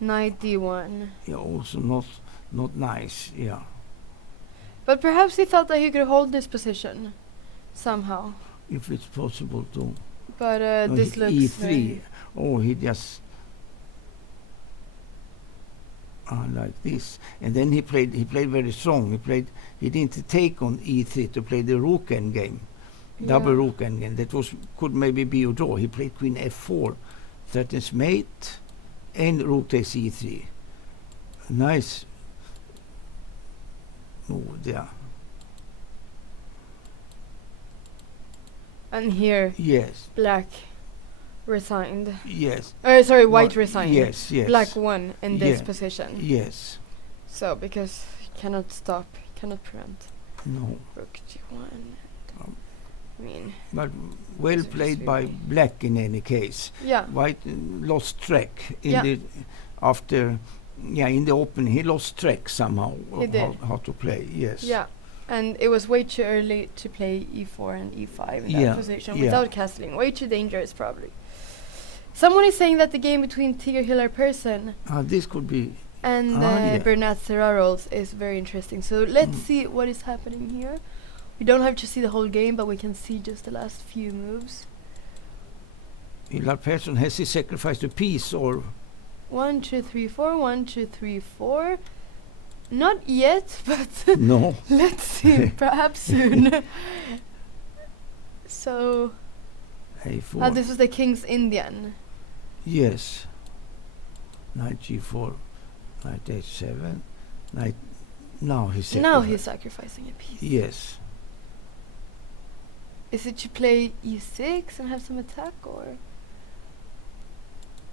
knight d1. also not nice, But perhaps he thought that he could hold this position somehow. if it's possible to. But No, this he- looks e3. very... Oh, he just like this, and then he played very strong. He didn't take on e3 to play the rook endgame, double Yeah. rook endgame. That could maybe be a draw. He played queen f4, threatens mate, and rook takes e3. Nice move there. And here, Yes, black resigned. yes, Sorry, white No, resigned. yes, yes. Black won in this Yeah. position. yes. So, because he cannot stop, he cannot prevent. No, Rook g1. Um, I mean, but well This is played by really- black in any case. yeah. White lost track in Yeah. the after in the open. He lost track somehow He of did. how to play. Yes. Yeah. And it was way too early to play e4 and e5 in Yeah, that position yeah. without castling. Way too dangerous, probably. Someone is saying that the game between Tigger Hillar Persson This could be and yeah. Bernat Serrarols is very interesting. So let's Mm. see what is happening here. We don't have to see the whole game, but we can see just the last few moves. Hillar Persson. Has he sacrificed a piece or 1, 2, 3, 4. 1, 2, 3, 4. Not yet, but no? let's see. Perhaps soon. So, A4. this was the King's Indian. Yes. Knight g4, knight h7, knight. Now he's Now he's sacrificing a piece. Yes. Is it to play e6 and have some attack, or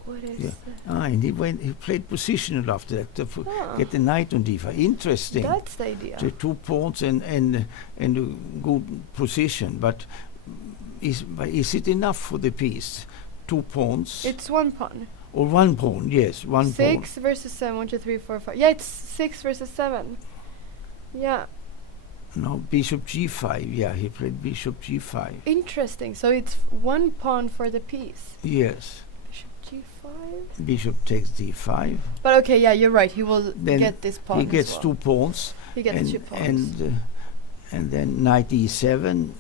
what is Yeah. it? And he played positional after that to Ah, get the knight on d5. Interesting. that's the idea. The 2 pawns and a good position, but is it enough for the piece? 2 pawns It's 1 pawn. or 1 pawn? Yes, 1 pawn. 6 versus 7. 1, 2, 3, 4, 5. Yeah, it's 6 versus 7. Yeah, No, bishop g5. Yeah, he played bishop g5. interesting. So it's 1 pawn for the piece. Yes, Bishop g5. bishop takes d5. But okay, yeah, you're right. He will Then get this pawn. He as gets well. 2 pawns, He gets and 2 pawns. and then knight e7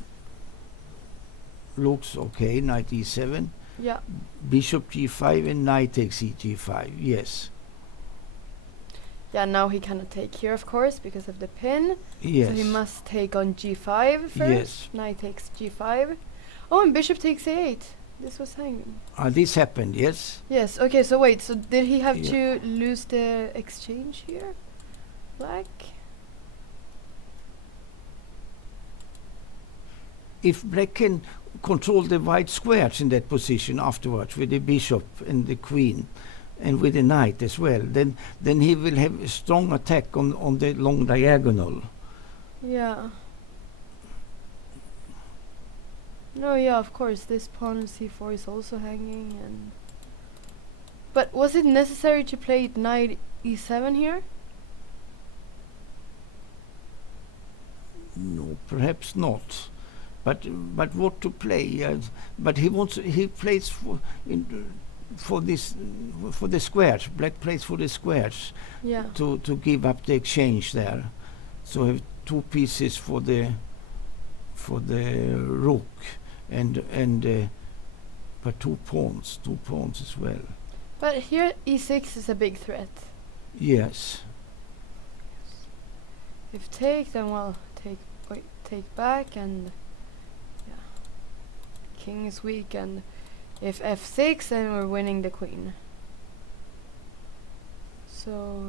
looks okay. Knight e7, Yeah. bishop g5, and knight takes g5. Yes, Yeah, now he cannot take here, of course, because of the pin. yes, So he must take on g5 first. Yes. Knight takes g5. Oh, and bishop takes a8. This was hanging. This happened. Yes. Yes, okay, so wait, so did he have Yeah. to lose the exchange here? Black? If black can control the white squares in that position afterwards with the bishop and the queen, and with the knight as well. Then he will have a strong attack on the long diagonal. Yeah. No, yeah, of course. This pawn on c4 is also hanging, and. But was it necessary to play knight e7 here? No, perhaps not. But what to play? But he plays for the squares. Black plays for the squares. Yeah. To give up the exchange there. So have 2 pieces for the rook and but 2 pawns as well. But here e6 is a big threat. Yes. If take, then we'll take back, and yeah, king is weak, and if f6, then we're winning the queen. So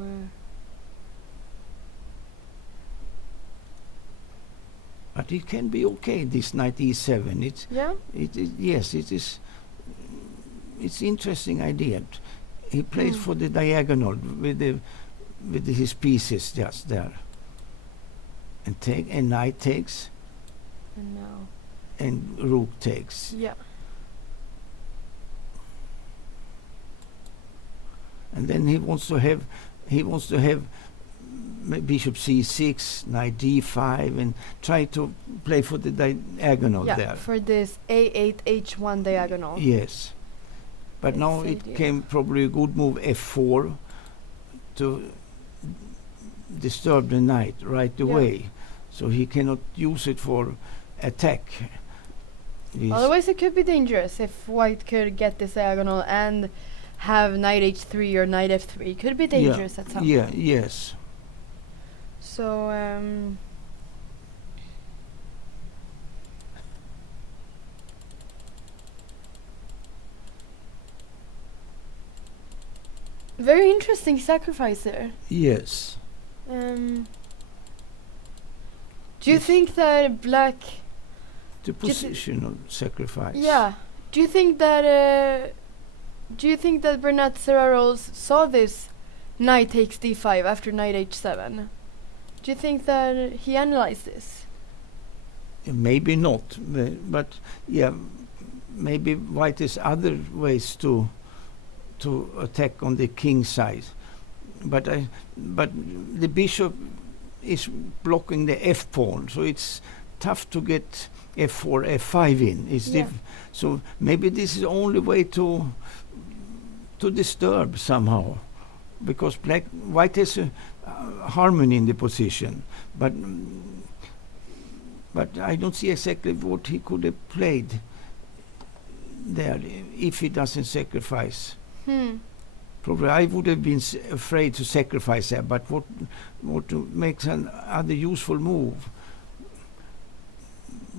but it can be okay, this knight e7. Yes, it is. It's interesting idea. He plays for the diagonal with his pieces just there, and knight takes, and now and rook takes. Yeah. And then he wants to have bishop c6, knight d5, and try to play for the diagonal there. For this a8 h1 diagonal. Yes. But now it came probably a good move f4 to disturb the knight right away, so he cannot use it for attack. Otherwise it could be dangerous if white could get this diagonal and have knight h3 or knight f3. It could be dangerous at some point. Yeah, yes. So very interesting sacrifice there. Yes. Do you think that black... The positional sacrifice. Yeah. Do you think that Bernat Serraros saw this knight takes d5 after knight h7? Do you think that he analyzed this? Maybe not, but yeah, maybe white has other ways to attack on the king side, but the bishop is blocking the f pawn, so it's tough to get f4, f5 in. So maybe this is the only way to disturb somehow, because white has a harmony in the position, but I don't see exactly what he could have played there if he doesn't sacrifice. Probably I would have been afraid to sacrifice that, but what makes an other useful move?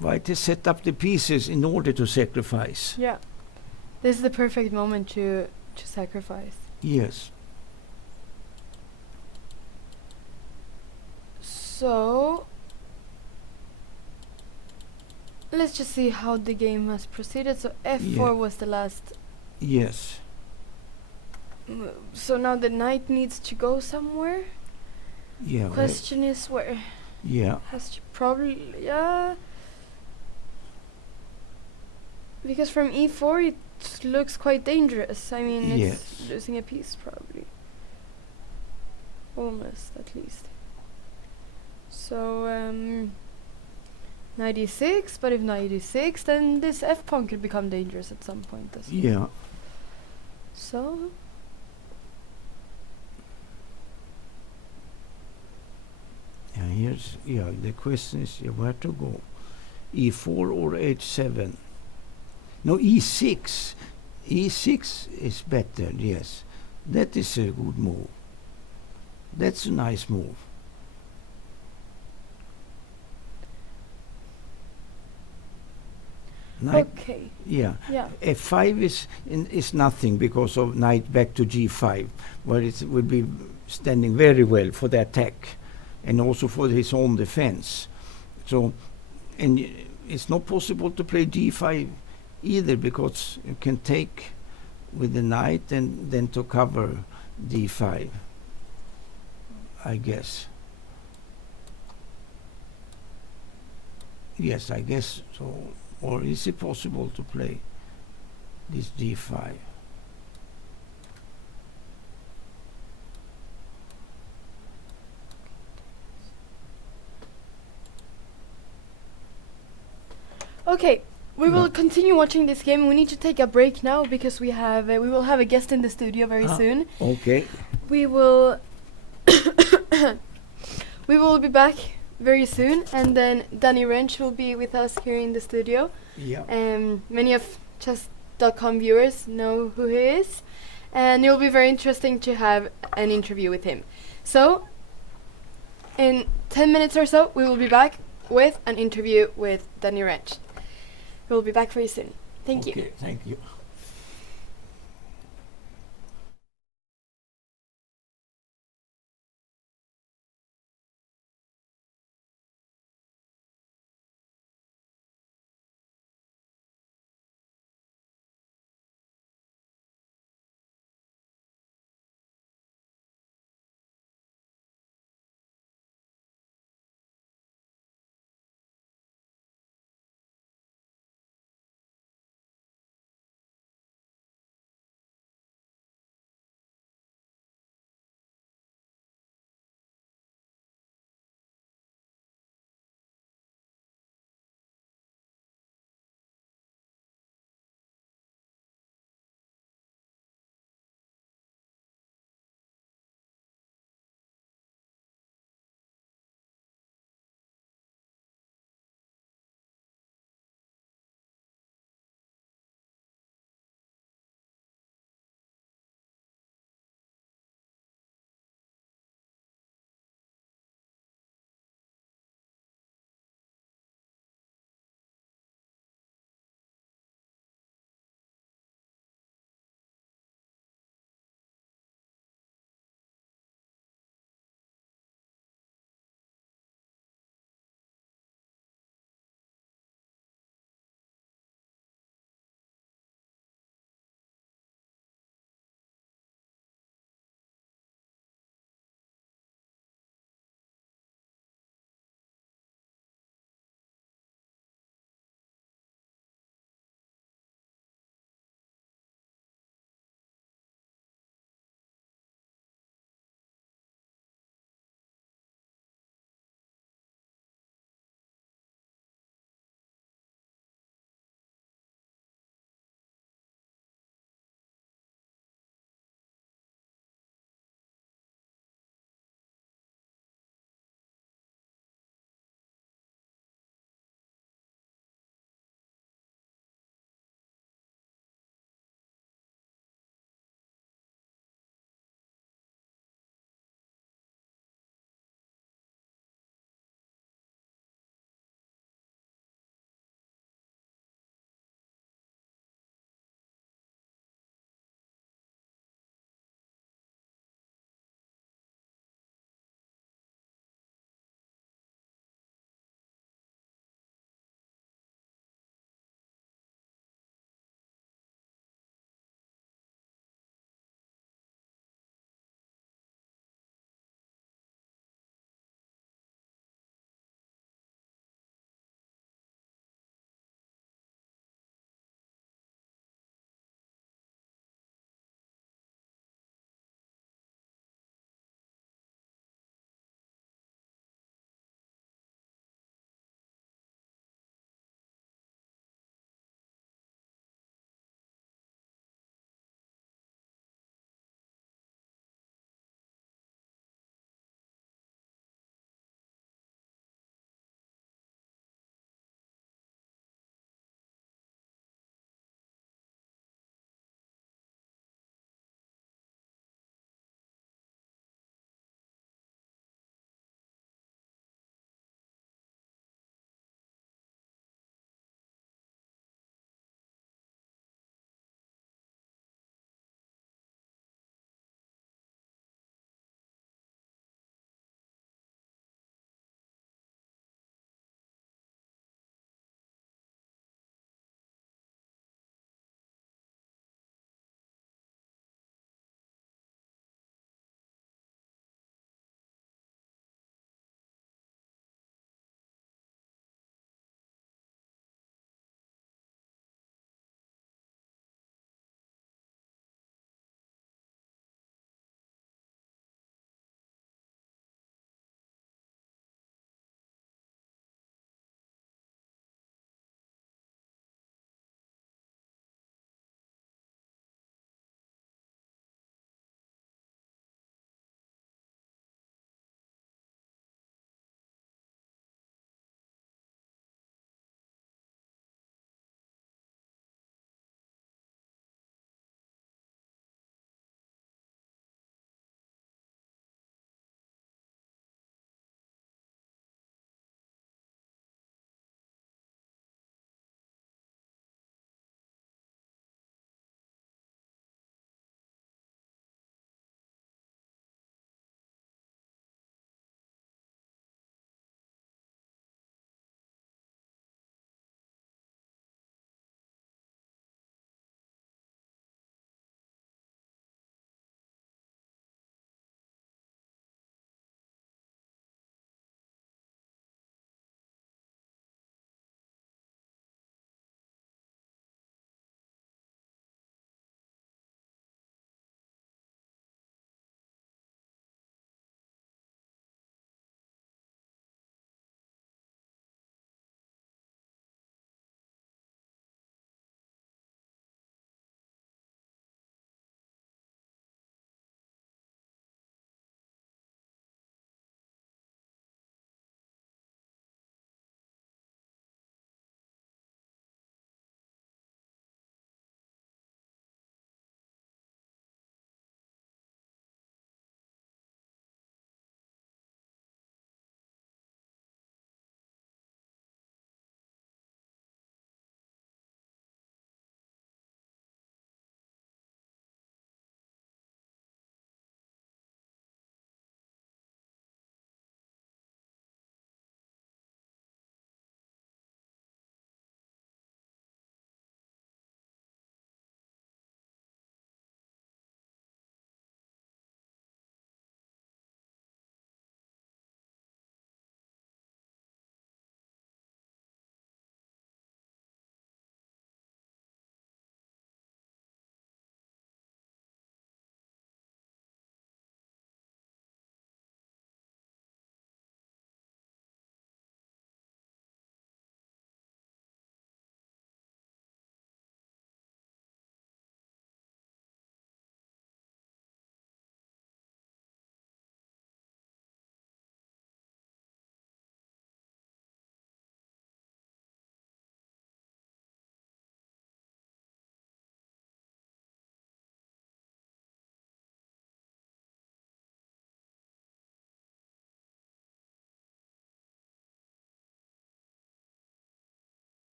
White has set up the pieces in order to sacrifice. Yeah, this is the perfect moment to sacrifice. Yes. So let's just see how the game has proceeded. So f4 was the last. Yes. So now the knight needs to go somewhere. Yeah. Question is where. Yeah. Has to probably because from e4 it looks quite dangerous. I mean, it's losing a piece probably. Almost, at least. So knight e6, but if knight e6, then this f pawn could become dangerous at some point as well. Yeah. So the question is where to go, e4 or h7. No, e6 is better. Yes, that is a good move. That's a nice move. Okay. Yeah. F5 is nothing because of knight back to g5, where it will be standing very well for the attack and also for his own defense. So, and it's not possible to play d5 either, because you can take with the knight and then to cover d5, I guess. Yes, I guess so. Or is it possible to play this d5? Okay, we will No. continue watching this game. We need to take a break now because we will have a guest in the studio very soon. Okay. We will we will be back very soon, and then Danny Wrench will be with us here in the studio. Yeah. Many of chess.com viewers know who he is, and it will be very interesting to have an interview with him. So, in 10 minutes or so, we will be back with an interview with Danny Wrench. We'll be back very soon. Thank you. Okay, thank you.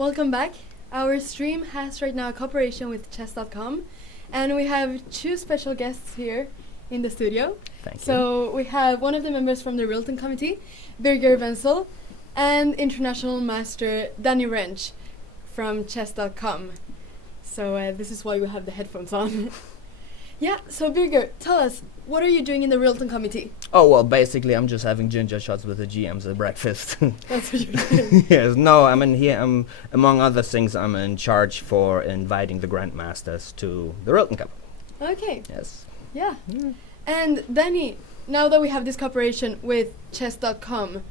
Welcome back. Our stream has right now a cooperation with chess.com, and we have two special guests here in the studio. Thank you. So we have one of the members from the Rilton Committee, Birger Wenzel, and international master Danny Wrench from chess.com. So this is why we have the headphones on. Yeah, so Birger, tell us, what are you doing in the Rilton Committee? Oh, well, basically, I'm just having ginger shots with the GMs at breakfast. That's what you're doing. Yes, no, I'm in here, among other things, I'm in charge for inviting the Grandmasters to the Rilton Cup. Okay. Yes. Yeah. And Danny, now that we have this cooperation with chess.com,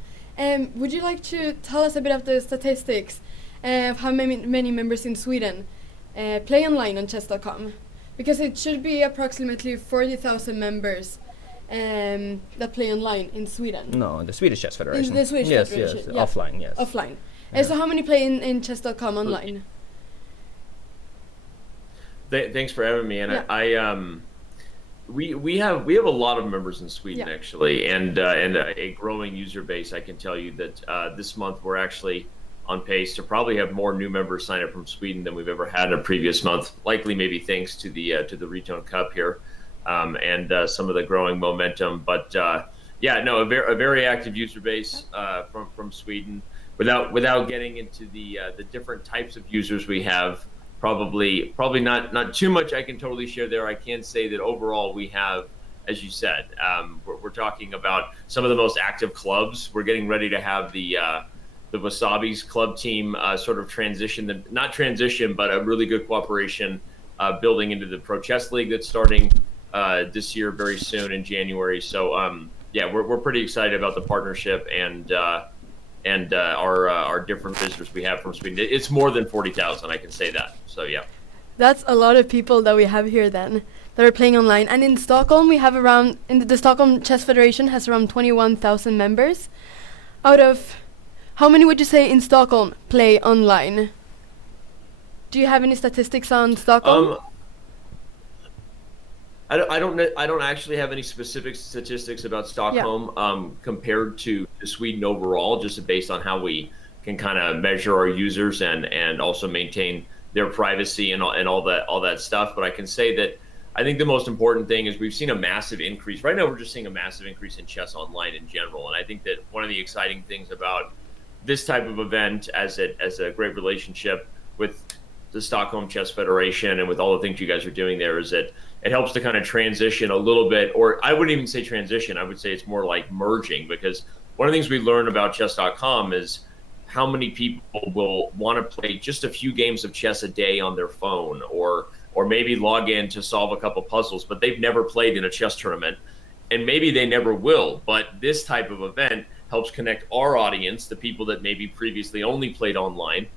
would you like to tell us a bit of the statistics of how many members in Sweden play online on chess.com? Because it should be approximately 40,000 members that play online in Sweden. No, the Swedish Chess Federation. In the Swedish Federation, yes, yeah. offline, yes. Offline. Yeah. So how many play in chess.com online? Thanks for having me. And Yeah. we have a lot of members in Sweden, Yeah. actually, and a growing user base. I can tell you that this month we're actually on pace to probably have more new members sign up from Sweden than we've ever had in a previous month. Likely, maybe thanks to the Rilton Cup here, and some of the growing momentum. But a very active user base from Sweden. Without getting into the different types of users we have, probably not too much I can totally share there. I can say that overall we have, as you said, we're talking about some of the most active clubs. We're getting ready to have the Wasabi's club team sort of but a really good cooperation building into the Pro Chess League that's starting this year very soon in January. So we're pretty excited about the partnership and our different visitors we have from Sweden. It's more than 40,000, I can say that. So yeah. That's a lot of people that we have here then that are playing online. And in Stockholm, we have the Stockholm Chess Federation has around 21,000 members. Out of, how many would you say in Stockholm play online? Do you have any statistics on Stockholm? I don't actually have any specific statistics about Stockholm compared to Sweden overall, just based on how we can kind of measure our users and also maintain their privacy and all that stuff. But I can say that I think the most important thing is we've seen a massive increase. Right now, we're just seeing a massive increase in chess online in general. And I think that one of the exciting things about this type of event as a great relationship with the Stockholm Chess Federation and with all the things you guys are doing there is that it helps to kind of transition a little bit, or I wouldn't even say transition, I would say it's more like merging, because one of the things we learned about chess.com is how many people will want to play just a few games of chess a day on their phone, or maybe log in to solve a couple puzzles, but they've never played in a chess tournament, and maybe they never will. But this type of event helps connect our audience, the people that maybe previously only played online,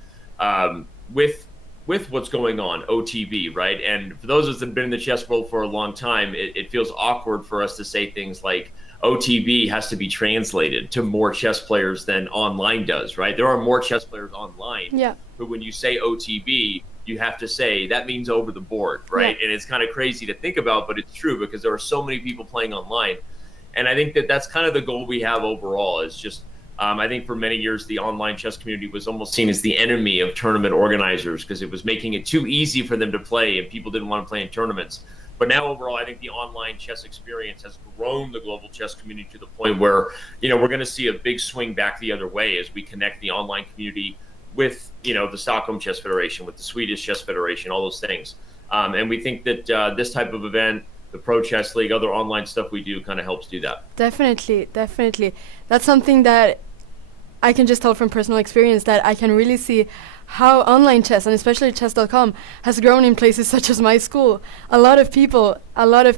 with what's going on, OTB, right? And for those of us that have been in the chess world for a long time, it feels awkward for us to say things like OTB has to be translated to more chess players than online does, right? There are more chess players online, but when you say OTB, you have to say that means over the board, right? And it's kind of crazy to think about, but it's true because there are so many people playing online. And I think that that's kind of the goal we have overall is just, I think for many years, the online chess community was almost seen as the enemy of tournament organizers because it was making it too easy for them to play and people didn't want to play in tournaments. But now overall, I think the online chess experience has grown the global chess community to the point where, we're going to see a big swing back the other way as we connect the online community with, the Stockholm Chess Federation, with the Swedish Chess Federation, all those things. And we think that this type of event, the Pro Chess League, other online stuff we do kind of helps do that. Definitely. That's something that I can just tell from personal experience that I can really see how online chess, and especially chess.com, has grown in places such as my school. A lot of people have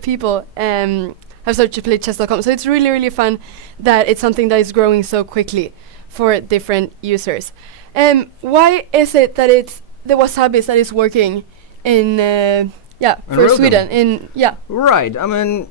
started to play chess.com. So it's really, really fun that it's something that is growing so quickly for different users. Why is it that it's the Wasabis that is working in for Sweden? Right. I mean,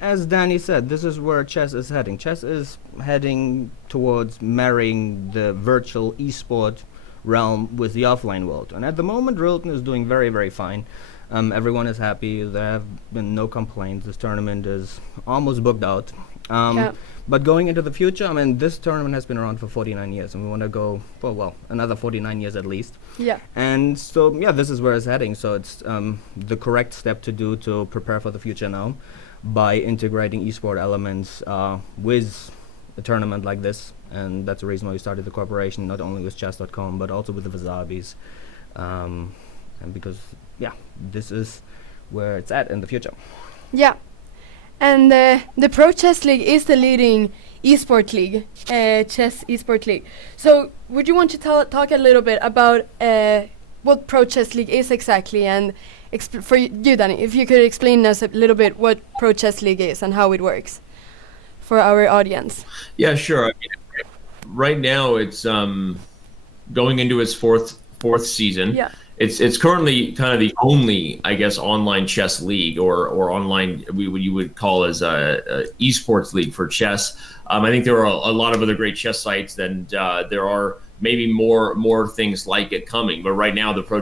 as Danny said, this is where chess is heading. Chess is heading towards marrying the virtual esport realm with the offline world. And at the moment, Rilton is doing very, very fine. Everyone is happy. There have been no complaints. This tournament is almost booked out. But going into the future, I mean, this tournament has been around for 49 years, and we want to go for, well, another 49 years at least. Yeah. And so, yeah, this is where it's heading. So it's the correct step to do to prepare for the future now by integrating esport elements with a tournament like this. And that's the reason why we started the cooperation, not only with chess.com, but also with the Wasabis. And because, yeah, this is where it's at in the future. Yeah. And the Pro Chess League is the leading esport league, chess esport league. So would you want to talk a little bit about what Pro Chess League is exactly, and for you, Danny, if you could explain us a little bit what Pro Chess League is and how it works for our audience. Yeah, sure. I mean, right now it's going into its fourth season. Yeah. It's currently kind of the only, I guess, online chess league or online what you would call as a esports league for chess. I think there are a lot of other great chess sites, and there are maybe more things like it coming. But right now, the Pro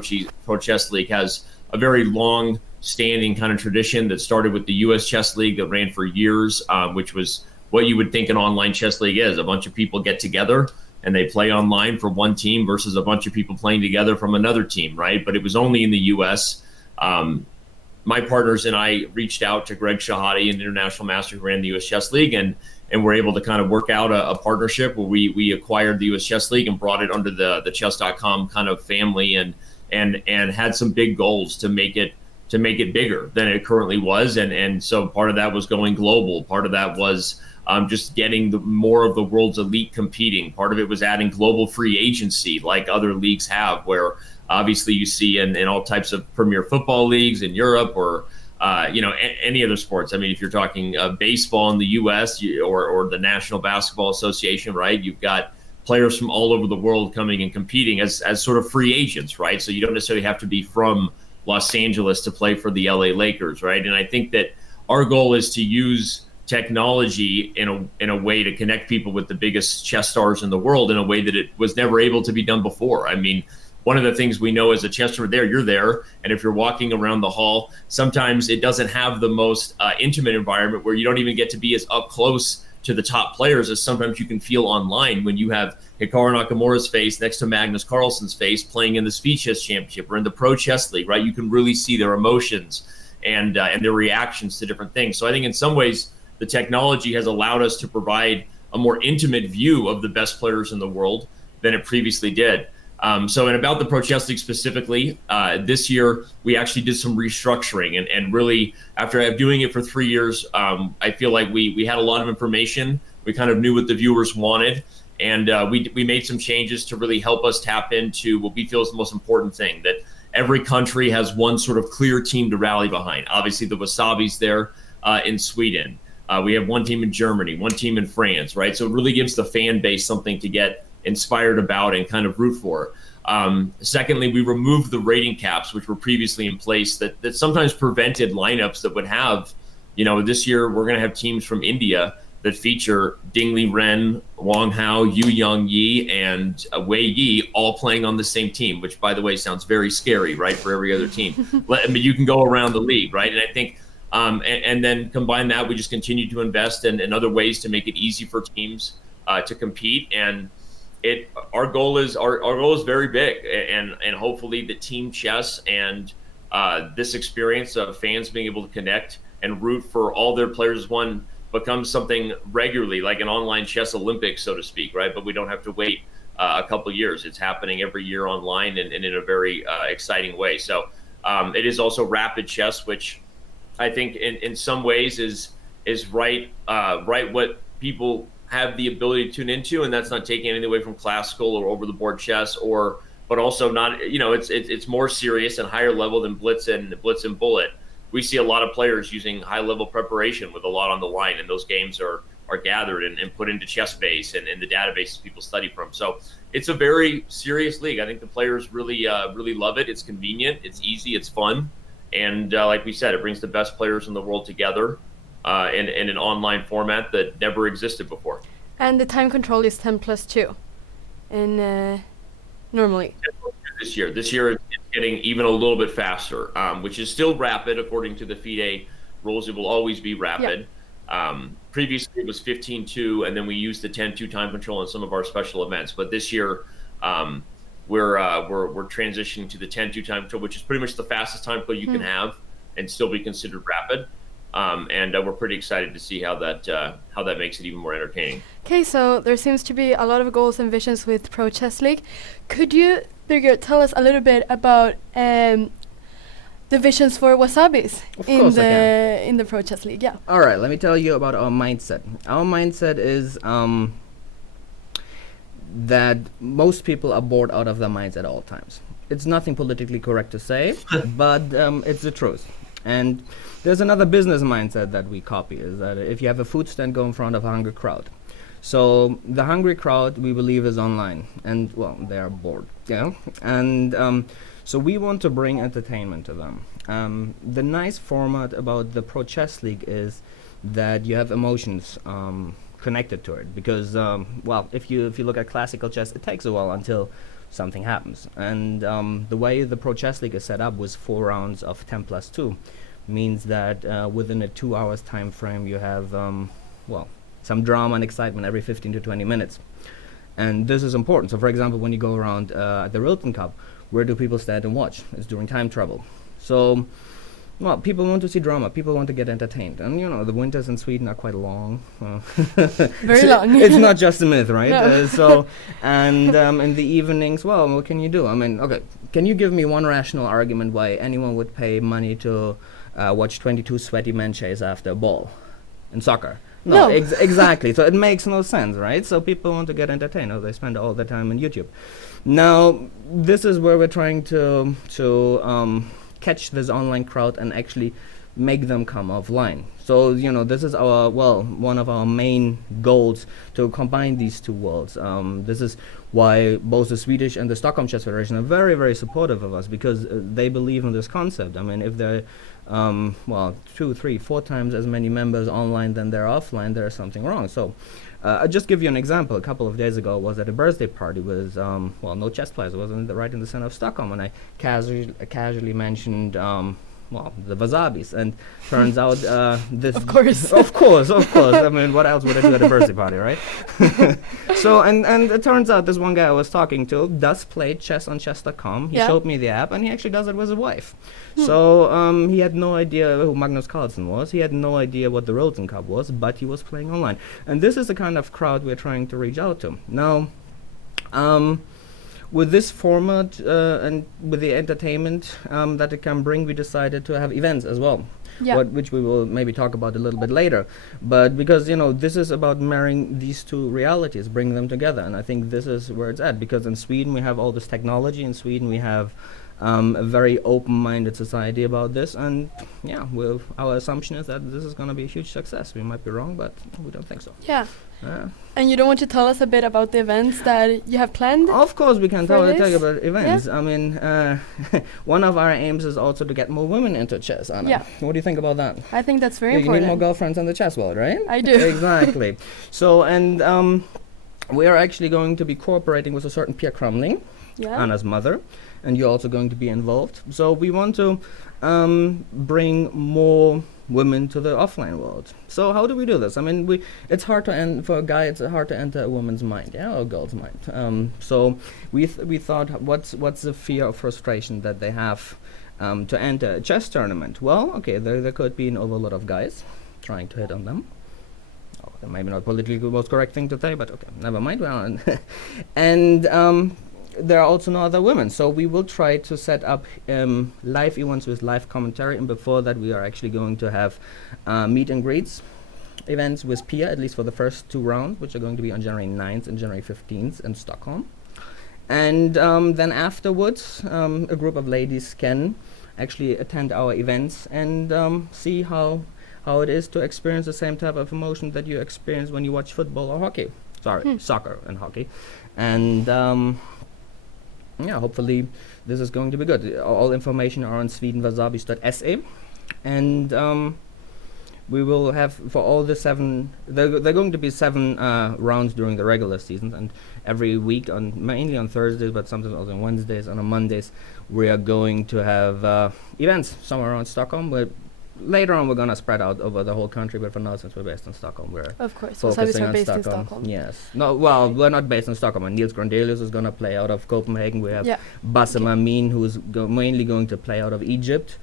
Chess League has a very long-standing kind of tradition that started with the U.S. Chess League that ran for years, which was what you would think an online chess league is. A bunch of people get together and they play online for one team versus a bunch of people playing together from another team, right? But it was only in the U.S. My partners and I reached out to Greg Shahade, an international master who ran the U.S. Chess League, and were able to kind of work out a partnership where we acquired the U.S. Chess League and brought it under the chess.com kind of family, and had some big goals to make it bigger than it currently was. And so part of that was going global. Part of that was just getting more of the world's elite competing. Part of it was adding global free agency like other leagues have, where obviously you see in all types of premier football leagues in Europe or any other sports. I mean, if you're talking baseball in the U.S. or the National Basketball Association, right? You've got players from all over the world coming and competing as sort of free agents, right? So you don't necessarily have to be from Los Angeles to play for the LA Lakers, right? And I think that our goal is to use technology in a way to connect people with the biggest chess stars in the world in a way that it was never able to be done before. I mean, one of the things we know as a chess tour, you're there, and if you're walking around the hall, sometimes it doesn't have the most intimate environment where you don't even get to be as up close to the top players as sometimes you can feel online when you have Hikaru Nakamura's face next to Magnus Carlsen's face playing in the Speed Chess Championship or in the Pro Chess League, right? You can really see their emotions and their reactions to different things. So I think in some ways, the technology has allowed us to provide a more intimate view of the best players in the world than it previously did. So about the Pro Chess League specifically, this year we actually did some restructuring and really after doing it for 3 years, I feel like we had a lot of information. We kind of knew what the viewers wanted, and we made some changes to really help us tap into what we feel is the most important thing, that every country has one sort of clear team to rally behind. Obviously the Wasabis there in Sweden. We have one team in Germany, one team in France, right? So it really gives the fan base something to get inspired about and kind of root for. Secondly, we removed the rating caps, which were previously in place that sometimes prevented lineups that would have, this year we're going to have teams from India that feature Ding Ren, Wang Hao, Yu Yang Yi, and Wei Yi all playing on the same team, which, by the way, sounds very scary, right, for every other team. But you can go around the league, right? And I think and then combine that, we just continue to invest in other ways to make it easy for teams to compete. And our goal is very big, and hopefully the team chess and this experience of fans being able to connect and root for all their players as one becomes something regularly, like an online chess Olympics, so to speak, right? But we don't have to wait a couple years. It's happening every year online and in a very exciting way. So it is also rapid chess, which I think in some ways is right what people have the ability to tune into, and that's not taking anything away from classical or over the board chess, but also not, it's more serious and higher level than Blitz and Bullet. We see a lot of players using high level preparation with a lot on the line, and those games are gathered and put into ChessBase and the databases people study from. So it's a very serious league. I think the players really love it. It's convenient, it's easy, it's fun. And like we said, it brings the best players in the world together in an online format that never existed before. And the time control is 10+2. And normally. This year it's getting even a little bit faster, which is still rapid according to the FIDE rules. It will always be rapid. Previously, it was 15-2, and then we used the 10-2 time control in some of our special events. But this year, we're transitioning to the 10-2 time control, which is pretty much the fastest time control you can have and still be considered rapid. And we're pretty excited to see how that makes it even more entertaining. Okay, so there seems to be a lot of goals and visions with Pro Chess League. Could you, Birger, tell us a little bit about the visions for Wasabis in the Pro Chess League? Yeah. All right, let me tell you about our mindset. Our mindset is that most people are bored out of their minds at all times. It's nothing politically correct to say, but it's the truth. And there's another business mindset that we copy, is that if you have a food stand, go in front of a hungry crowd. So the hungry crowd, we believe, is online, and well, they are bored, yeah. And so we want to bring entertainment to them. The nice format about the Pro Chess League is that you have emotions connected to it, because well, if you look at classical chess, it takes a while until something happens. And the way the Pro Chess League is set up with 4 rounds of 10+2 means that within a 2 hours time frame you have well, some drama and excitement every 15 to 20 minutes. And this is important. So for example, when you go around the Rilton Cup, where do people stand and watch? It's during time travel. So well, people want to see drama. People want to get entertained. And, you know, the winters in Sweden are quite long. Very long. It's not just a myth, right? No. So, and in the evenings, well, what can you do? I mean, okay, can you give me one rational argument why anyone would pay money to watch 22 sweaty men chase after a ball in soccer? No. Exactly. So it makes no sense, right? So people want to get entertained. They spend all their time on YouTube. Now, this is where we're trying to catch this online crowd and actually make them come offline. So, you know, this is our, well, one of our main goals, to combine these two worlds. This is why both the Swedish and the Stockholm Chess Federation are very, very supportive of us, because they believe in this concept. I mean, if there are, well, 2, 3, 4 times as many members online than there are offline, there is something wrong. So, I'll just give you an example. A couple of days ago, I was at a birthday party with, well, no chess players. I was right in the center of Stockholm, and I casually mentioned, well, the Wasabis, and turns out this... Of course. Of course. I mean, what else would I do at a birthday party, right? So, and it turns out this one guy I was talking to does play chess on chess.com. He showed me the app, and he actually does it with his wife. So he had no idea who Magnus Carlsen was. He had no idea what the Rilton Cup was, but he was playing online. And this is the kind of crowd we're trying to reach out to. Now, with this format and with the entertainment that it can bring, we decided to have events as well, which we will maybe talk about a little bit later. But because, you know, this is about marrying these two realities, bringing them together. And I think this is where it's at, because in Sweden we have all this technology. In Sweden we have a very open-minded society about this, and yeah, our assumption is that this is going to be a huge success. We might be wrong, but we don't think so. Yeah. And you don't want to tell us a bit about the events that you have planned? Of course we can tell you about events. Yeah. I mean, one of our aims is also to get more women into chess, Anna. Yeah. What do you think about that? I think that's very You important. need more girlfriends in the chess world, right? I do. Exactly. So, and we are actually going to be cooperating with a certain Pia Cramling, Anna's mother, and you're also going to be involved. So we want to bring more women to the offline world. So how do we do this? I mean, it's hard to for a guy, it's hard to enter a woman's mind, or a girl's mind. So we thought, what's the fear or frustration that they have to enter a chess tournament? Well, okay, there could be an overload of guys trying to hit on them. That might be not politically the most correct thing to say, but okay, never mind. Well, and there are also no other women, so we will try to set up live events with live commentary, and before that we are actually going to have meet and greets events with Pia, at least for the first 2 rounds, which are going to be on January 9th and January 15th in Stockholm. And then afterwards, a group of ladies can actually attend our events and see how it is to experience the same type of emotion that you experience when you watch football or hockey. Soccer and hockey. And yeah, hopefully this is going to be good. All information are on swedenwasabis.se, and we will have, for all the 7, they're going to be 7 rounds during the regular season, and every week, mainly on Thursdays, but sometimes also on Wednesdays and on Mondays, we are going to have events somewhere around Stockholm, where later on we're gonna spread out over the whole country, but for now, since we're based in Stockholm, we're Of course, focusing Wasabis are on based in Stockholm. Stockholm. Yes. No, well, we're not based in Stockholm. And Niels Grandelius is gonna play out of Copenhagen. We have Bassem Amin, who's mainly going to play out of Egypt.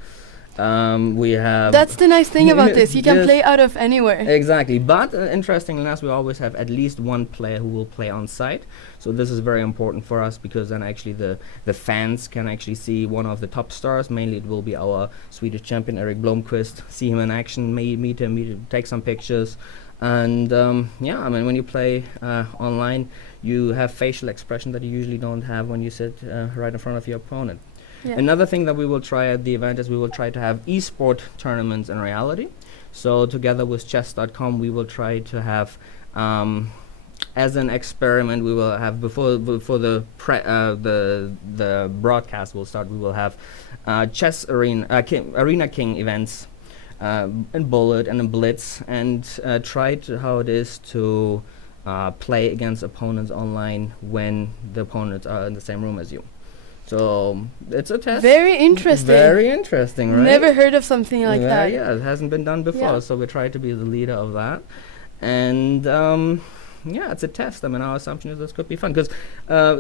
We have. That's the nice thing about this. You can Yes. play out of anywhere. Exactly, but interestingly enough, we always have at least one player who will play on site. So this is very important for us, because then actually the fans can actually see one of the top stars. Mainly it will be our Swedish champion Erik Blomqvist. See him in action, meet him, take some pictures. And I mean, when you play online, you have facial expression that you usually don't have when you sit right in front of your opponent. Yeah. Another thing that we will try at the event is we will try to have esport tournaments in reality. So together with chess.com, we will try to have, as an experiment, we will have before the broadcast will start, we will have chess arena king events in Bullet and in Blitz, and try to how it is to play against opponents online when the opponents are in the same room as you. So it's a test. Very interesting. Very interesting, right? Never heard of something like that. Yeah, it hasn't been done before, Yeah. so we try to be the leader of that. And it's a test. I mean, our assumption is this could be fun, because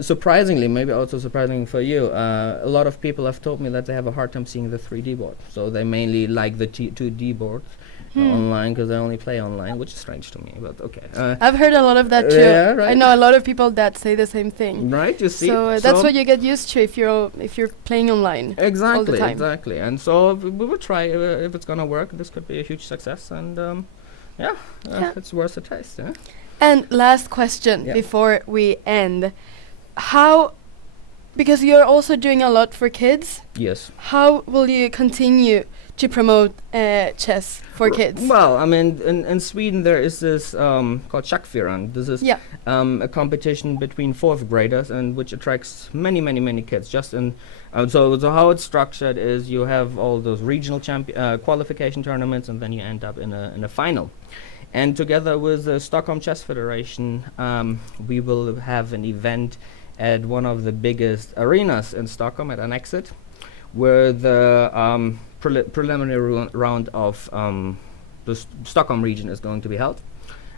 surprisingly, maybe also surprising for you, a lot of people have told me that they have a hard time seeing the 3D board. So they mainly like the 2D boards online, because they only play online, which is strange to me, but okay. I've heard a lot of that too. Yeah, right. I know a lot of people that say the same thing. Right, you see? So that's what you get used to if you're playing online. Exactly, all the time. exactly. And so we will try. If it's gonna work, this could be a huge success, and it's worth a taste. Yeah? And last question before we end. How, because you're also doing a lot for kids, Yes. how will you continue to promote chess for kids? Well, I mean, in Sweden there is this called Schackfyran. This is a competition between fourth graders, and which attracts many kids. Just in so how it's structured is you have all those regional qualification tournaments, and then you end up in a final. And together with the Stockholm Chess Federation, we will have an event at one of the biggest arenas in Stockholm at an exit, where the preliminary round of the Stockholm region is going to be held,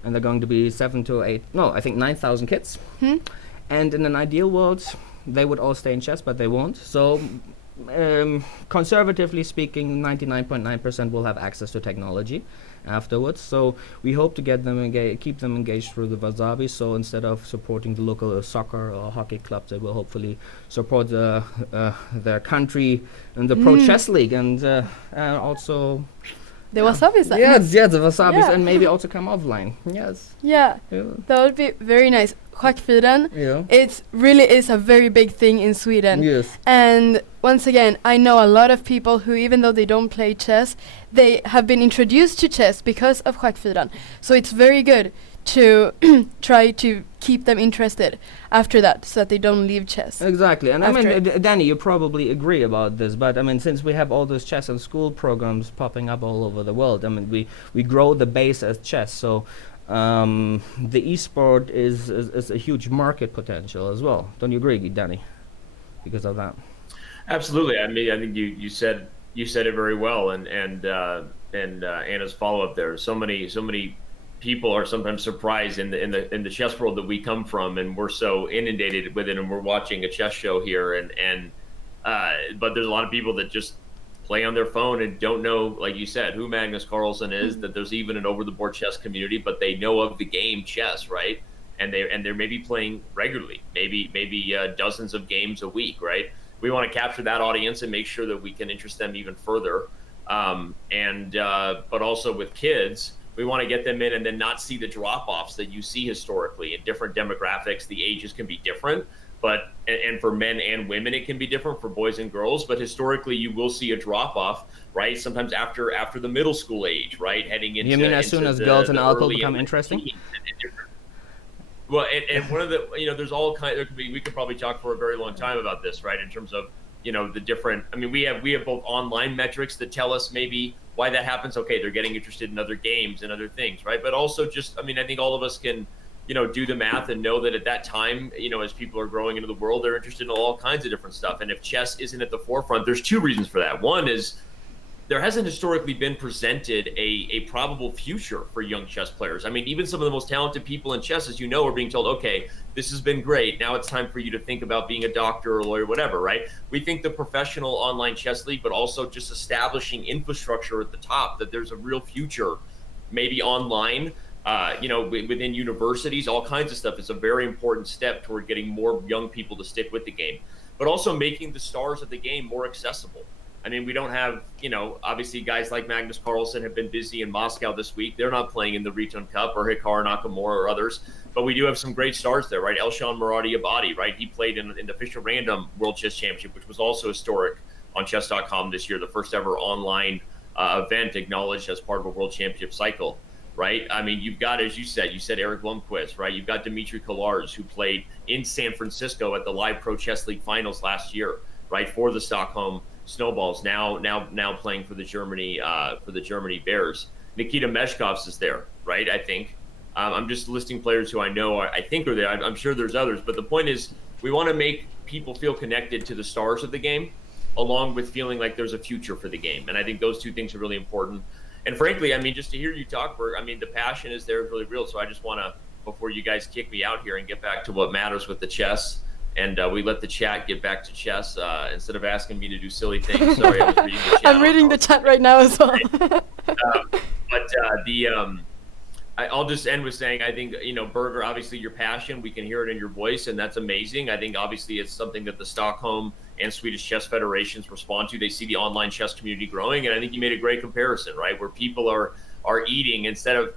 and they're going to be 9,000 kids. And in an ideal world, they would all stay in chess, but they won't. So, conservatively speaking, 99.9% will have access to technology afterwards. So we hope to get them keep them engaged through the Wasabi. So instead of supporting the local soccer or hockey clubs, they will hopefully support their country in the Pro Chess League, and also the Wasabis. Yes, the Wasabis, and maybe also come offline. Yes. Yeah, that would be very nice. Schackfyran, it really is a very big thing in Sweden. Yes. And once again, I know a lot of people who, even though they don't play chess, they have been introduced to chess because of Schackfyran. So it's very good to try to keep them interested after that, so that they don't leave chess. Exactly. And I mean, Danny, you probably agree about this, but I mean, since we have all those chess and school programs popping up all over the world, I mean, we grow the base as chess. So the esport is a huge market potential as well. Don't you agree, Danny? Because of that. Absolutely. I mean, I think you said it very well, and Anna's follow up there. So many people are sometimes surprised in the chess world that we come from, and we're so inundated with it, and we're watching a chess show here, but there's a lot of people that just play on their phone and don't know, like you said, who Magnus Carlsen is, that there's even an over-the-board chess community, but they know of the game chess, right? And they're maybe playing regularly, maybe dozens of games a week, right? We want to capture that audience and make sure that we can interest them even further. But also with kids, we want to get them in and then not see the drop-offs that you see historically in different demographics. The ages can be different. But and for men and women, it can be different for boys and girls. But historically, you will see a drop off, right? Sometimes after the middle school age, right? Heading into you mean as soon as girls and alcohol become interesting? Well, and one of the there's all kind. We could probably talk for a very long time about this, right? In terms of the different. I mean, we have both online metrics that tell us maybe why that happens. Okay, they're getting interested in other games and other things, right? But also just, I mean, I think all of us can do the math and know that at that time, as people are growing into the world, they're interested in all kinds of different stuff. And if chess isn't at the forefront, there's two reasons for that. One is there hasn't historically been presented a probable future for young chess players. I mean, even some of the most talented people in chess, as you know, are being told, okay, this has been great. Now it's time for you to think about being a doctor or a lawyer, whatever, right? We think the professional online chess league, but also just establishing infrastructure at the top, that there's a real future, maybe online, within universities, all kinds of stuff is a very important step toward getting more young people to stick with the game, but also making the stars of the game more accessible. I mean, we don't have, obviously guys like Magnus Carlsen have been busy in Moscow this week. They're not playing in the Rilton Cup or Hikaru Nakamura or others, but we do have some great stars there, right? Elshan Muradi-Abadi, right? He played in the Fischer Random World Chess Championship, which was also historic on chess.com this year, the first ever online event acknowledged as part of a World Championship cycle, right? I mean, you've got, as you said Eric Blomqvist, right? You've got Dmitry Kolarz, who played in San Francisco at the Live Pro Chess League finals last year, right, for the Stockholm Snowballs, now playing for the Germany Bears. Nikita Meshkovs is there, right? I think I'm just listing players who I know I think are there. I'm sure there's others, but the point is we want to make people feel connected to the stars of the game, along with feeling like there's a future for the game. And I think those two things are really important. And frankly, I mean, just to hear you talk, Bert, I mean, the passion is there, really real. So I just want to, before you guys kick me out here, and get back to what matters with the chess. And we let the chat get back to chess instead of asking me to do silly things. Sorry, I was reading the chat. I'm reading the chat right now as well. I'll just end with saying, I think, Berger, obviously your passion, we can hear it in your voice, and that's amazing. I think obviously it's something that the Stockholm and Swedish chess federations respond to. They see the online chess community growing, and I think you made a great comparison, right? Where people are eating instead of,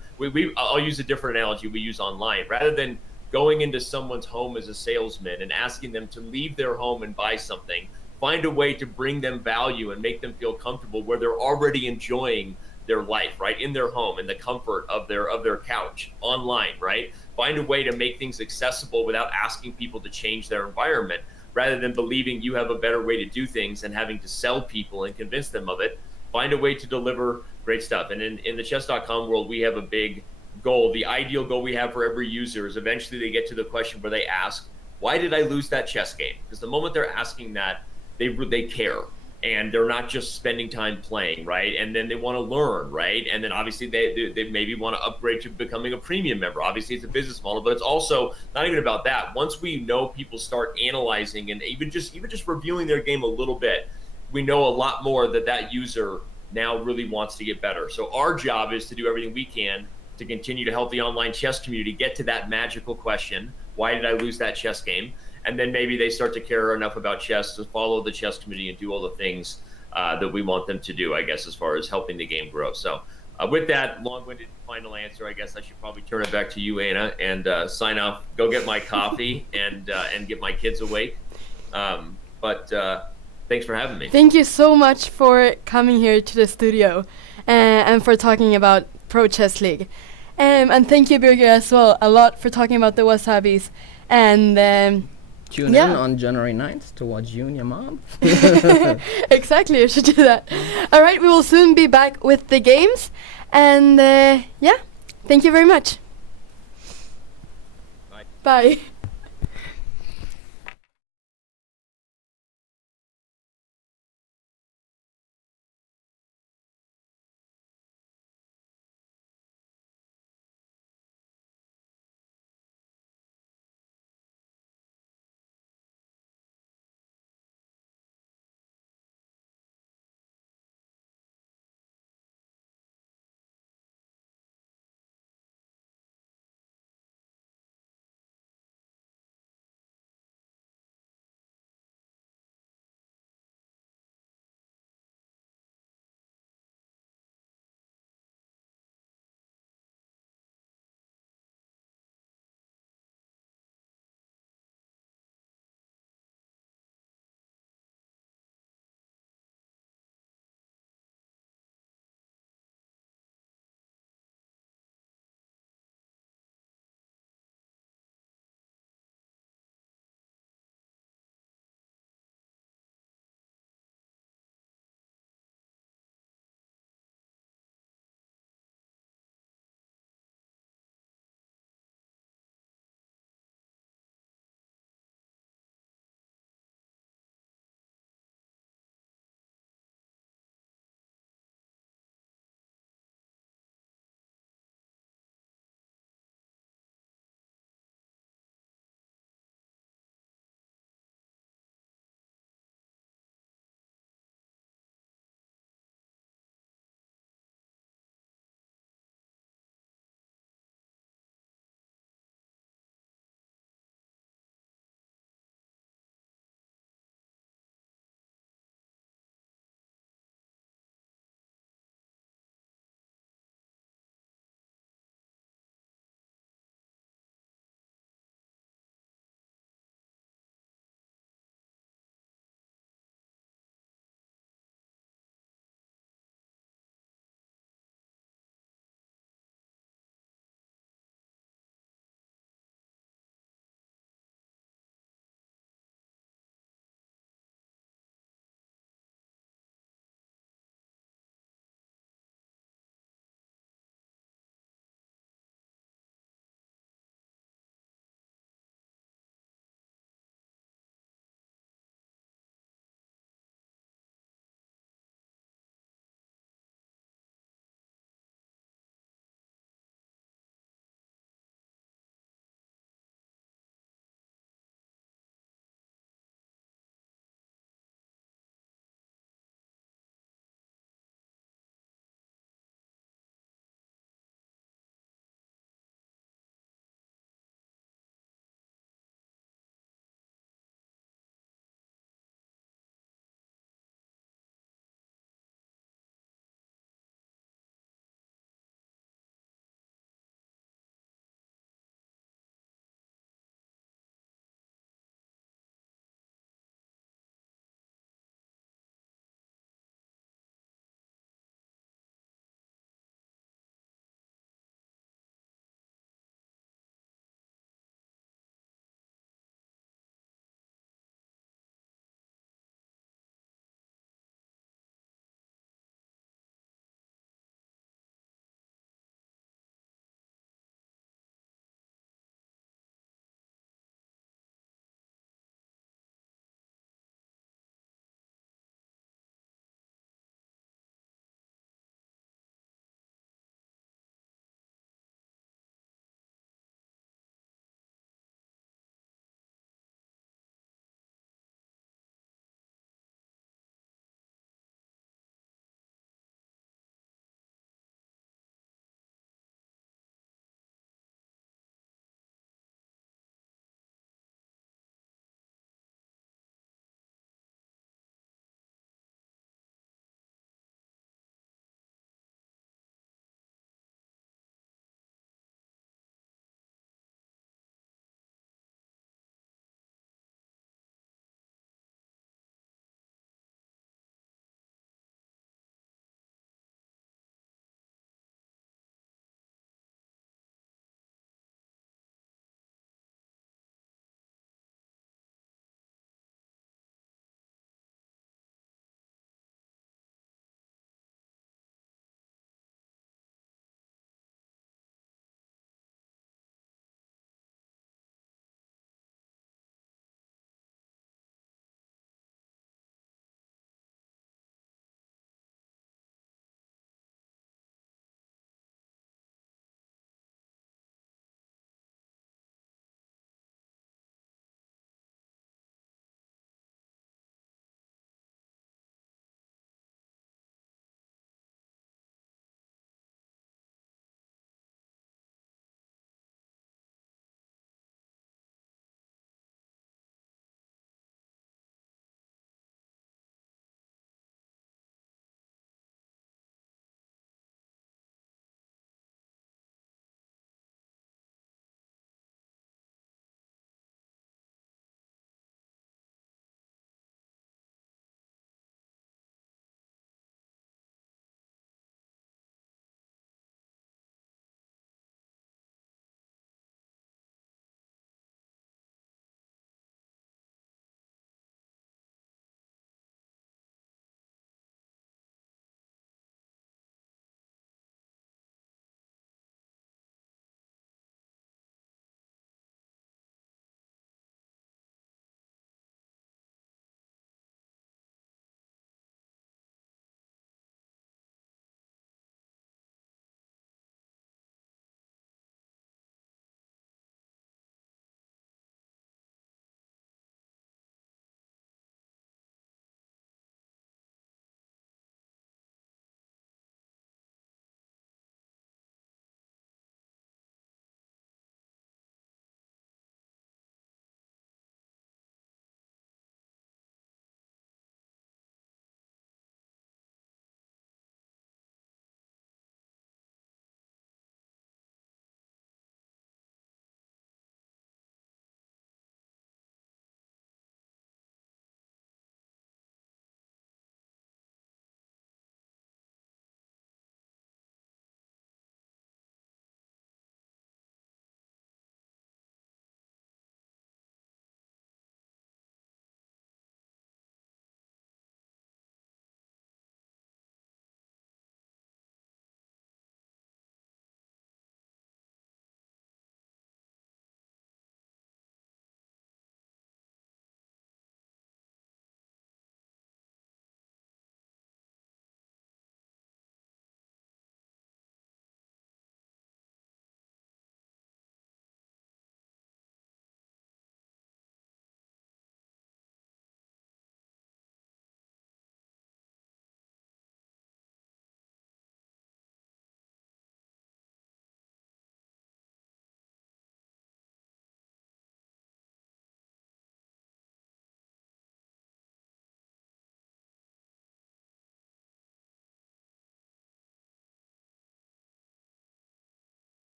I'll use a different analogy we use online. Rather than going into someone's home as a salesman and asking them to leave their home and buy something, find a way to bring them value and make them feel comfortable where they're already enjoying their life, right, in their home, in the comfort of their couch, online, right? Find a way to make things accessible without asking people to change their environment, rather than believing you have a better way to do things and having to sell people and convince them of it. Find a way to deliver great stuff. And in the chess.com world, we have a big goal. The ideal goal we have for every user is eventually they get to the question where they ask, why did I lose that chess game? Because the moment they're asking that, they care, and they're not just spending time playing, right? And then they want to learn, right? And then obviously they maybe want to upgrade to becoming a premium member. Obviously it's a business model, but it's also not even about that. Once we know people start analyzing and even just reviewing their game a little bit, we know a lot more that user now really wants to get better. So our job is to do everything we can to continue to help the online chess community get to that magical question, why did I lose that chess game? And then maybe they start to care enough about chess to follow the chess community and do all the things that we want them to do, I guess, as far as helping the game grow. So with that long-winded final answer, I guess I should probably turn it back to you, Anna, and sign off, go get my coffee and get my kids awake. But thanks for having me. Thank you so much for coming here to the studio and for talking about Pro Chess League. And thank you, Birger, as well, a lot for talking about the Wasabis. And tune in on January 9th to watch you and your mom. Exactly, you should do that. All right, we will soon be back with the games. And thank you very much. Bye. Bye.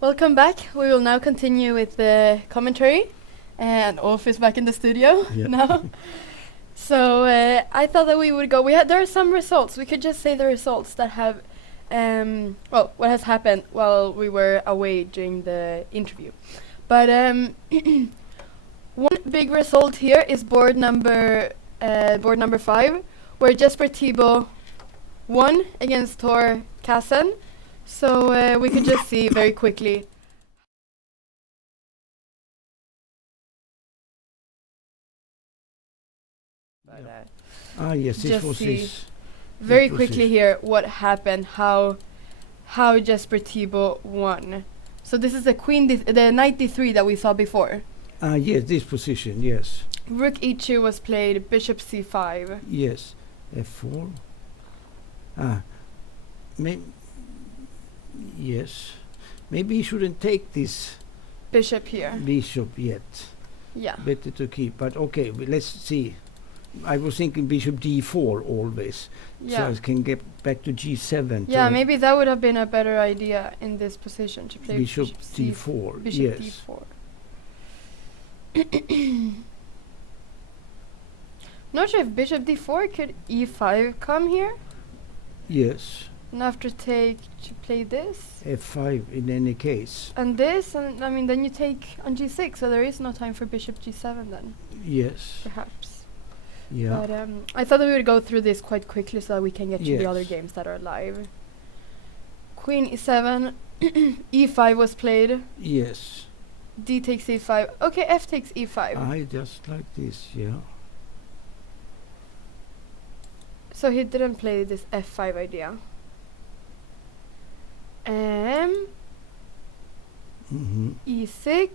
Welcome back. We will now continue with the commentary, and Ulf is back in the studio now. So I thought that we would go. There are some results. We could just say the results that have, what has happened while we were away during the interview. But one big result here is board number 5, where Jesper Thibault won against Tor Kassen. So we could just see very quickly. Yes, this was see his. very quickly here what happened, how Jesper Thibault won. So this is the the knight d3 that we saw before. Yes, this position, yes. Rook e2 was played, bishop c5. Yes, f4. Yes, maybe he shouldn't take this Bishop here. bishop yet. Yeah. Better to keep, but okay, let's see. I was thinking bishop d4 always, so I can get back to g7. Yeah, maybe that would have been a better idea in this position to play bishop d4. Bishop yes. d4. Not sure if bishop d4 could e5 come here. Yes. And after take to play this. f5 in any case. And this, and I mean, then you take on g6, so there is no time for bishop g7 then. Yes. Perhaps. Yeah. But I thought that we would go through this quite quickly so that we can get to the other Yes. games that are live. Queen e7, e5 was played. Yes. D takes e5. Okay, f takes e5. I just like this, yeah. So he didn't play this f5 idea. E6.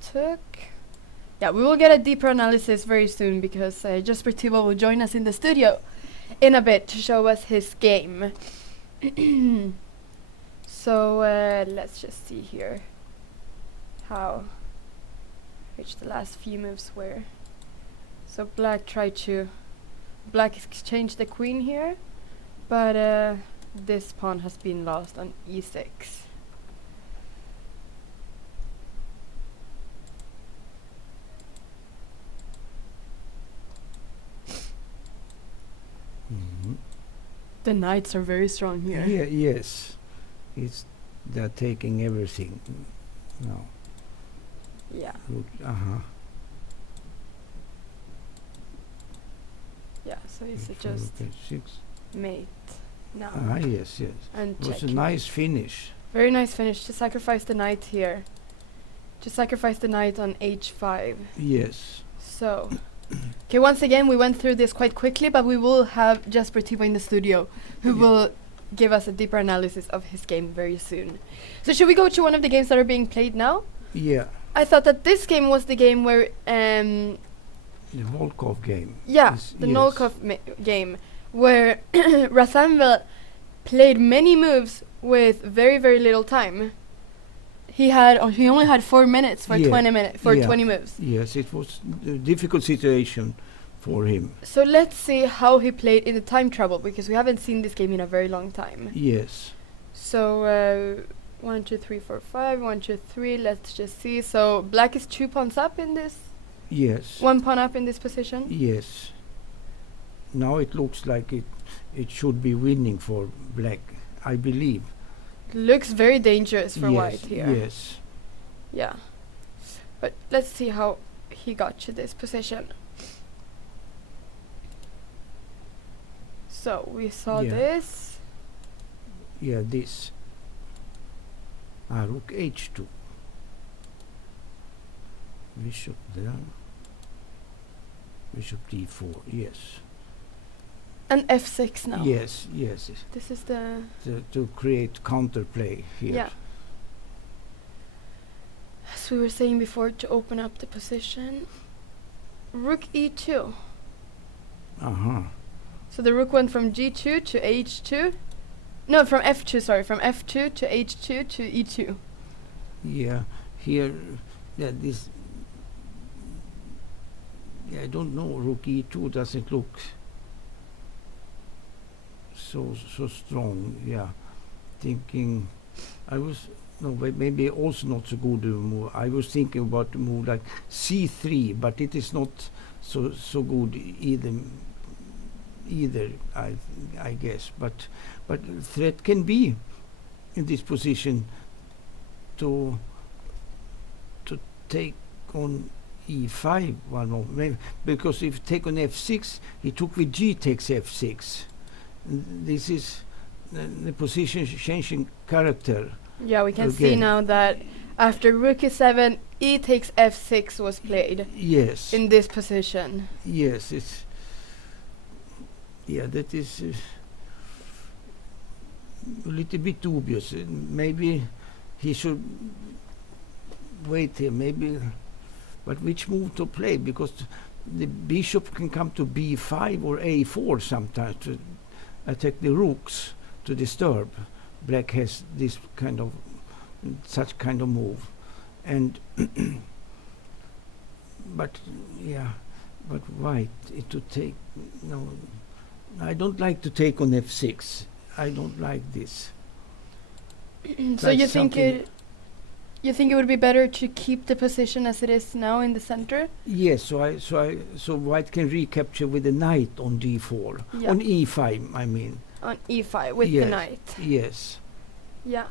Took. Yeah, we will get a deeper analysis very soon because Jesper Thibault will join us in the studio in a bit to show us his game. So let's just see here which the last few moves were. So black exchanged the queen here, but this pawn has been lost on e6. The knights are very strong here. Yeah, yes. They're taking everything. No. Yeah. Yeah, so it's just mate now. Yes. And It was check. a nice finish. Very nice finish. To sacrifice the knight here. To sacrifice the knight on h5. Yes. So, okay, once again, we went through this quite quickly, but we will have Jesper Thibault in the studio, who will give us a deeper analysis of his game very soon. So should we go to one of the games that are being played now? Yeah. I thought that this game was the game where... the Volkov game. Yeah, the Volkov game, where Rasanvel played many moves with very, very little time. He only had 4 minutes for 20 moves. Yes, it was a difficult situation for him. So let's see how he played in the time trouble, because we haven't seen this game in a very long time. Yes. So 1, 2, 3, 4, 5. 1, 2, 3. Let's just see. So black is 2 pawns up in this. Yes. 1 pawn up in this position. Yes. Now it looks like it should be winning for black, I believe. Looks very dangerous for white here. Yes. Yeah. But let's see how he got to this position. So we saw this. Yeah, this. Rook h2. Bishop there. Bishop d4, yes. And f6 now. Yes. This is the... To create counterplay here. Yeah. As we were saying before, to open up the position. Rook e2. So the rook went from g2 to h2. No, from f2, sorry. From f2 to h2 to e2. Yeah, here, this... I don't know, rook e2 doesn't look so strong. Yeah, thinking I was maybe also not so good move. I was thinking about the move like c3, but it is not so good either. I guess, but threat can be in this position to take on e5 one more, maybe, because if take on f6, he took with g takes f6. This is the position changing character. Yeah, we can see Again. now that after rook e7, e takes f6 was played Yes. in this position. Yes, it's that is a little bit dubious. Maybe he should wait here. Maybe, but which move to play? Because the bishop can come to b5 or a4 sometimes to attack the rooks to disturb. Black has this such kind of move, and but white to take no. I don't like to take on f6. I don't like this. So you think it would be better to keep the position as it is now in the center? Yes. So white can recapture with the knight on d4 on e5. I mean on e5 with the knight. Yes. Yeah.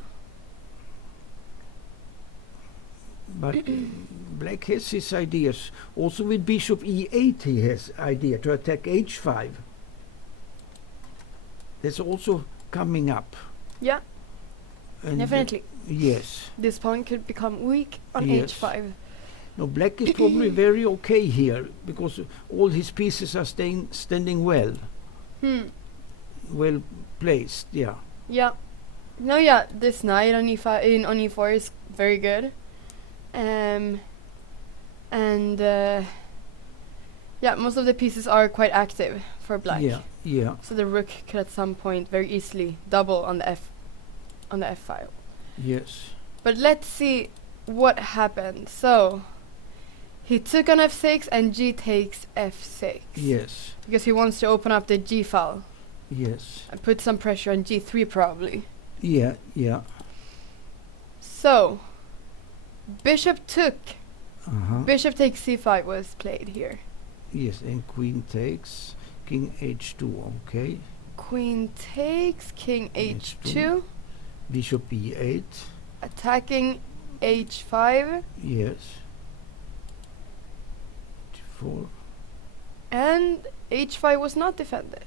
But black has his ideas. Also with bishop e8 he has idea to attack h5. That's also coming up. Yeah. And Definitely. Yes. This pawn could become weak on Yes. h5. No, black is probably very okay here because all his pieces are standing well. Well placed, yeah. Yeah. No, yeah, this knight on e5 on e4 is very good. Most of the pieces are quite active for black. Yeah. So the rook could at some point very easily double on the f file. Yes. But let's see what happened. So he took on f6 and g takes f6. Yes. Because he wants to open up the g file. Yes. And put some pressure on g3 probably. Yeah. So bishop took. Uh-huh. Bishop takes c5 was played here. Yes, and queen takes, king h2, okay. Queen takes, king h2. Bishop e8. Attacking h5. Yes. H4. And h5 was not defended.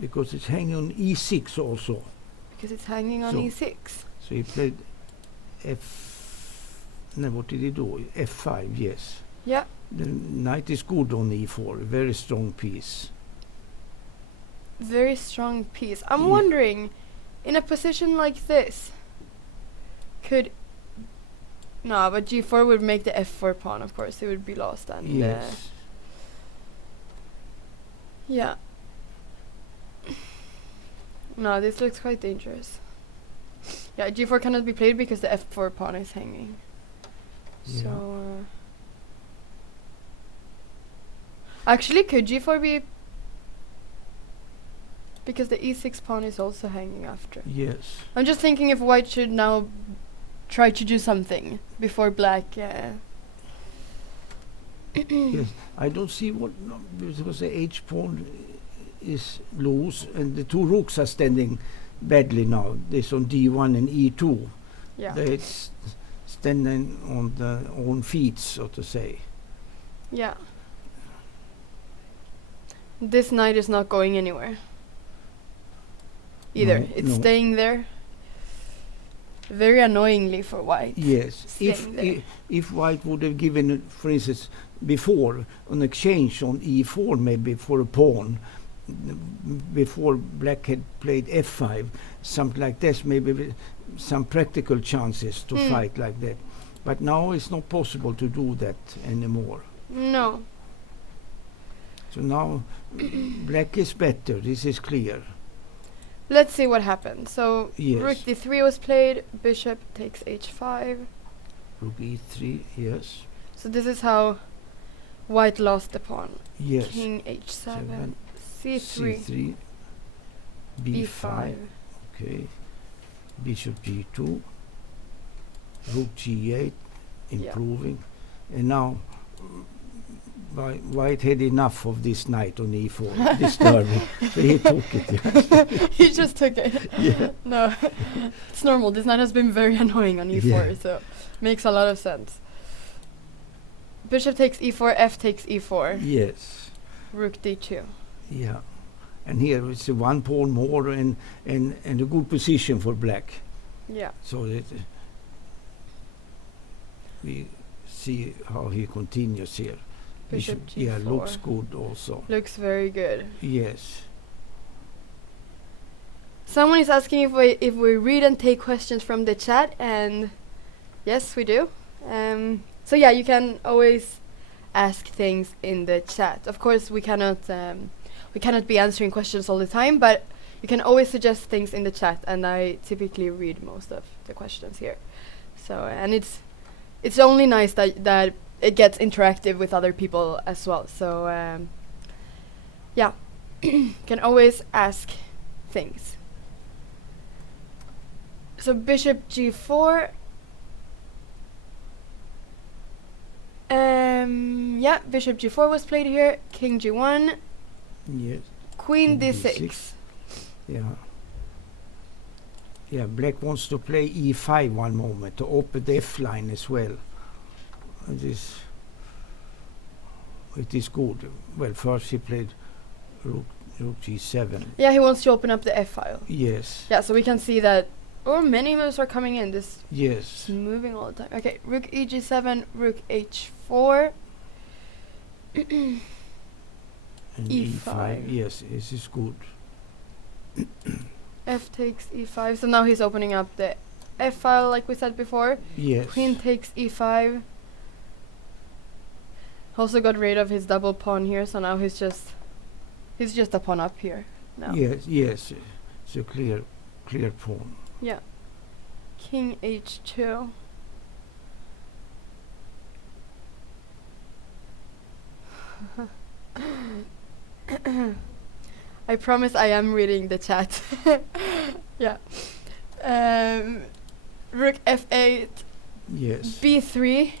Because it's hanging on e6 also. Because it's hanging on e6. So he played what did he do? f5, yes. Yeah. The knight is good on e4, a very strong piece. Very strong piece. I'm wondering, in a position like this, but g4 would make the f4 pawn, of course. It would be lost. And yes. Yeah. No, this looks quite dangerous. Yeah, g4 cannot be played because the f4 pawn is hanging. Yeah. So... actually, could g4 be... because the e6 pawn is also hanging after. Yes. I'm just thinking if white should now try to do something before black... Yes, I don't see because the h pawn is loose and the two rooks are standing badly now. This on d1 and e2. Yeah. They're standing on their own feet, so to say. Yeah. This knight is not going anywhere. Either. No, It's no. staying there. Very annoyingly for white. Yes, Staying there. if white would have given, for instance, before an exchange on e4 maybe for a pawn, before black had played f5, something like this, maybe with some practical chances to fight like that. But now it's not possible to do that anymore. No. So now black is better, this is clear. Let's see what happened. So Yes. rook d3 was played, bishop takes h5. Rook e3, yes. So this is how white lost the pawn. Yes. King h7, Seven, c3. c3. b5. Okay. Bishop g2. Rook g8, improving. And now White had enough of this knight on e4 disturbing, so he took it. He just took it. Yeah. No, it's normal. This knight has been very annoying on e4, so makes a lot of sense. Bishop takes e4, f takes e4. Yes. Rook d2. Yeah. And here it's a one pawn more and a good position for black. Yeah. So that we see how he continues here. Bishop g4. Yeah, looks good also. Looks very good. Yes. Someone is asking if we read and take questions from the chat, and yes, we do. So yeah, you can always ask things in the chat. Of course, we cannot be answering questions all the time, but you can always suggest things in the chat, and I typically read most of the questions here. So and it's only nice that it gets interactive with other people as well. So yeah, can always ask things. So bishop g4. Yeah, bishop g4 was played here. King g1. Yes. Queen d6. Yeah. Yeah, black wants to play e5 one moment to open the f line as well. It is good. Well, first he played rook g7. Yeah, he wants to open up the f file. Yes. Yeah, so we can see that. Oh, many moves are coming in. This Yes. is moving all the time. Okay, rook eg7, rook h4. And E5. Yes, this is good. F takes e5. So now he's opening up the f file, like we said before. Yes. Queen takes e5. Also got rid of his double pawn here, so now he's just a pawn up here now. Yes, yes. It's a clear pawn. Yeah. King h2. I promise I am reading the chat. Yeah. Rook f8. Yes. b3.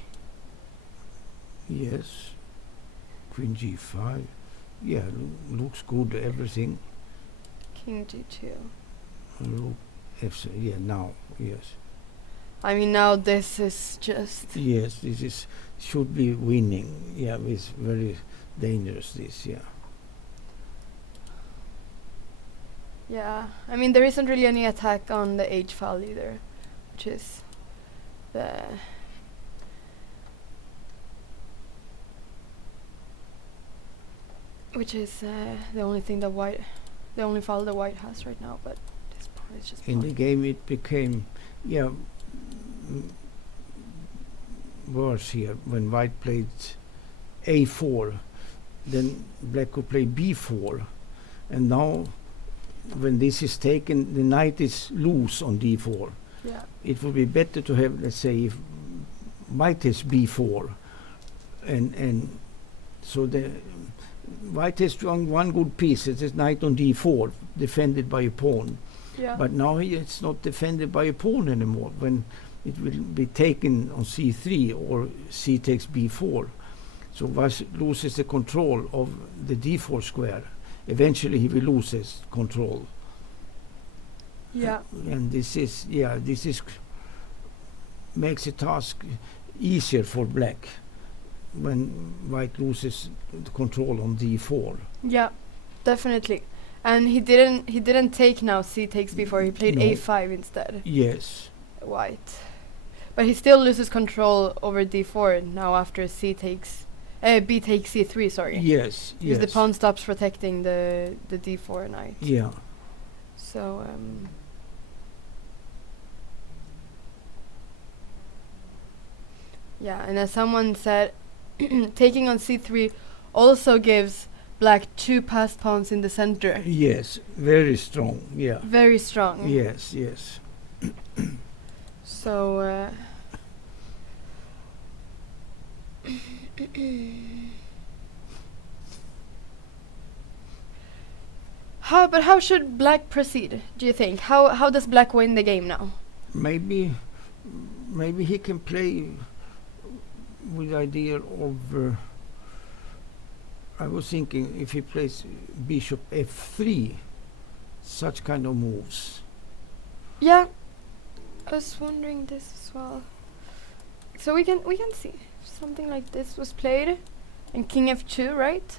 Yes. Queen g5. Yeah, looks good, everything. King g2. Rook f7. Yeah, now, yes. I mean, now this is just... Yes, this should be winning. Yeah, it's very dangerous, this, yeah. Yeah, I mean, there isn't really any attack on the h file either, which is the... Which is the only thing that the only file that white has right now, but this part is just... In the game it became, yeah, worse here when white played a4, then black could play b4, and now when this is taken, the knight is loose on d4. Yeah. It would be better to have, let's say, if white has b4, and so the white has one good piece. It is knight on d4, defended by a pawn. Yeah. But now it's not defended by a pawn anymore. When it will be taken on c3 or c takes b4, so Vas loses the control of the d4 square. Eventually he will lose his control. Yeah. And this is makes the task easier for black when white loses the control on d4. Yeah, definitely. And he didn't take now c takes b4. He played No. a5 instead. Yes. White. But he still loses control over d4 now after b takes c3, sorry. Yes. Because Yes. the pawn stops protecting the d4 knight. Yeah. So yeah, and as someone said, taking on c3 also gives black 2 passed pawns in the center. Yes. Very strong. Yeah. Very strong. Yes. Yes. So How should black proceed, do you think? How does black win the game now? Maybe he can play with the idea of I was thinking if he plays bishop f3, such kind of moves. Yeah, I was wondering this as well. So we can see if something like this was played, and king f2, right?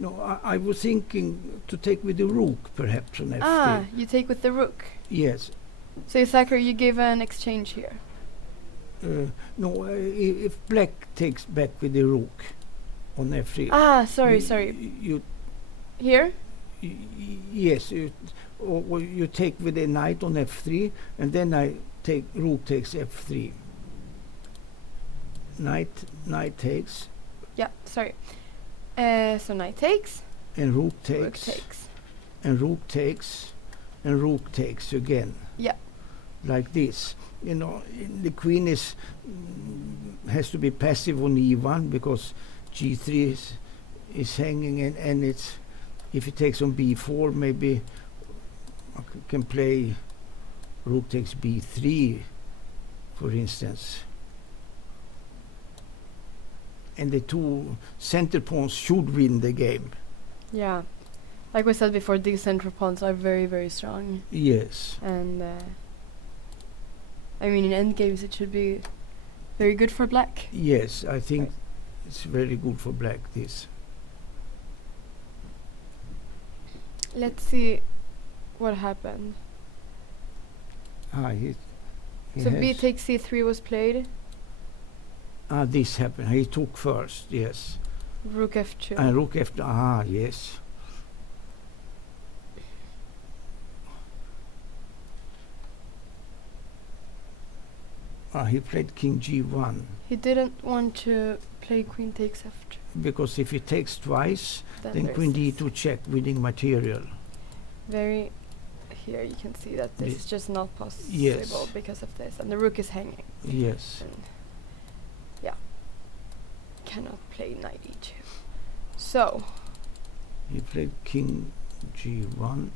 No, I was thinking to take with the rook, perhaps on f3. Ah, you take with the rook. Yes. So Zachary, you give an exchange here. No, if black takes back with the rook on f3. Ah, sorry. You Here? yes, or you take with a knight on f3, and then rook takes f3. Knight takes. Yeah, sorry. So knight takes. And rook takes. Rook takes. And rook takes. And rook takes again. Yeah. Like this. The queen has to be passive on e1 because g3 is hanging, and it's if it takes on b4, maybe I can play rook takes b3, for instance. And the two center pawns should win the game. Yeah. Like we said before, these central pawns are very, very strong. Yes. And in endgames it should be very good for black. Yes, I think it's very good for black, this. Let's see what happened. He So b takes c3 was played. This happened. He took first, yes. Rook f2. And rook f2, yes. He played king g1. He didn't want to play queen takes f2. Because if he takes twice, then there's queen this. d2 check, winning material. Here you can see that this is just not possible Yes. because of this. And the rook is hanging. Yes. And cannot play knight e2. So He played king g1.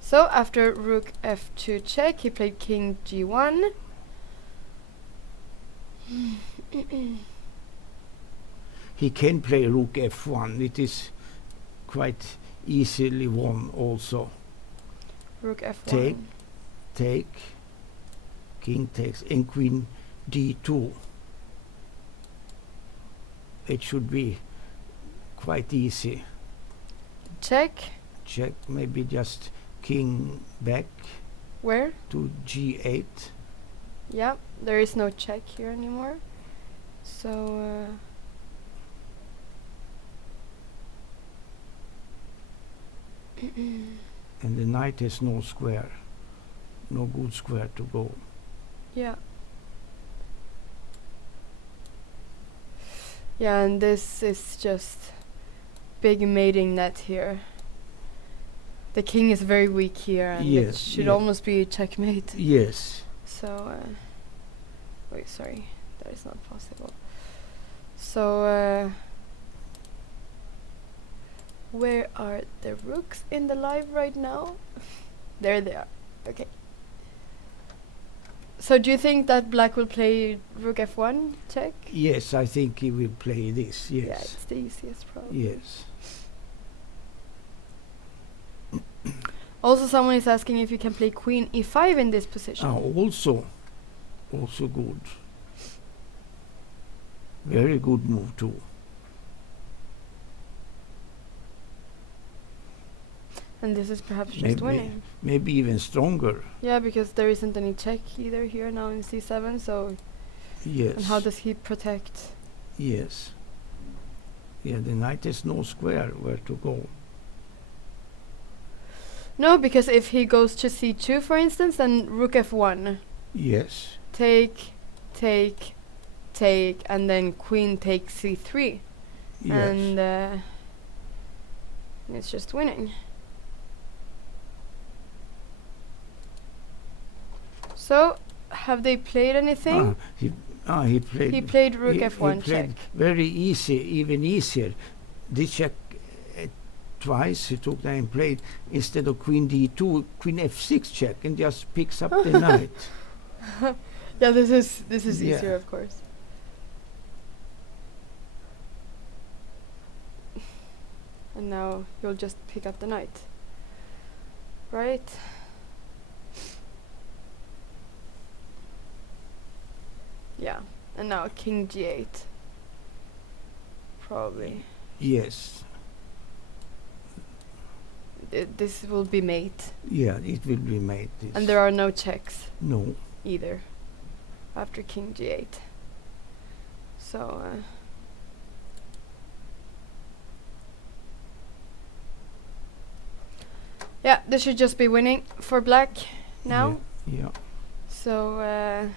So after rook f2 check, he played king g1. He can play rook f1. It is quite easily won also. Rook f1. Take. King takes. And queen d2. It should be quite easy. Check. Check. Maybe just king back Where? to g8. Yeah, there is no check here anymore. So And the knight has no square. No good square to go. yeah. Yeah, and this is just big mating net here. The king is very weak here, and it Yes, should yeah. almost be checkmate. Yes. So, wait, sorry, that is not possible. So, where are the rooks in the live right now? There they are. Okay. So, do you think that black will play rook f1 check? Yes, I think he will play this. Yes. Yeah, it's the easiest probably. Yes. Also, someone is asking if you can play queen e5 in this position. Also good. Very good move too. And this is perhaps just winning. Maybe even stronger. Yeah, because there isn't any check either here now in c7, so... Yes. And how does he protect? Yes. Yeah, the knight has no square where to go. No, because if he goes to c2, for instance, then rook f1. Yes. Take, and then queen takes c3. Yes. And it's just winning. So, have they played anything? He played. He played rook he f1 played check. very easy, even easier. This check twice. He took that and played instead of queen d2, queen f6 check, and just picks up the knight. Yeah, this is Yeah. easier, of course. And now you'll just pick up the knight, right? Yeah, and now king g8. Probably. Yes. This will be mate. Yeah, it will be made. And there are no checks no. either after king g8. So yeah, this should just be winning for black now. Yeah. So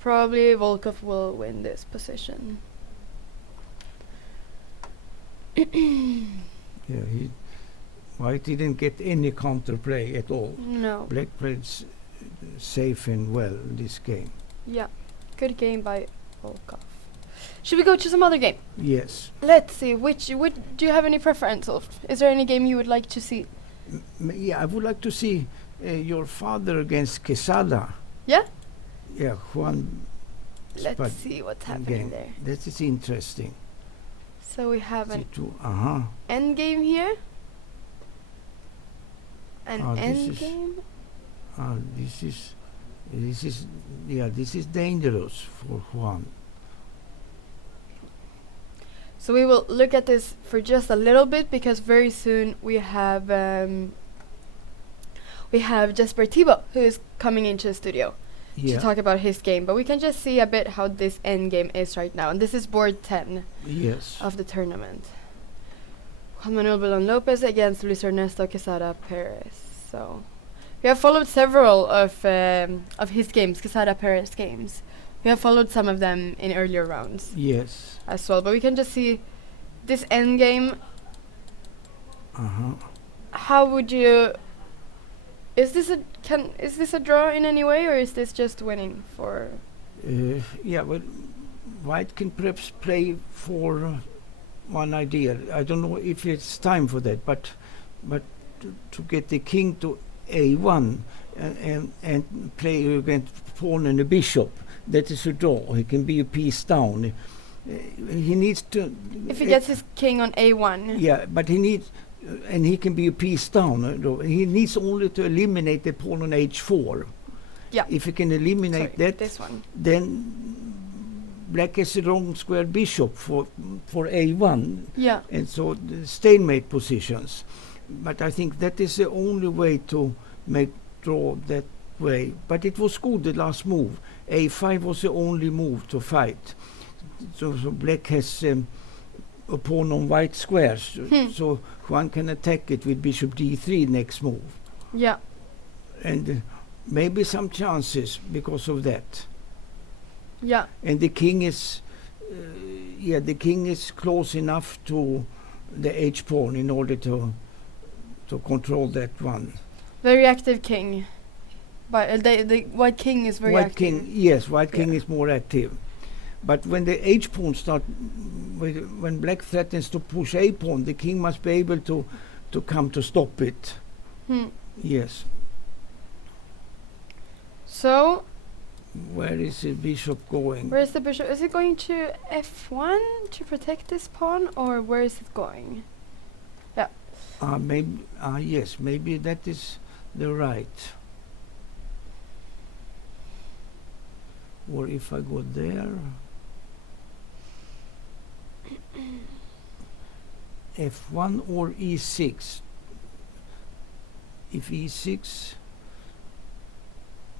probably Volkov will win this position. Yeah. White didn't get any counterplay at all. No. Black played safe and well this game. Yeah. Good game by Volkov. Should we go to some other game? Yes. Let's see. Which do you have any preference, Ulf? Is there any game you would like to see? Yeah, I would like to see your father against Quesada. Yeah? Yeah, Juan. Let's see what's happening there. That is interesting. So we have an Uh-huh. end game here. An this end is- game. This is dangerous for Juan. So we will look at this for just a little bit because very soon we have Jesper Thibault who is coming into the studio to talk about his game. But we can just see a bit how this end game is right now. And this is board 10 Yes. of the tournament. Juan Manuel Belon Lopez against Luis Ernesto Quesada Perez. So we have followed several of his games, Quesada Perez games. We have followed some of them in earlier rounds Yes. as well. But we can just see this end game. Uh-huh. How would you? Is this a draw in any way, or is this just winning for? Yeah, well, White can perhaps play for one idea. I don't know if it's time for that, but to get the king to a1 and play against pawn and a bishop, that is a draw. He can be a piece down. He needs to. If he gets his king on a1. Yeah, but he needs. And he can be a piece down. He needs only to eliminate the pawn on h4. Yeah. If he can eliminate that, this one. then black has a long square bishop for a1. Yeah. And so the stalemate positions. But I think that is the only way to make draw that way. But it was good, the last move. a5 was the only move to fight. So black has a pawn on white squares. So one can attack it with bishop d3 next move. Yeah. And maybe some chances because of that. Yeah. And the king is close enough to the h pawn in order to control that one. Very active king. But the white king is very active. White king is more active. But when the h pawn when black threatens to push a pawn, the king must be able to come to stop it. Yes. So where is the bishop going? where is the bishop? Is it going to f1 to protect this pawn, or where is it going? Yeah. Yes, maybe that is the right. Or if I go there, f1 or e6. If e6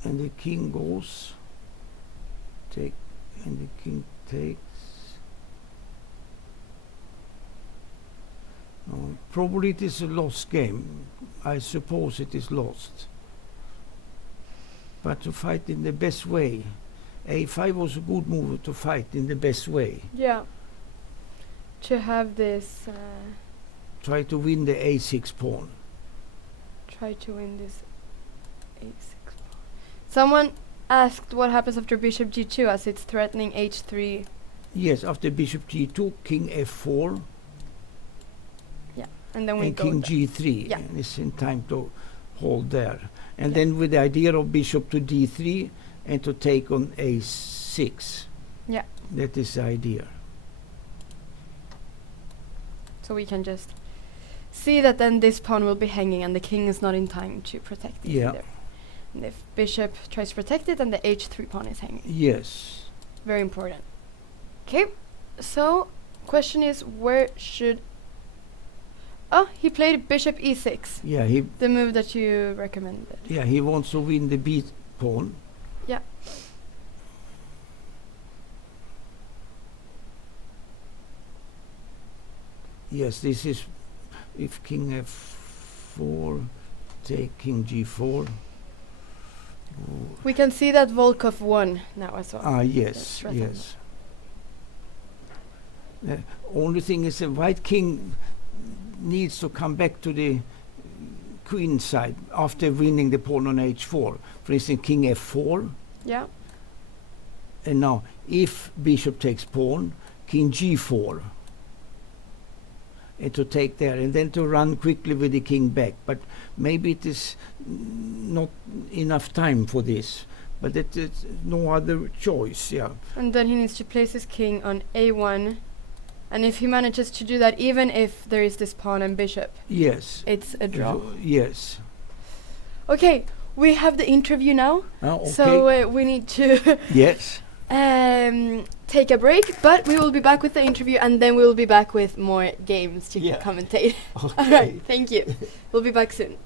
and the king goes, take, and the king takes. Probably it is a lost game. I suppose it is lost. But to fight in the best way, a5 was a good move to fight in the best way. Yeah. To have this. Try to win the a6 pawn. Try to win this a6 pawn. Someone asked what happens after bishop g2 as it's threatening h3. Yes, after bishop g2, king f4. Yeah. And then we and go king there. g3, Yeah. and it's in time to hold there. And then with the idea of bishop to d3 and to take on a6. Yeah. That is the idea. So we can just see that then this pawn will be hanging and the king is not in time to protect it Yeah. either. And if bishop tries to protect it, then the h3 pawn is hanging. Yes. Very important. Okay, so question is where should... Oh, he played bishop e6. Yeah, he The move that you recommended. he wants to win the b pawn. Yeah. Yes, this is if king f4, take king g4. We can see that Volkov won now as well. Ah, yes, That's right. yes. The only thing is the white king needs to come back to the queen side after winning the pawn on h4. For instance, king f4, Yeah. and now if bishop takes pawn, king g4, and to take there, and then to run quickly with the king back. But maybe it is not enough time for this. But it is no other choice. Yeah. And then he needs to place his king on a1. And if he manages to do that, even if there is this pawn and bishop, Yes. it's a draw. Yes. Okay, we have the interview now. Okay. So we need to yes. take a break, but we will be back with the interview and then we will be back with more games to Yeah. commentate. Okay. All right, thank you. We'll be back soon.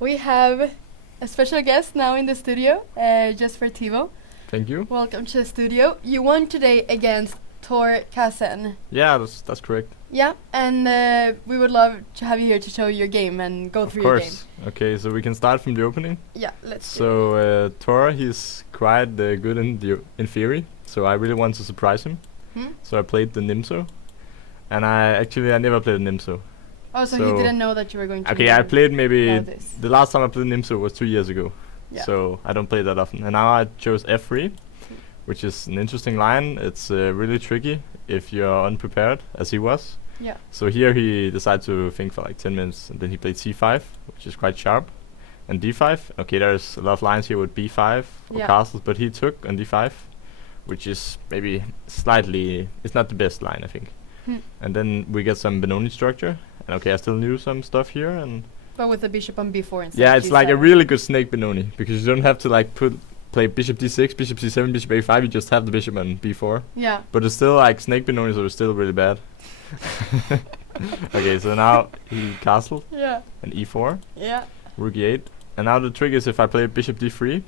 We have a special guest now in the studio, just for Tivo. Thank you. Welcome to the studio. You won today against Tor Kassen. Yeah, that's correct. Yeah, and we would love to have you here to show your game and go through your game. Of course. Okay, so we can start from the opening. Yeah, let's do it. So Tor, he's quite good in theory. So I really want to surprise him. So I played the Nimso, and I never played the Nimso. Oh, so he didn't know that you were going to Okay, I played maybe know this. the last time I played Nimso was 2 years ago. Yeah. So I don't play that often. And now I chose f3, which is an interesting line. It's really tricky if you're unprepared, as he was. Yeah. So here he decided to think for like 10 minutes, and then he played c5, which is quite sharp, and d5. Okay, there's a lot of lines here with b5 or Yeah. castles, but he took on d5, which is maybe slightly, it's not the best line, I think. And then we get some Benoni structure, and okay, I still knew some stuff here, and But with the bishop on b4 instead. yeah, of it's like a g7. really good snake Benoni, because you don't have to like play bishop d6, bishop c7, bishop a5, you just have the bishop on b4. Yeah. But it's still like snake Benoni, so it's still really bad. Okay, so now he castled Yeah. and e4, Yeah. rook e8, and now the trick is if I play bishop d3,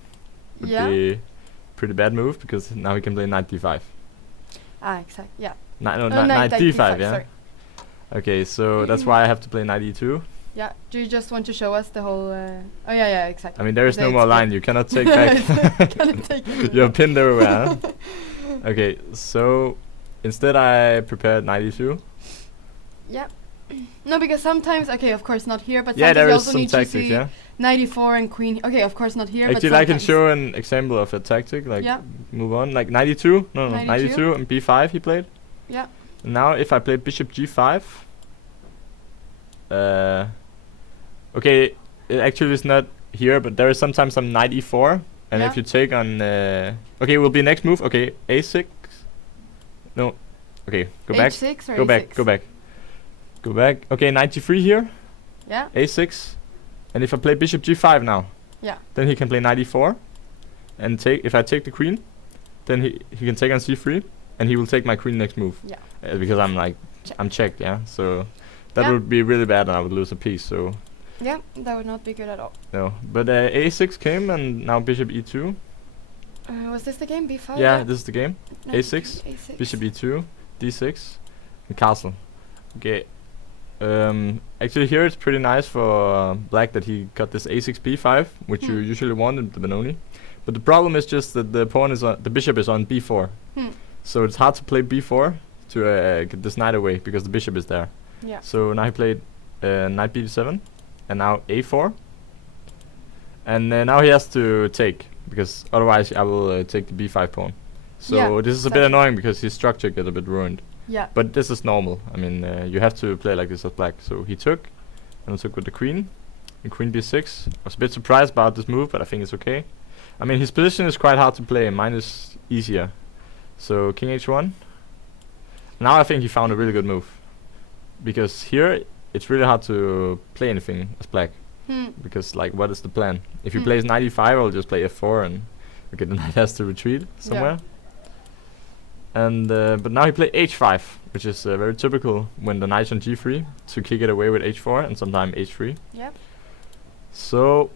would Yeah. be pretty bad move because now he can play knight d5. Ah, exact. Yeah. Knight d5, yeah. Sorry. Okay, so that's why I have to play knight e2. Yeah. Do you just want to show us the whole? Oh yeah, yeah, exactly. I mean, there is The no more expert. line. You cannot take back. Cannot take it. You're pinned everywhere. Huh? Okay, so instead I prepared knight e2. Yeah. No, because sometimes, okay, of course not here, but Yeah, sometimes there you is also some need to tactics, see yeah. 94 and queen. Okay, of course not here, Actually, but I can sometimes. show an example of a tactic, like Yeah. move on, like 92. No, 92. 92 and b5 he played. Yeah. Now if I play bishop g5, okay, it actually is not here, but there is sometimes some knight e4, and Yeah. if you take on, okay, will be next move. Okay, a6. No, okay, go back. H6 or Go A6? back. Go back. Go back. Okay, knight g3 here. Yeah. A6, and if I play bishop g5 now, Yeah. then he can play knight e4, and take. If I take the queen, then he can take on c3, and he will take my queen next move. Yeah. Because I'm like Check. I'm checked, yeah. So that Yeah. would be really bad, and I would lose a piece. So Yeah, that would not be good at all. no. But a6 came, and now bishop e2. Was this the game? B5? Yeah, this is the game. No, A6, A6. Bishop e2, d6, and castle. Okay. Actually, here it's pretty nice for black that he got this a6 b5, which you usually want in the Benoni. But the problem is just that the pawn is on, the bishop is on b4, so it's hard to play b4 to get this knight away because the bishop is there. Yeah. So now he played knight b7, and now a4, and now he has to take because otherwise I will take the b5 pawn. So Yeah, this is a bit exactly. annoying because his structure get a bit ruined. Yeah. But this is normal. I mean, you have to play like this as black. So he took, and I took with the queen, and queen b6. I was a bit surprised about this move, but I think it's okay. I mean, his position is quite hard to play, and mine is easier. So king h1. Now I think he found a really good move, because here it's really hard to play anything as black. Because like, what is the plan? If he plays knight e5, I'll just play f4, and okay, the knight has to retreat somewhere. And but now he played h5, which is very typical when the knight's on g3 to kick it away with h4 and sometimes h3. Yep. So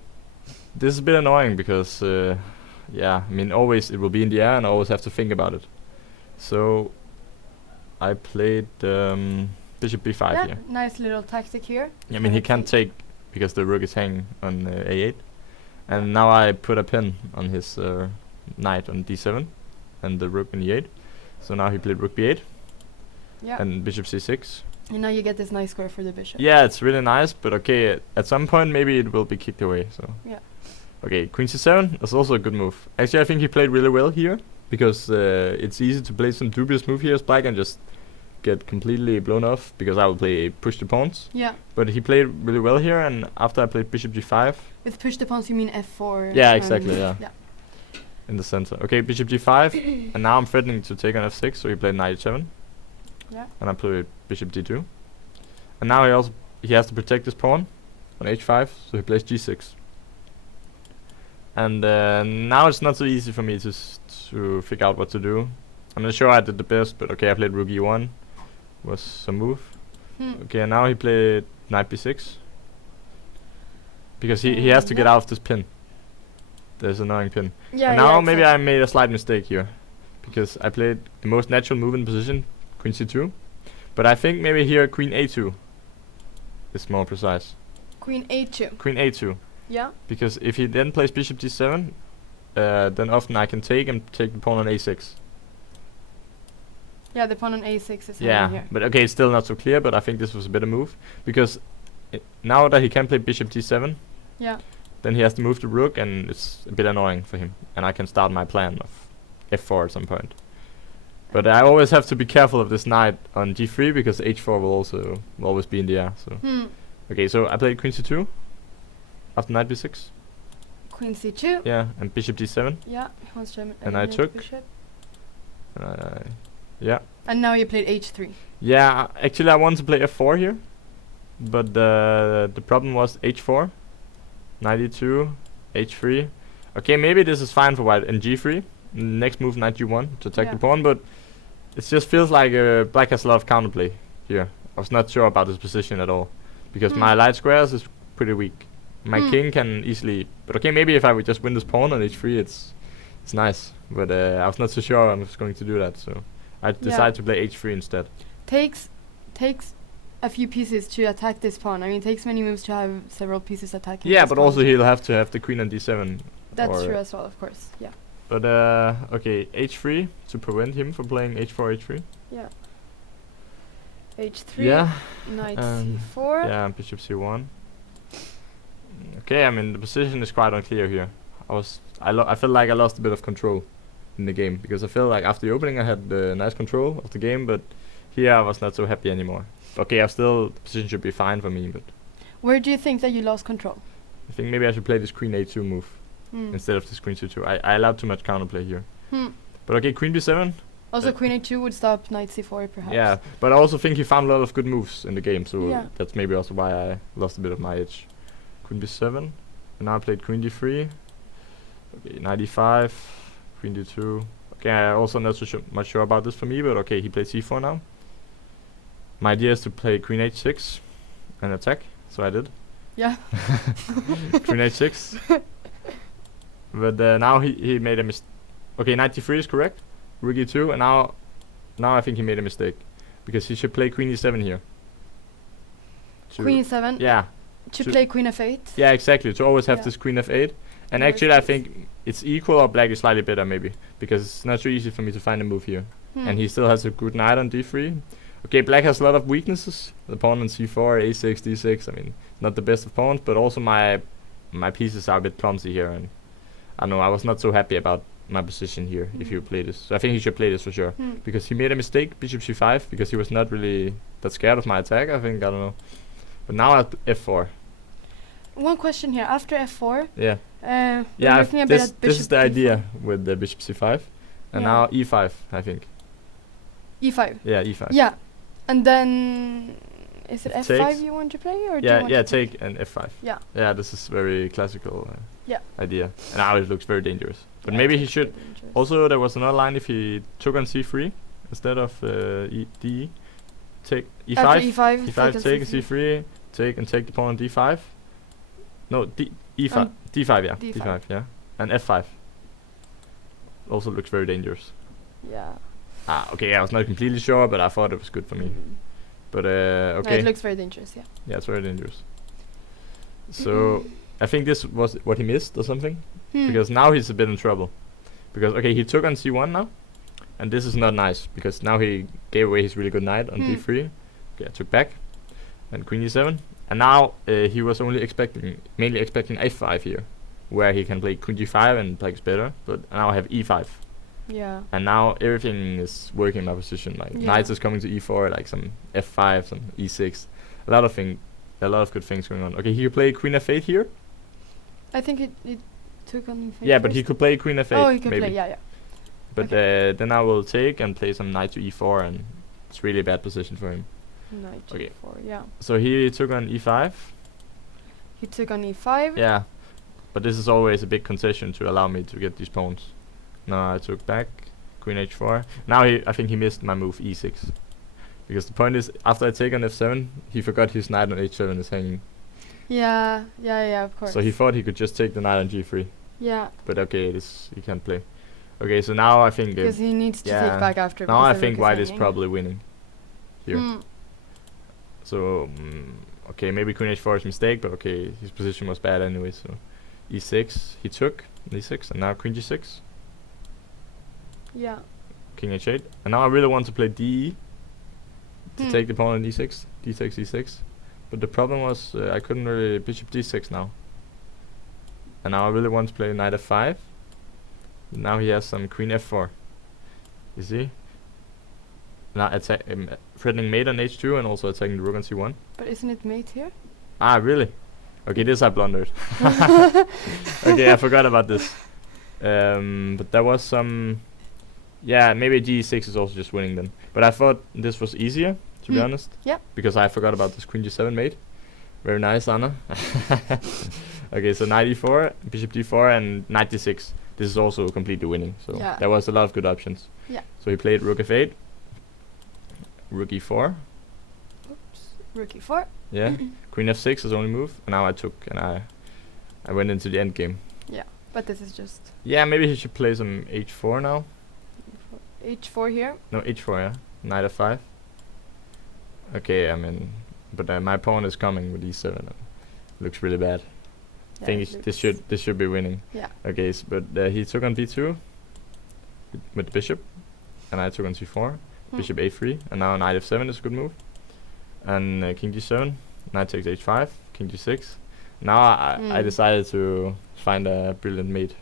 this is a bit annoying because yeah, I mean always it will be in the air and I always have to think about it. So I played bishop b5 Yeah, here. nice little tactic here. I mean he can't take because the rook is hanging on a8, and now I put a pin on his knight on d7 and the rook on e8. So now he played rook b8 Yeah. and bishop c6. And now you get this nice square for the bishop. Yeah, it's really nice, but okay, at some point maybe it will be kicked away. So Yeah. okay, queen c7 is also a good move. Actually, I think he played really well here because it's easy to play some dubious move here as black and just get completely blown off because I will play push the pawns. Yeah. But he played really well here, and after I played bishop g5 With push the pawns, you mean f4? Yeah, exactly, yeah. Yeah. in the center. Okay, bishop g5, and now I'm threatening to take on f6, so he played knight h7. Yeah. And I played bishop d2. And now he has to protect his pawn on h5, so he plays g6. And now it's not so easy for me to figure out what to do. I'm not sure I did the best, but okay, I played rook e1, was some move. Okay, and now he played knight b6. Because he has to get out of this pin. There's an annoying pin. Yeah. And now yeah, maybe exactly. I made a slight mistake here. Because I played the most natural move in position, queen c2. But I think maybe here queen a2 is more precise. Queen a2. Queen a2. Yeah. Because if he then plays bishop d7, then often I can take and take the pawn on a6. Yeah, the pawn on a6 is Yeah, here. but okay, it's still not so clear, but I think this was a better move. Because now that he can play bishop d7, Yeah. then he has to move the rook, and it's a bit annoying for him. And I can start my plan of f4 at some point. But I always have to be careful of this knight on g3, because h4 will always be in the air. So okay, so I played queen c2 after knight b6. Queen c2. Yeah, and bishop d7. Yeah. Hans German. And I eliminate took. bishop. Yeah. And now you played h3. Yeah, actually I wanted to play f4 here, but the problem was h4, knight e2, h3. Okay, maybe this is fine for white, and g3. Next move knight g1 to attack Yeah. the pawn, but it just feels like black has a lot of counterplay here. I was not sure about his position at all, because my light squares is pretty weak. My king can easily, but okay, maybe if I would just win this pawn on h3, it's nice. But I was not so sure I was going to do that, so I decided to play h3 instead. Takes a few pieces to attack this pawn. I mean, it takes many moves to have several pieces attacking. Yeah, this but pawn. also he'll have to have the queen on d7. That's true as well, of course. Yeah. But okay, h3 to prevent him from playing h4, h3. Yeah. h3. Yeah. Knight c4. Yeah, and bishop c1. Okay, I mean the position is quite unclear here. I felt like I lost a bit of control in the game, because I felt like after the opening I had nice control of the game, but here I was not so happy anymore. Okay, the position should be fine for me, but Where do you think that you lost control? I think maybe I should play this queen a2 move instead of this queen c2. I allowed too much counterplay here. But okay, queen b7. Also, queen a2 would stop knight c4, perhaps. Yeah, but I also think he found a lot of good moves in the game, so that's maybe also why I lost a bit of my edge. Queen b7, and now I played queen d3. Okay, knight e5, queen d2. Okay, I'm also not so much sure about this for me, but okay, he played c4 now. My idea is to play queen h6 and attack, so I did. Yeah. Queen h6. But now he made a mistake. Okay, knight d3 is correct. Rook e2, and now I think he made a mistake, because he should play queen e7 here. Queen e7? Yeah. To play queen f8? Yeah, exactly. To always have this queen f8. And actually I think it's equal, or black is slightly better maybe, because it's not so easy for me to find a move here. And he still has a good knight on d3. Okay, black has a lot of weaknesses. The pawn on c4, a6, d6. I mean, not the best of pawns, but also my pieces are a bit clumsy here, and I don't know, I was not so happy about my position here if he would play this. So I think he should play this for sure, because he made a mistake, bishop c5, because he was not really that scared of my attack, I think, I don't know. But now at f4. One question here, after f4, this is the idea with the bishop c5, and now e5, I think. e5? Yeah, e5. Yeah, and then is it f5 you want to play, or do you want to take and f5. Yeah, this is very classical idea, and now it looks very dangerous. But maybe he should. Also, there was another line if he took on c3 instead of d. Take e5. After e5, e5 take c3, take the pawn on d5. No, e5, d5, yeah, d5, yeah, and f5. Also looks very dangerous. Yeah. Okay, I was not completely sure, but I thought it was good for me. But okay. It looks very dangerous, yeah. Yeah, it's very dangerous. So I think this was what he missed or something, because now he's a bit in trouble. Because okay, he took on c1 now, and this is not nice, because now he gave away his really good knight on d3. Okay, I took back, and queen e7. And now he was mainly expecting f5 here, where he can play queen g5 and black is better. But now I have e5. Yeah. And now everything is working in my position. Like knights is coming to e4, like some f5, some e6. A lot of good things going on. Okay, he could play queen f8 here. I think it took on. Yeah, but he could play queen f8. Oh, he could maybe. play. Yeah. But then I will take and play some knight to e4, and it's really a bad position for him. Knight to e4, yeah. So he took on e5. He took on e5. Yeah, but this is always a big concession to allow me to get these pawns. Now I took back, queen h4. Now I think he missed my move e6, because the point is, after I take on f7, he forgot his knight on h7 is hanging. Yeah, of course. So he thought he could just take the knight on g3. Yeah. But okay, this he can't play. Okay, so now I think because he needs to take back after. Now I think white is probably winning here. So okay, maybe queen h4 is a mistake, but okay, his position was bad anyway. So e6 he took e6, and now queen g6. Yeah. King h8, and now I really want to play d to take the pawn on e6, d takes e6, but the problem was I couldn't really bishop d6 now, and now I really want to play knight f5. Now he has some queen f4. You see? Now threatening mate on h2 and also attacking the rook on c1. But isn't it mate here? Ah, really? Okay, this I blundered. Okay, I forgot about this. But there was some. Yeah, maybe g6 is also just winning then. But I thought this was easier, to be honest. Yeah. Because I forgot about this queen g7 mate. Very nice, Anna. Okay, so knight e4, bishop d4, and knight d6. This is also completely winning. So there was a lot of good options. Yeah. So he played rook f8, rook e4, Rook e4. Yeah. Queen f6 is the only move, and now I took, and I went into the end game. Yeah, but this is just Yeah, maybe he should play some h4 now. h4 here. No, h4, yeah. Knight f5. Okay, I mean, but my pawn is coming with e7. And looks really bad. I think this should be winning. Yeah. Okay, but he took on b2 with the bishop, and I took on c4. Bishop a3, and now knight f7 is a good move. And king g7, knight takes h5, king g6. Now I decided to find a brilliant mate.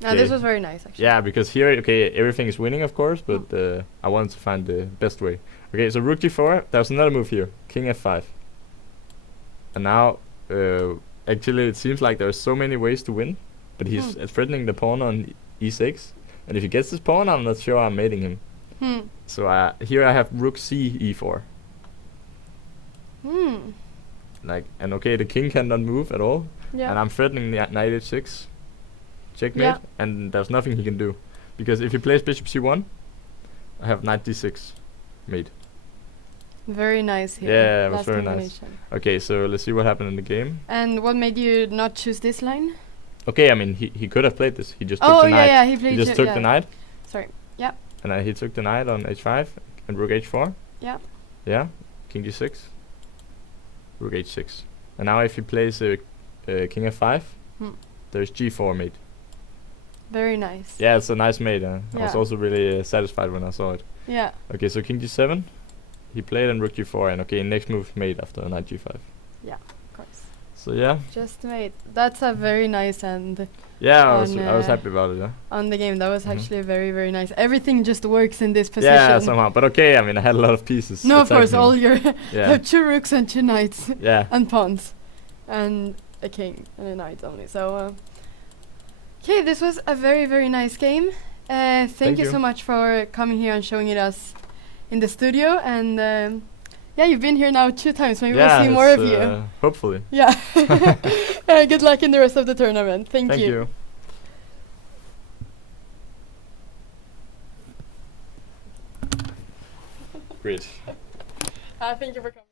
Now this was very nice, actually. Yeah, because here, okay, everything is winning, of course, but I wanted to find the best way. Okay, so rook g4, there's another move here, king f5. And now, actually, it seems like there's so many ways to win, but he's threatening the pawn on e6. And if he gets this pawn, I'm not sure I'm mating him. So here I have rook c e4. Like, and okay, the king cannot move at all, and I'm threatening the knight h6, checkmate, and there's nothing he can do, because if he plays bishop c1, I have knight d6, mate. Very nice here. Yeah, it was very nice. Okay, so let's see what happened in the game. And what made you not choose this line? Okay, I mean he could have played this. He just took the knight. Yeah, he played. He just took the knight. Sorry. Yeah. And he took the knight on h5 and rook h4. Yeah. Yeah. King g6. Rook h6. And now if he plays king f5, there's g4 mate. Very nice. Yeah, it's a nice mate. I was also really satisfied when I saw it. Yeah. Okay, so king g7. He played and rook g4, and okay, next move mate after knight g5. Yeah, of course. So yeah. Just mate. That's a very nice end. Yeah, I was happy about it. Yeah. On the game, that was actually very, very nice. Everything just works in this position. Yeah, somehow. But okay, I mean, I had a lot of pieces. No, of course, all your you have 2 rooks and 2 knights. Yeah. And pawns, and a king and a knight only. So, okay, this was a very, very nice game. Thank you so much for coming here and showing it us in the studio. And yeah, you've been here now 2 times. Maybe we'll see more of you. Hopefully. Yeah. Good luck in the rest of the tournament. Thank you. Great. Thank you for coming.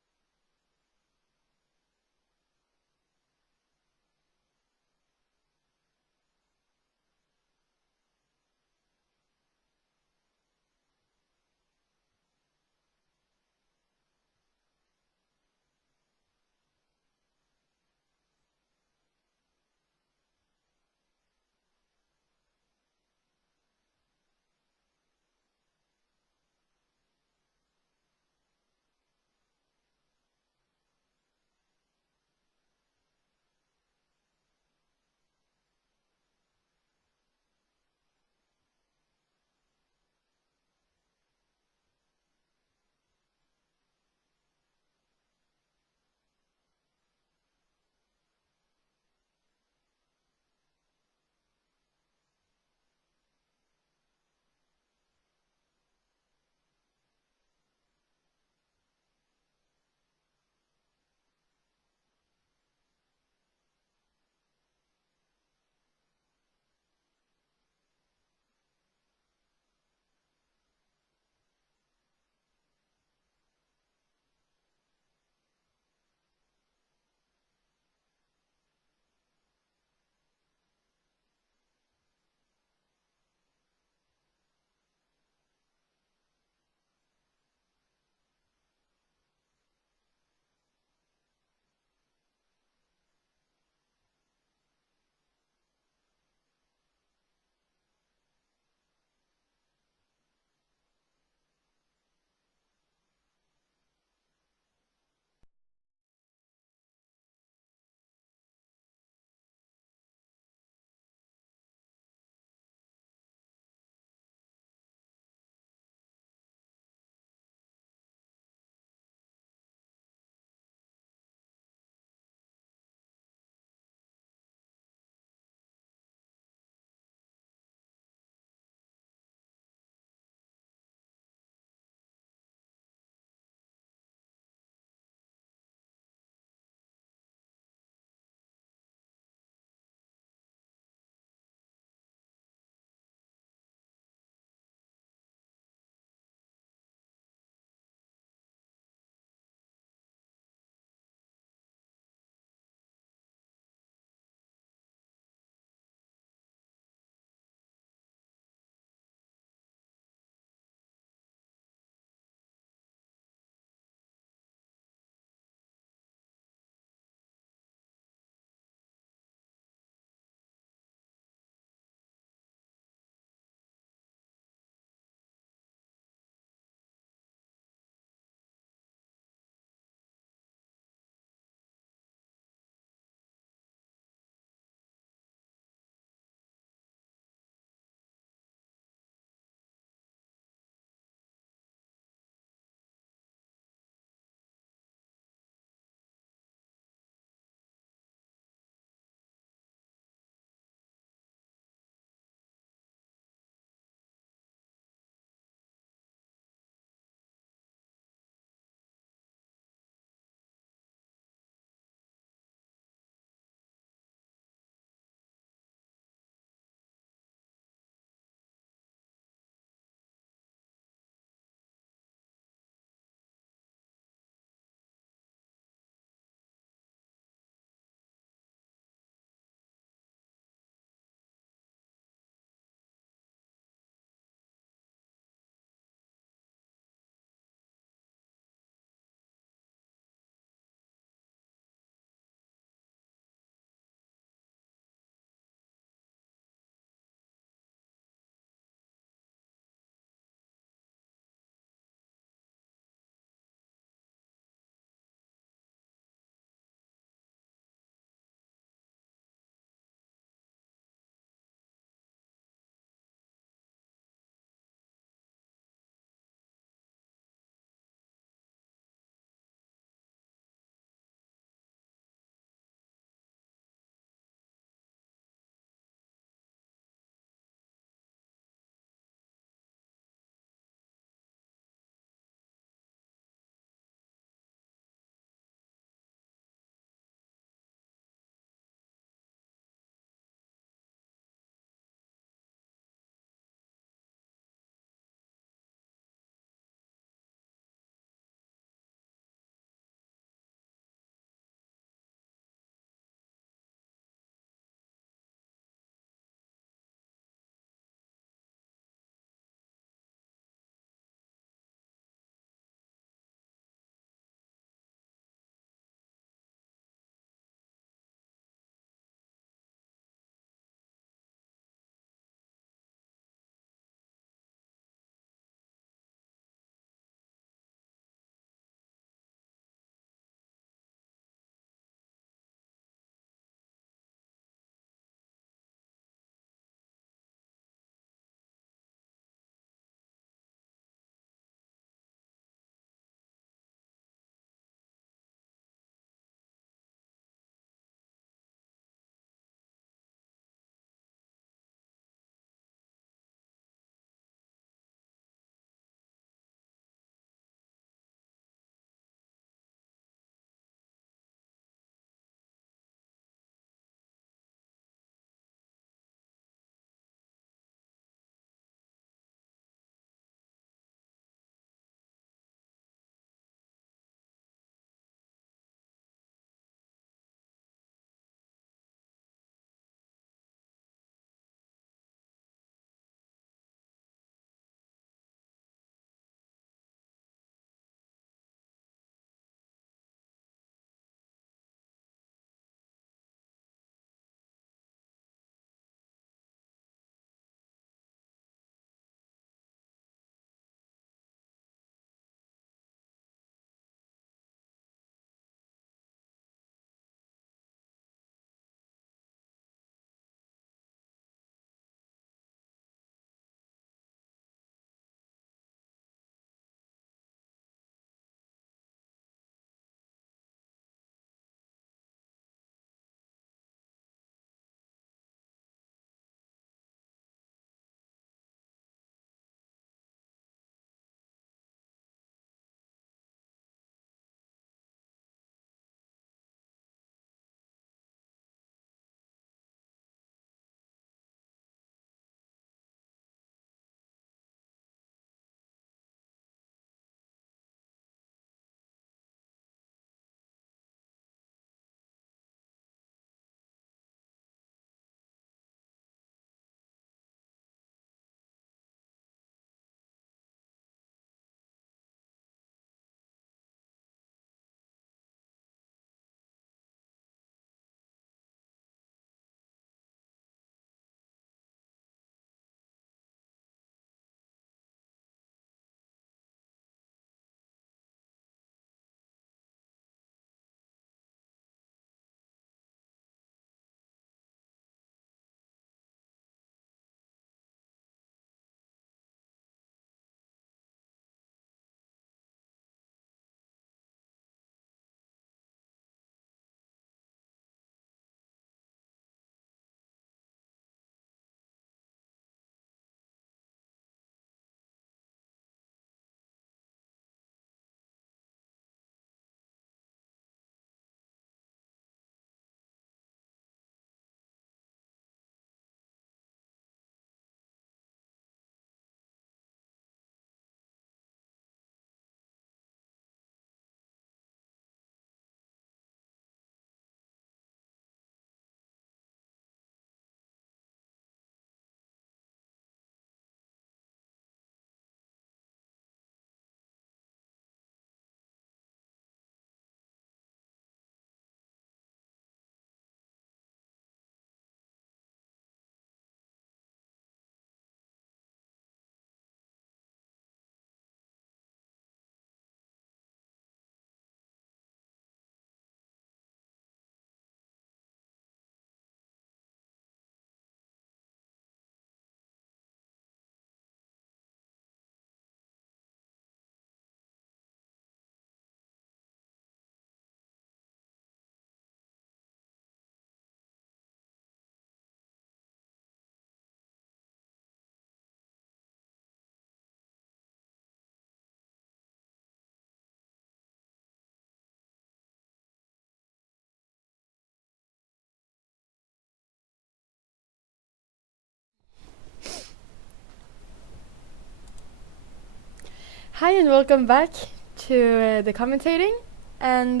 Hi and welcome back to the commentating. And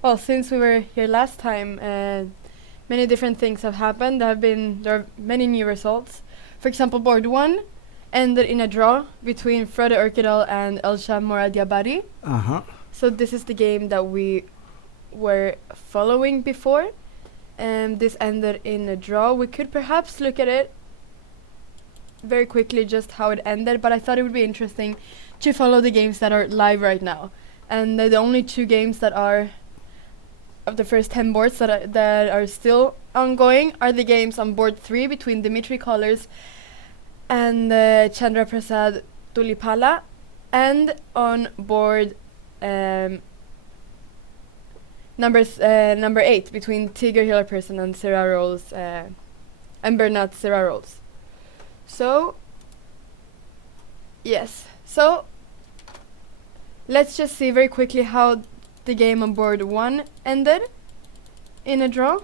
well, since we were here last time, many different things have happened. There are many new results. For example, board 1 ended in a draw between Frode Urkedal and Elsha Moradiabari. So this is the game that we were following before. This ended in a draw. We could perhaps look at it very quickly, just how it ended, but I thought it would be interesting to follow the games that are live right now. And the only 2 games that are of the first 10 boards that are still ongoing are the games on board 3 between Dimitri Collars and Chandra Prasad Tulipala, and on board number 8 between Tiger Hillerperson and Sarah Rolls and Bernat Sarah Rolls. So yes, so let's just see very quickly how the game on board 1 ended in a draw,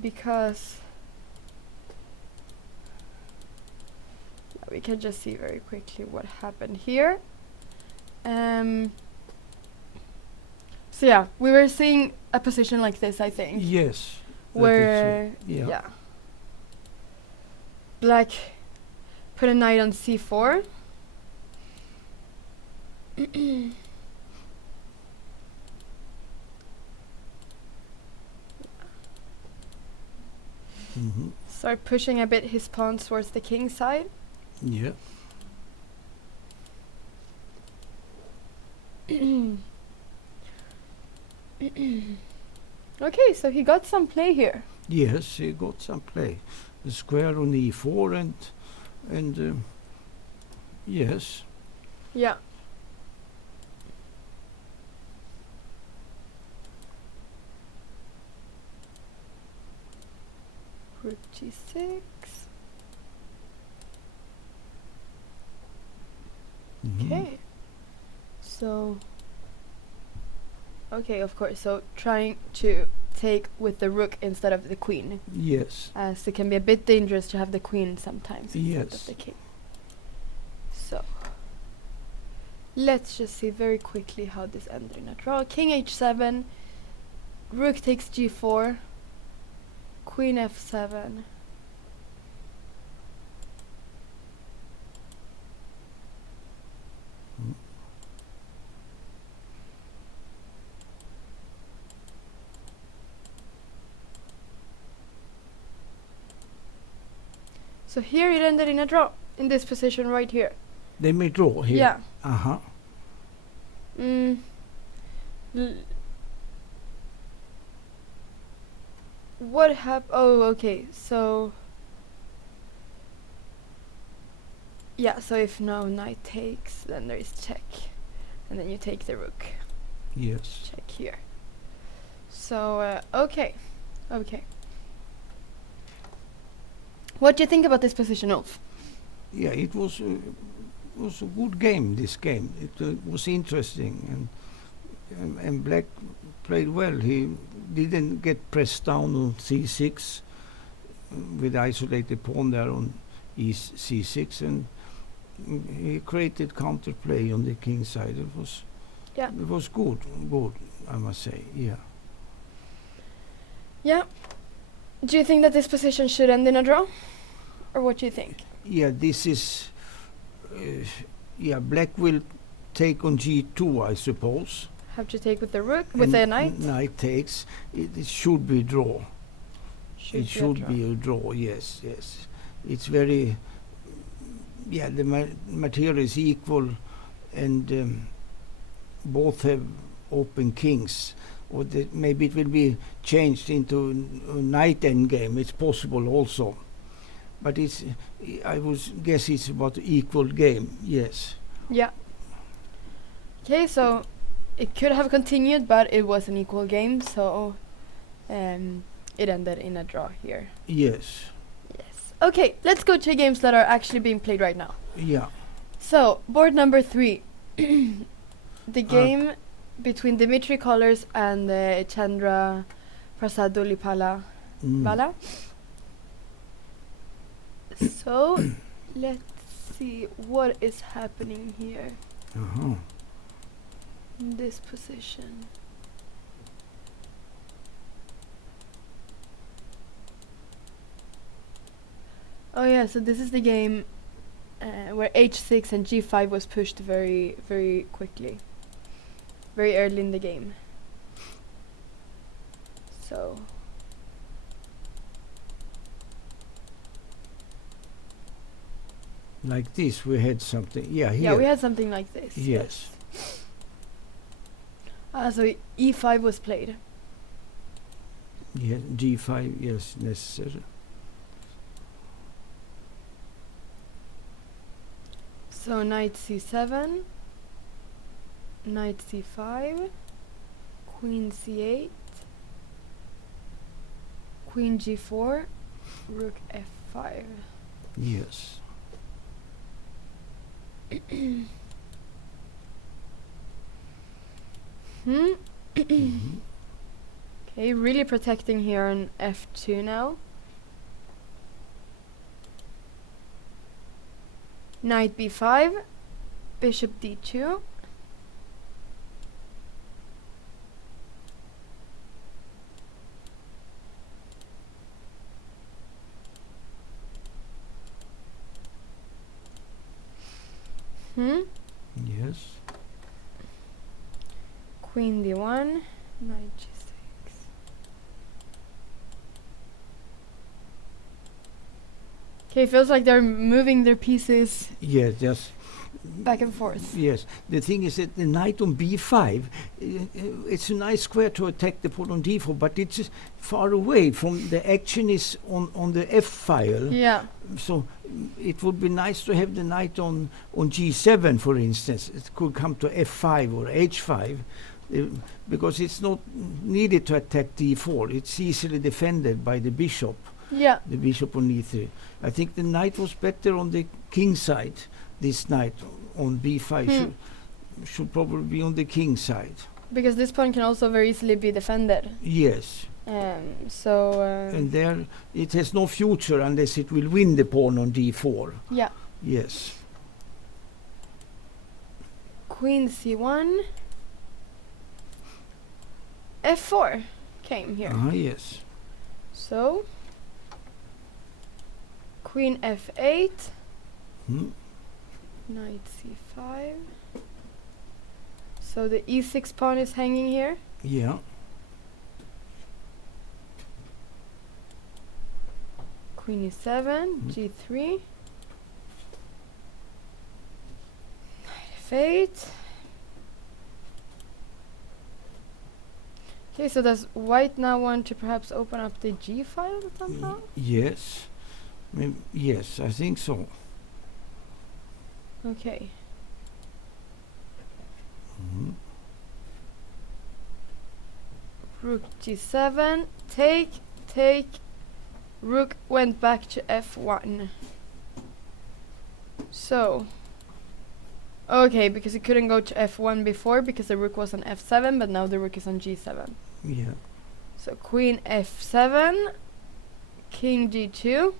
because we can just see very quickly what happened here. So yeah, we were seeing a position like this, I think. Yes. Where yeah. Black put a knight on c4. Start pushing a bit his pawn towards the king side. Yeah. Okay, so he got some play here. Yes, he got some play. The square on e4 and yes. Yeah. Rook g6. Okay. So okay, of course. So trying to take with the rook instead of the queen. Yes. As it can be a bit dangerous to have the queen sometimes instead of the king. So let's just see very quickly how this ended in a draw. King h7, rook takes g4, queen f7. So here it ended in a draw, in this position right here. They may draw here. Yeah. Uh-huh. What happened? Oh, okay. So yeah, so if now knight takes, then there is check. And then you take the rook. Yes. Check here. So, okay. Okay. What do you think about this position, Ulf? Yeah, it was a good game, this game. It was interesting. And Black played well. He didn't get pressed down on c6 with isolated pawn there on c6, and he created counterplay on the king side. It was good, I must say. Yeah. Yeah. Do you think that this position should end in a draw? Or what do you think? Yeah, this is Black will take on g2, I suppose. Have to take with the rook, with the knight? Knight takes. It should be draw. It should be a draw, yes. It's very, the material is equal, and both have open kings. Or maybe it will be changed into a knight endgame. It's possible also. But I would guess it's about equal game, yes. Yeah. Okay, so it could have continued, but it was an equal game, so it ended in a draw here. Yes. Yes. Okay, let's go to games that are actually being played right now. Yeah. So, board number 3. The game between Dimitri Collars and Chandra Prasad Tulipala. Bala. So, let's see what is happening here Uh-huh. in this position. Oh yeah, so this is the game where h6 and g5 was pushed very, very quickly, very early in the game. So Like this, we had something. Yeah, here. yeah, we had something like this. Yes. So e5 was played. Yeah, G5, yes, necessary. So knight c7, knight c5, queen c8, queen g4, rook f5. Yes. Mhm. Okay, really protecting here on f2 now. Knight b5, bishop d2. Yes. Queen d1, knight g6. Okay, feels like they're moving their pieces Yes, just back and forth. yes. The thing is that the knight on b5, it's a nice square to attack the pawn on d4, but it's far away from the action is on the f file. Yeah. So it would be nice to have the knight on g7, for instance. It could come to f5 or h5, because it's not needed to attack d4. It's easily defended by the bishop. Yeah. The bishop on e3. I think the knight was better on the king side. This knight on b5 should probably be on the king side. Because this pawn can also very easily be defended. Yes. And And there it has no future unless it will win the pawn on d4. yeah. Yes. Queen c1, f4 came here. Yes. So queen f8, Hmm. knight c5. So the e6 pawn is hanging here. Yeah. Queen e7, g3, knight f8. Okay, so does white now want to perhaps open up the g file somehow? Yes. Yes, I think so. Okay. Mhm. Rook g7, take. Rook went back to f1. So, okay, because it couldn't go to f1 before because the rook was on f7, but now the rook is on g7. Yeah. So queen f7, king g2.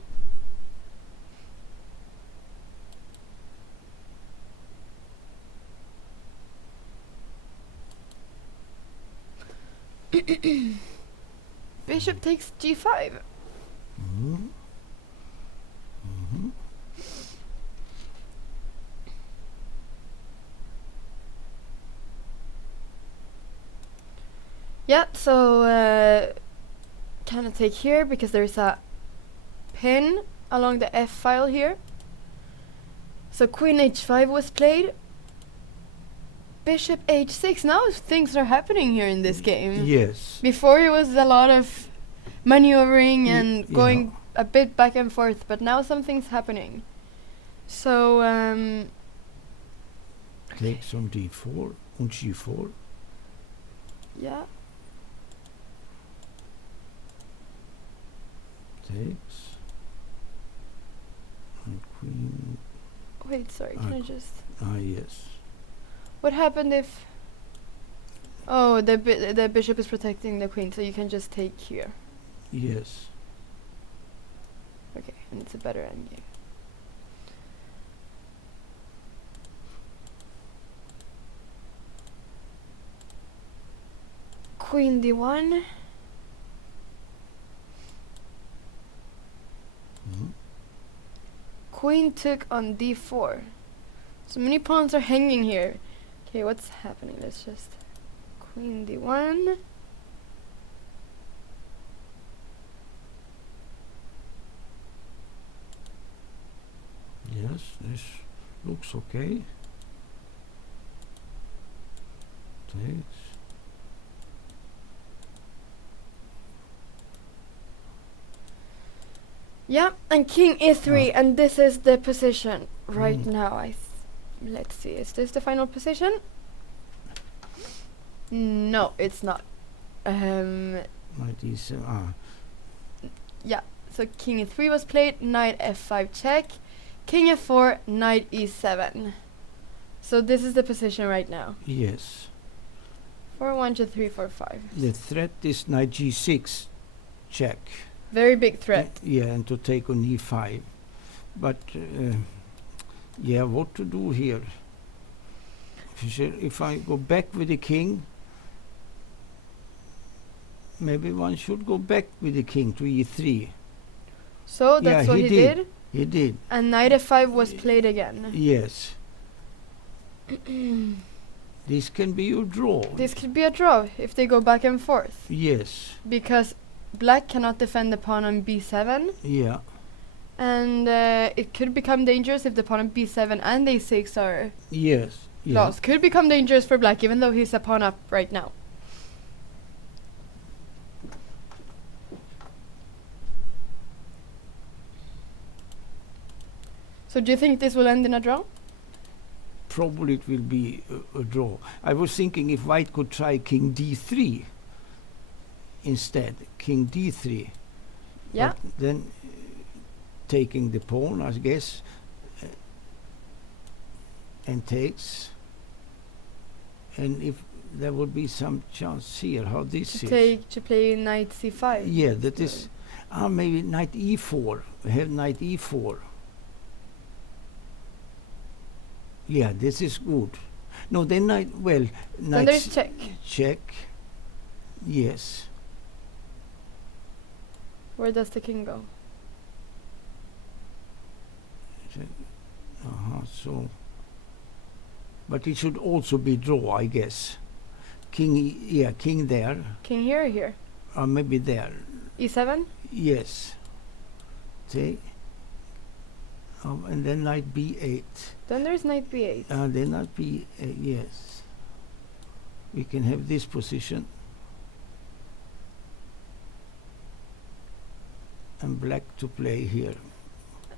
Bishop takes g5. Mhm. Mhm. Yeah, so kind of take here because there's a pin along the f file here. So queen h5 was played. Bishop h6. Now things are happening here in this game. Yes. Before it was a lot of maneuvering and yeah. going a bit back and forth, but now something's happening. So Takes on d4 on g4. yeah. Takes. And queen. Wait, sorry. Can I just? Yes. What happened if? Oh, the bishop is protecting the queen, so you can just take here. Yes. Okay, and it's a better endgame. Queen d1. Queen took on d4. So many pawns are hanging here. Okay, what's happening? Let's just Queen d1. Yes, this looks okay. Takes. Yeah, and King e3, and this is the position right now. Let's see, is this the final position? No, it's not. Knight e7. Yeah, so King e3 was played, Knight f5 check, King f4, Knight e7. So this is the position right now. Yes. 4, 1, 2, 3, 4, 5. The threat is knight g6 check. Very big threat. Yeah, and to take on e5. But yeah, what to do here? If I go back with the king, maybe one should go back with the king to e3. So that's what he did. He did. And Knight f5 was played again. Yes. This can be a draw. This could be a draw if they go back and forth. Yes. Because black cannot defend the pawn on b7. Yeah. And it could become dangerous if the pawn on b7 and a6 are Yes. Yeah. lost. Could become dangerous for black even though he's a pawn up right now. So do you think this will end in a draw? Probably it will be a draw. I was thinking if white could try king d3 instead. King d3. Yeah. But then taking the pawn, I guess, and takes. And if there would be some chance here, how this To play knight c5. Yeah, that is. Maybe knight e4. We have knight e4. Yeah, this is good. No, then knight. Well, Then knight. there's check. Check. Yes. Where does the king go? So. But it should also be draw, I guess. King, king there. King here or here? Maybe there. e7? Yes. Take. And then knight b8. Then there's knight b8. Then knight b8, yes. We can have this position. And black to play here.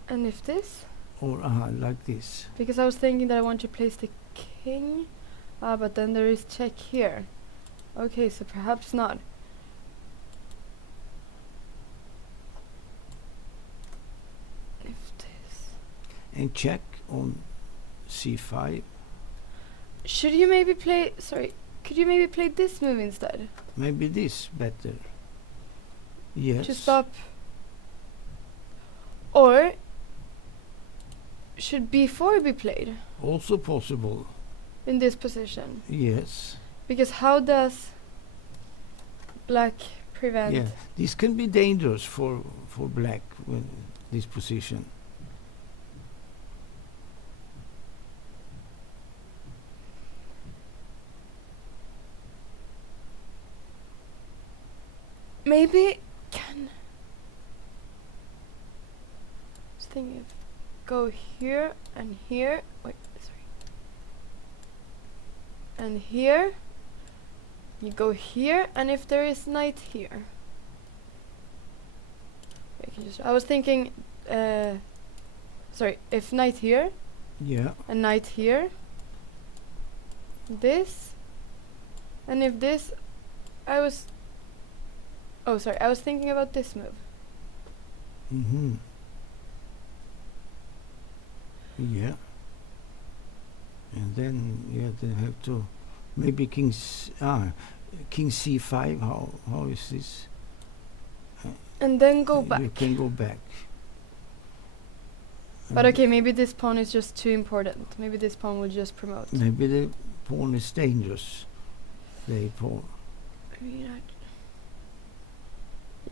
And if this? Or like this. Because I was thinking that I want to place the king. But then there is check here. Okay, so perhaps not. If this. And check on c5. Should you maybe play... Sorry. Could you maybe play this move instead? Maybe this better. Yes. To stop... Or... Should b4 be played? Also possible. In this position? Yes. Because how does black prevent... Yeah. This can be dangerous for black when this position. Maybe can... Just thinking of go here and here. Wait, sorry. And here. You go here, and if there is knight here. I was thinking, sorry, if knight here. Yeah. And knight here. This. And if this, I was... Oh, sorry, I was thinking about this move. Mm-hmm. Yeah. And then they have to maybe king c5. How is this? And then go back. You can go back. But okay, maybe this pawn is just too important. Maybe this pawn will just promote. Maybe the pawn is dangerous. The pawn. mean,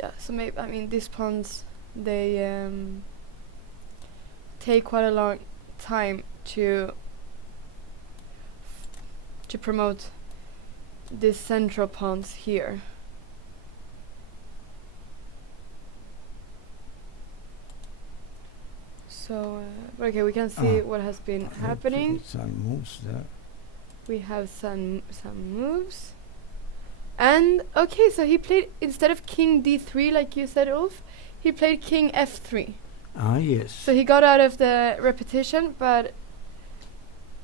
yeah. So maybe these pawns, they take quite a long time to promote these central pawns here. So, okay, we can see what has been happening. Some moves there. We have some moves. And, okay, so he played, instead of king d3, like you said, Ulf, he played king f3. Ah, yes. So he got out of the repetition, but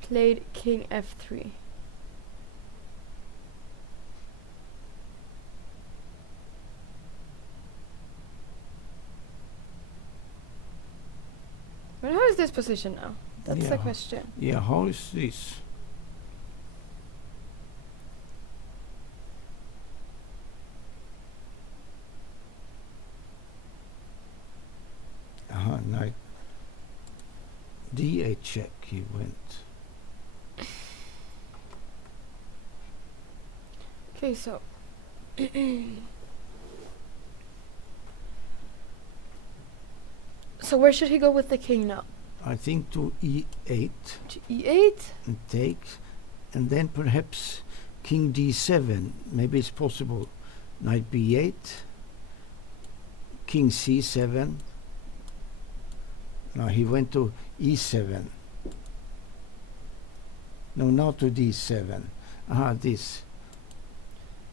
played king f3. But how is this position now? That's the question. Yeah, how is this? Knight d8 check he went. Okay, so so where should he go with the king now? I think to e8. To e8? And take, and then perhaps king d7. Maybe it's possible. Knight b8, king c7. Now he went to e7. No, now to d7. This.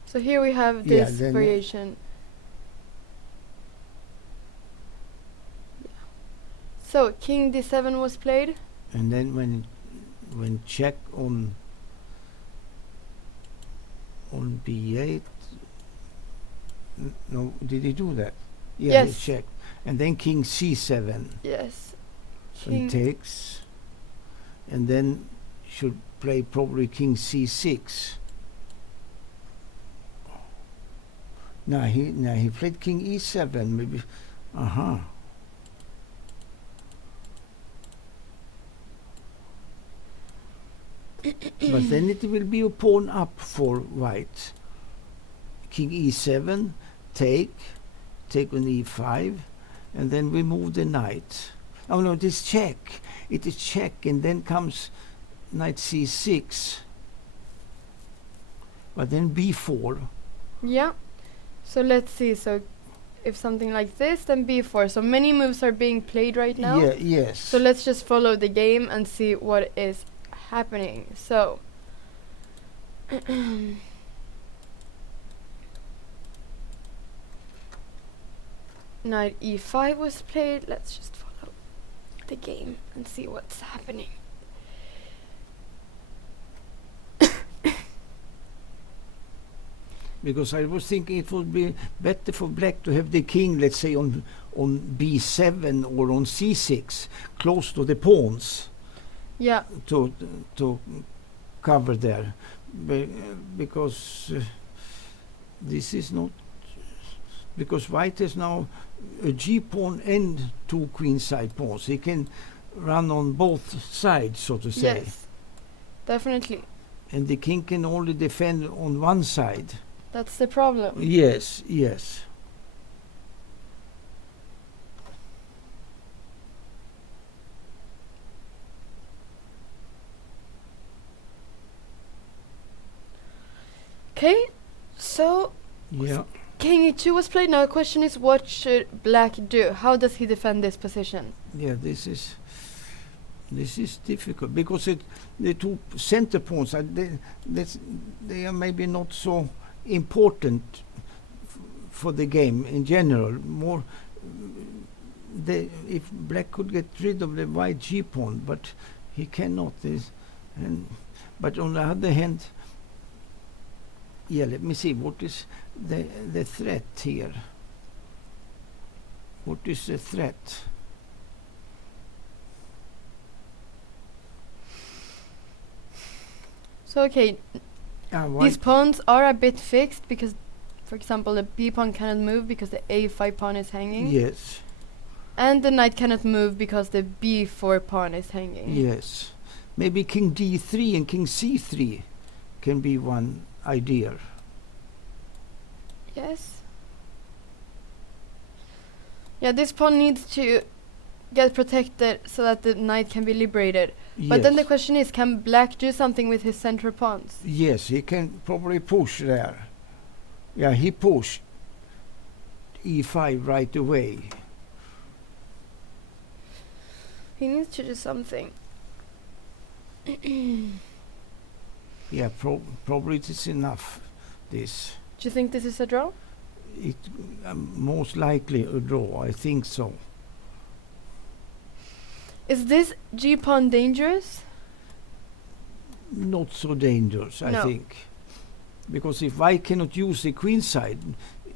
So here we have this variation. So king d7 was played. And then when check on b8. No, did he do that? Yeah, yes. He checked. And then king c7. Yes. So he takes, and then should play probably king c6. Now he played king e7, maybe. But then it will be a pawn up for white. King e7, take on e5, and then we move the knight. Oh no, it is check. It is check, and then comes knight c6. But then b4. Yeah. So let's see. So if something like this, then b4. So many moves are being played right now. Yeah, yes. So let's just follow the game and see what is happening. So knight e5 was played. Let's just follow the game and see what's happening. Because I was thinking it would be better for black to have the king, let's say, on b7 or on c6, close to the pawns. Yeah. To cover there, because this is not, because white has now a g pawn and two queenside pawns. He can run on both sides, so to say. Yes, definitely. And the king can only defend on one side. That's the problem. Yes, yes. Okay, so king e2 was played. Now the question is, what should black do? How does he defend this position? Yeah, this is difficult because the two center pawns they are maybe not so important for the game in general. More, if black could get rid of the white g pawn, but he cannot. But on the other hand, let me see, what is the threat here? What is the threat? So okay, these pawns are a bit fixed because, for example, the b pawn cannot move because the a5 pawn is hanging. Yes. And the knight cannot move because the b4 pawn is hanging. Yes. Maybe king d3 and king c3 can be one idea. Yes. Yeah, this pawn needs to get protected so that the knight can be liberated. But then the Yes. question is, can black do something with his central pawns? Yes, he can probably push there. Yeah, he pushed e5 right away. He needs to do something. Yeah, probably it is enough. This Do you think this is a draw? it most likely a draw. I think so. Is this g pawn dangerous? Not so dangerous, I No. think, because if I cannot use the queen side,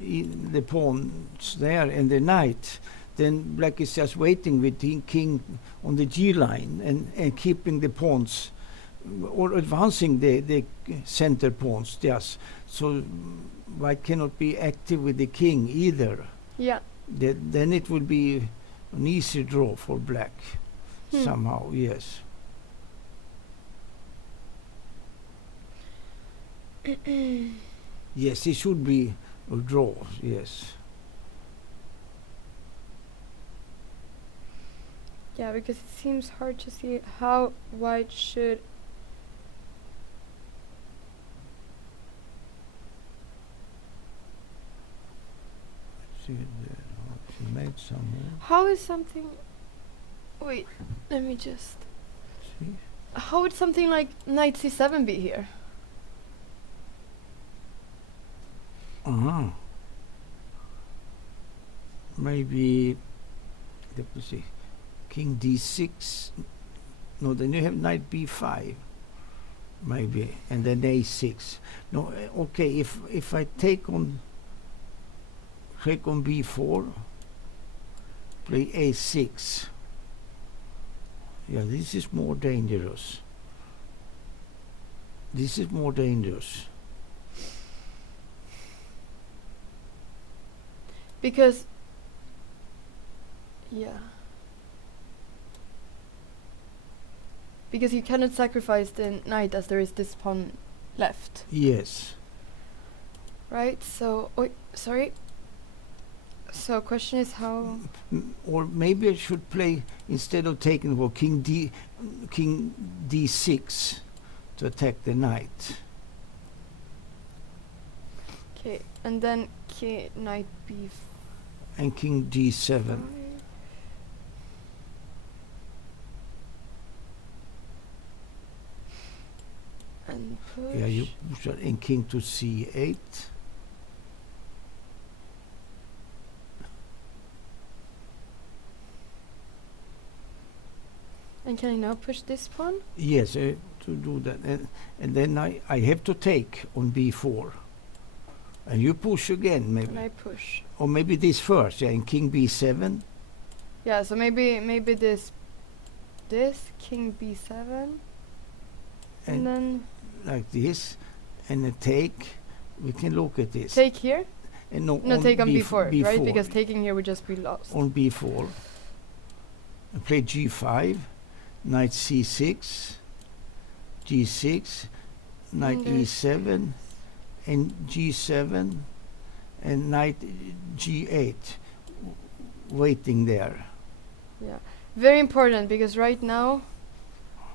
the pawns there and the knight, then black is just waiting with the king on the g line and keeping the pawns or advancing the center pawns just. So white cannot be active with the king either. Yeah. Then it will be an easy draw for black somehow, yes. Yes, it should be a draw, yes. Yeah, because it seems hard to see how white should... See there, she made some more. How is something... Wait, let me just... See? How would something like knight c7 be here? Maybe, let me see, king d6. No, then you have knight b5, maybe, and then a6. No, okay. If I take on b4, play a6. Yeah, this is more dangerous. This is more dangerous. Because... Yeah. Because you cannot sacrifice the knight as there is this pawn left. Yes. Right, so... Oh, sorry. So question is how... Or maybe I should play, instead of taking for king d6 to attack the knight. Okay, and then knight b5. And king d7. And push. Yeah, you push it, and king to c8. And can I now push this pawn? Yes, to do that. And then I have to take on b4. And you push again, And maybe. I push. Or maybe this first, yeah, and king b7. Yeah, so maybe this king b7, and then Like this. And a take. We can look at this. take here. And no, No, take on b4, b4, right? Because taking here would just be lost. on b4. And play g5, knight c6, g6, knight And e7, and g7, and knight g8, waiting there. Yeah, very important because right now,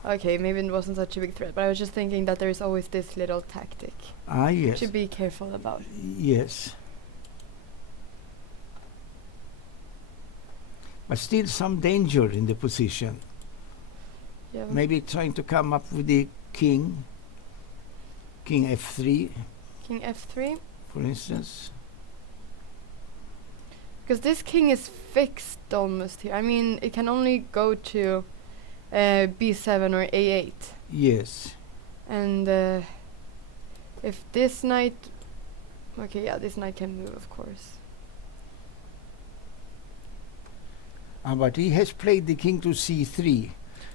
okay, maybe it wasn't such a big threat, but I was just thinking that there is always this little tactic Ah, yes. to be careful about. Yes. But still some danger in the position. Yeah, Maybe trying to come up with the king f3, king f3, for instance. because this king is fixed almost here. I mean, it can only go to b7 or a8, Yes. and if this knight, okay, yeah, this knight can move, of course. But he has played the king to c3.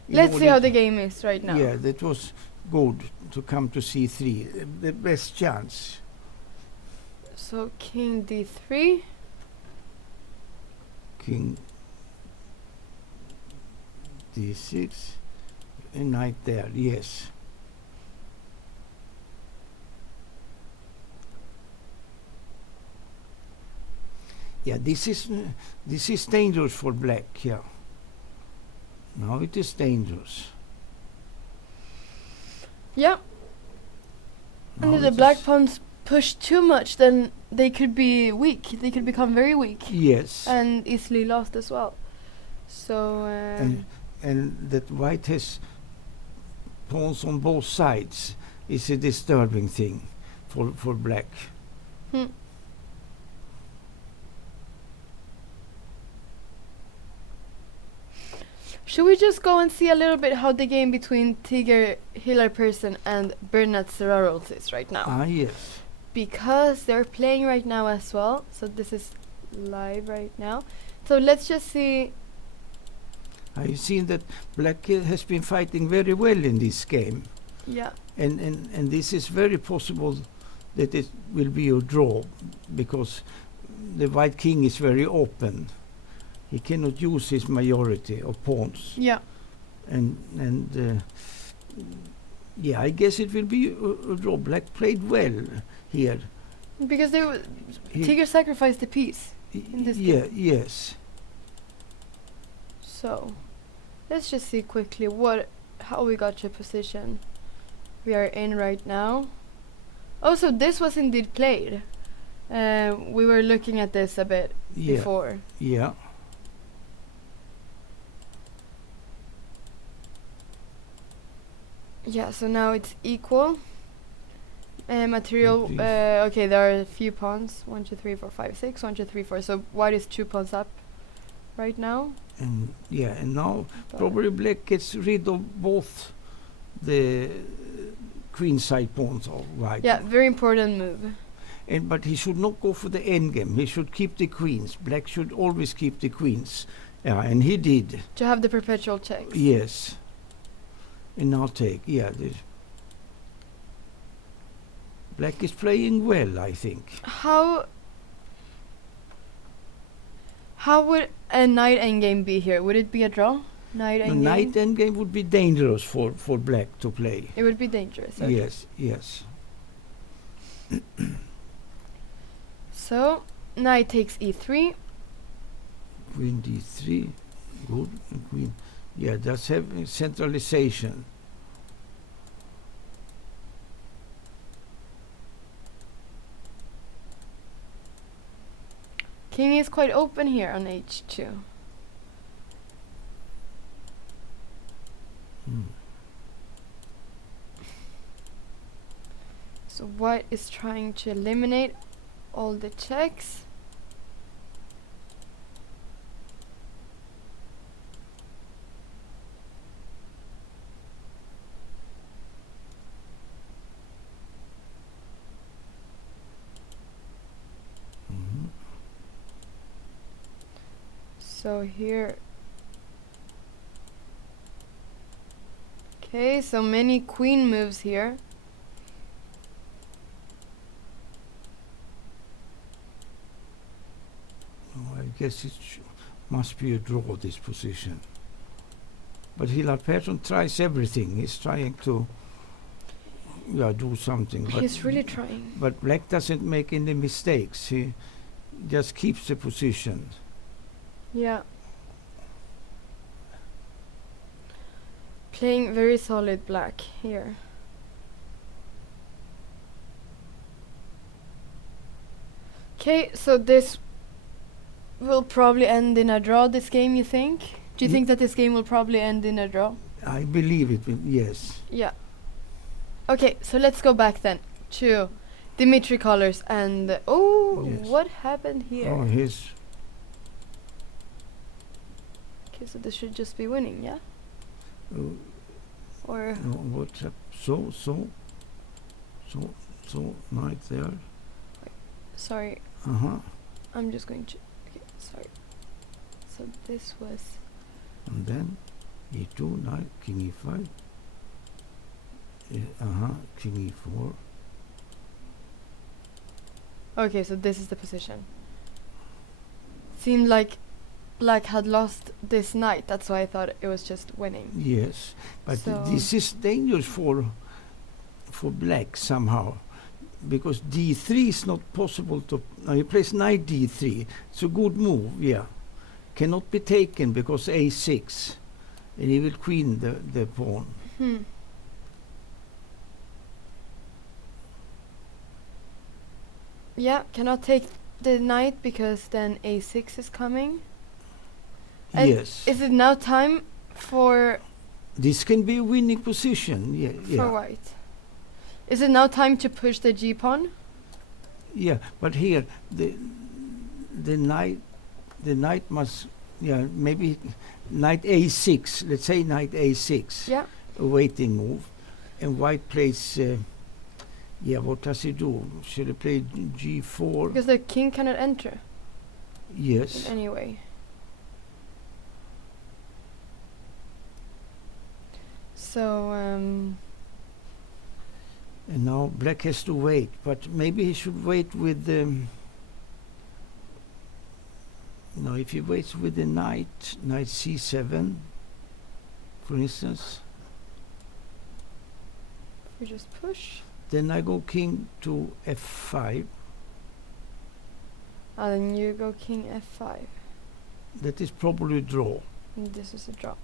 in Let's see order how to- the game is right now. Yeah, that was good to come to c3. The best chance. So king d3, King d6, and knight there, yes. Yeah, this is dangerous for black. Yeah. Now it is dangerous. Yeah. And if the black pawns push too much, then they could be weak. They could become very weak. Yes. And easily lost as well. So. And that white has pawns on both sides is a disturbing thing for black. Should we just go and see a little bit how the game between Tiger Hillar Persson and Bernard Serraros is right now? Ah, yes. Because they're playing right now as well. So this is live right now. So let's just see. I've seen that black has been fighting very well in this game. Yeah. And this is very possible that it will be a draw because the white king is very open. He cannot use his majority of pawns. Yeah. And yeah, I guess it will be a draw. Black played well here. Because Tiger sacrificed the piece in this game. Yes. So, let's just see quickly how we got to position we are in right now. Oh, so this was indeed played. We were looking at this a bit before. Yeah. Yeah, so now it's equal. Material, okay, there are a few pawns. 1, 2, 3, 4, 5, 6. 1, 2, 3, 4. So white is 2 pawns up right now. And now probably black gets rid of both the queen side pawns of white. Yeah, very important move. But he should not go for the endgame. He should keep the queens. Black should always keep the queens. Yeah, and he did. To have the perpetual checks. Yes. And now take. Yeah, this. Black is playing well, I think. How would a knight endgame be here? Would it be a draw? Knight endgame? Knight endgame would be dangerous for black to play. It would be dangerous. Okay. Yes. So, knight takes e3. Queen d3. Good. Queen. Yeah, that's having centralization. King is quite open here on h2. So white is trying to eliminate all the checks. So here, okay, so many queen moves here. Oh, I guess it must be a draw, this position. But Hillar Persson tries everything. He's trying to do something. He's really trying. But black doesn't make any mistakes. He just keeps the position. Yeah. Playing very solid black here. Okay, so this will probably end in a draw, this game, you think? Do you think that this game will probably end in a draw? I believe it will, yes. Yeah. Okay, so let's go back then to Dimitri colors and Yes. what happened here? Oh, his. Okay, so this should just be winning, yeah? Or No, what's up? So, knight there. sorry, I'm just going to. Okay, sorry. So this was. And then e2, knight, king e5. King e4. Okay, so this is the position. Seemed like black had lost this knight. That's why I thought it was just winning. Yes, but So this is dangerous for black somehow. because d3 is not possible to. Now he plays knight d3. It's a good move, yeah. Cannot be taken because a6, and he will queen the pawn. Yeah, cannot take the knight because then a6 is coming. And Yes. is it now time for This can be a winning position. Yeah, for yeah, white? Is it now time to push the g pawn? yeah. But here the knight must. Yeah, maybe knight a6. Let's say knight a6. Yeah. A waiting move, and white plays. Yeah, what does he do? Should he play g4? Because the king cannot enter Yes. in any way. So And now black has to wait, but maybe he should wait with the. No, if he waits with the knight c7, for instance, we just push. then I go king to f5. And then you go king f5. That is probably a draw, And this is a draw.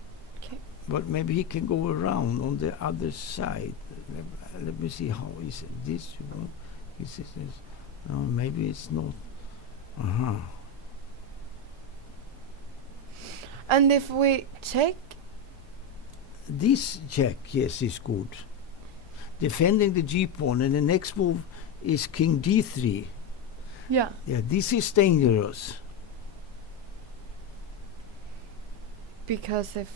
but maybe he can go around on the other side. Let me see how is it. This, you know, is this? No, maybe it's not. And if we check, This check, yes, is good. Defending the g pawn, and the next move is king d3. yeah, Yeah, this is dangerous. because if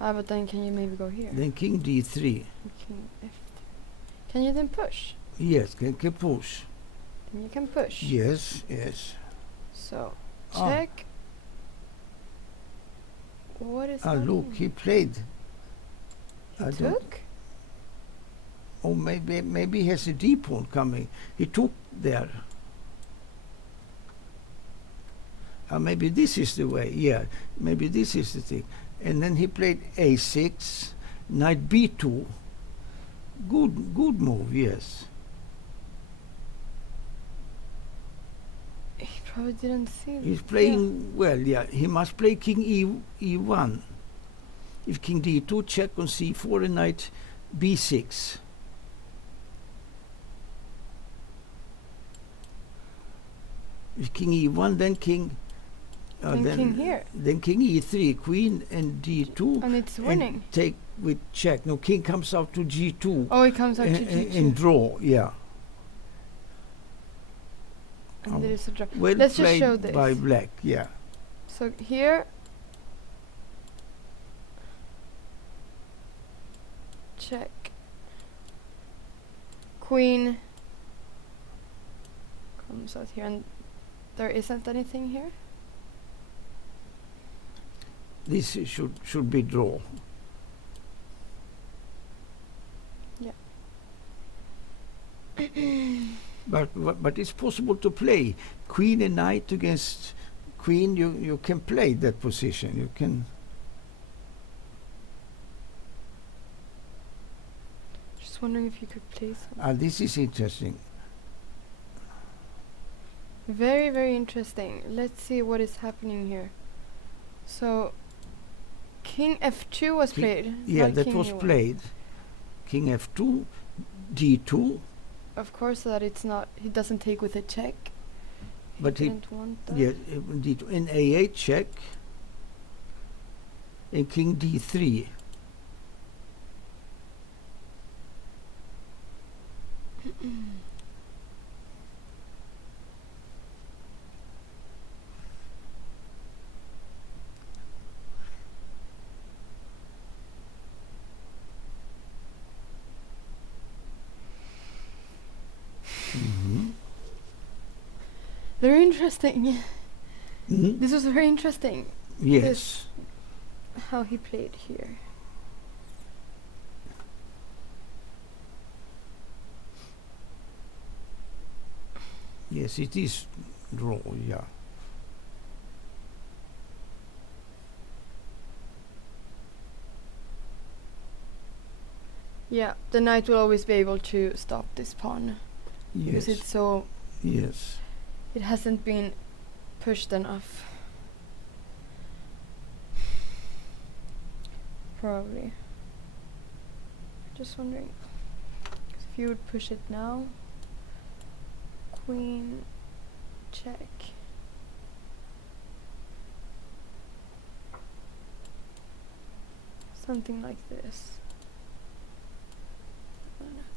but then can you maybe go here? Then king d3. King f3. Can you then push? Yes, can push. Then you can push. Yes, yes. So Ah. check. What is Ah, happening? look, he played. He I don't- took? Oh, maybe he has a d pawn coming. He took there. Maybe this is the way. Yeah, maybe this is the thing. And then he played a6, knight b2. Good move. Yes. He probably didn't see He's that. playing well. Yeah, he must play king e1. If king d2, check on c4, and knight b6. If king e1, then king. And king here. Then king e3, queen and d2. And it's and winning. take with check. No, king comes out to g2 Oh, it comes out to g2. and draw. Yeah. And there is a draw. Well Let's just played show this. by black. Yeah. So here, check. Queen comes out here, and there isn't anything here. This should be draw. But it's possible to play queen and knight against queen. You can play that position. You can. Just wondering if you could play some. This is interesting. Very, very interesting. Let's see what is happening here. So, king f2 was played. Yeah, not that king was e1. played. King f2, d2, Of course, so that it's not. He doesn't take with a check. but he didn't want that. yeah d2 in a8 check, and king d3. Very interesting. Mhm. This was very interesting. Yes. How he played here. Yes, it is draw. Yeah. Yeah, the knight will always be able to stop this pawn. Because Yes. it's so... Yes. It hasn't been pushed enough. Probably. Just wondering. 'Cause if you would push it now... Queen... Check. Something like this.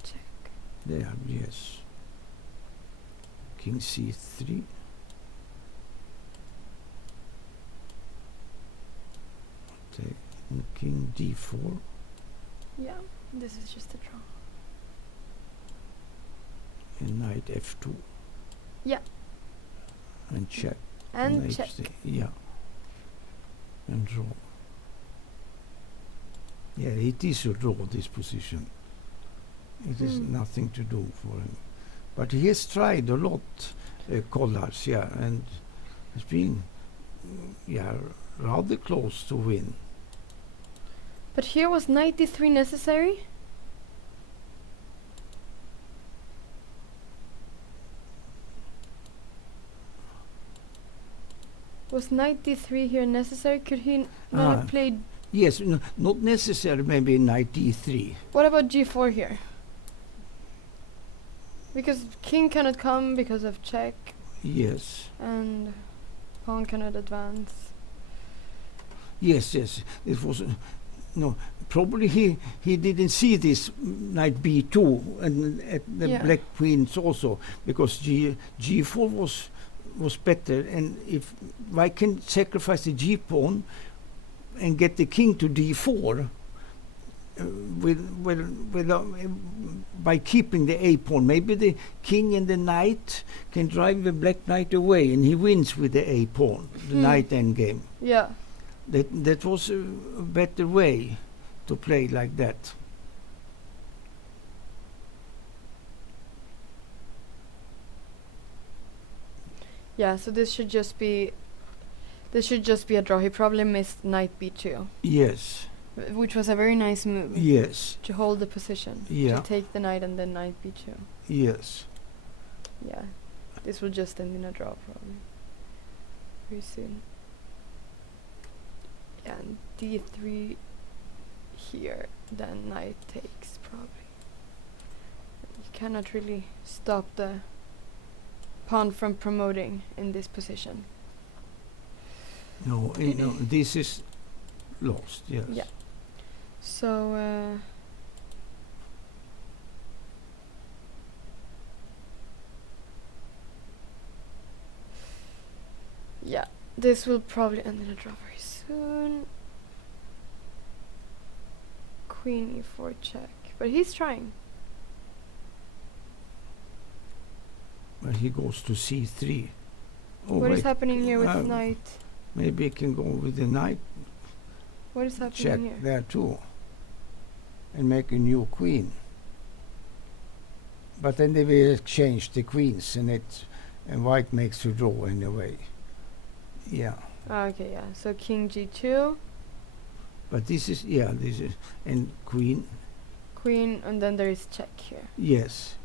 Check. There. Yes. King c3. Okay. And king d4. Yeah, this is just a draw. And knight f2. Yeah. And check. And knight check. Yeah. And draw. Yeah, it is a draw, this position. It is nothing to do for him. But he has tried a lot, Collars, yeah, and has been, rather close to win. But here was knight d3 necessary? Was knight d3 here necessary? Could he not have played... Yes, not necessarily maybe knight d3. What about g4 here? Because king cannot come because of check. Yes. And pawn cannot advance. Yes. It was... no, probably he didn't see this knight b2 and at the black queens also, because g4 was better, and if I can sacrifice the g pawn and get the king to d4 by keeping the a pawn, maybe the king and the knight can drive the black knight away, and he wins with the a pawn, the knight endgame. Yeah. That was a better way to play like that. Yeah, so this should just be a draw. He probably missed knight b2. Yes. Which was a very nice move. Yes. To hold the position. Yeah. To take the knight and then knight b2. Yes. Yeah. This will just end in a draw probably. Very soon. Yeah, and d3 here, then knight takes probably. You cannot really stop the pawn from promoting in this position. No, this is lost, yes. Yeah. So, yeah, this will probably end in a draw very soon. Queen e4 check, but he's trying. But he goes to c3. Oh, what is happening here with knight? Maybe he can go with the knight. What is happening check here? there too, and make a new queen. But then they will exchange the queens, and white makes a draw anyway. Yeah. Okay, yeah. So king g2. But this is and queen. Queen, and then there is check here. Yes.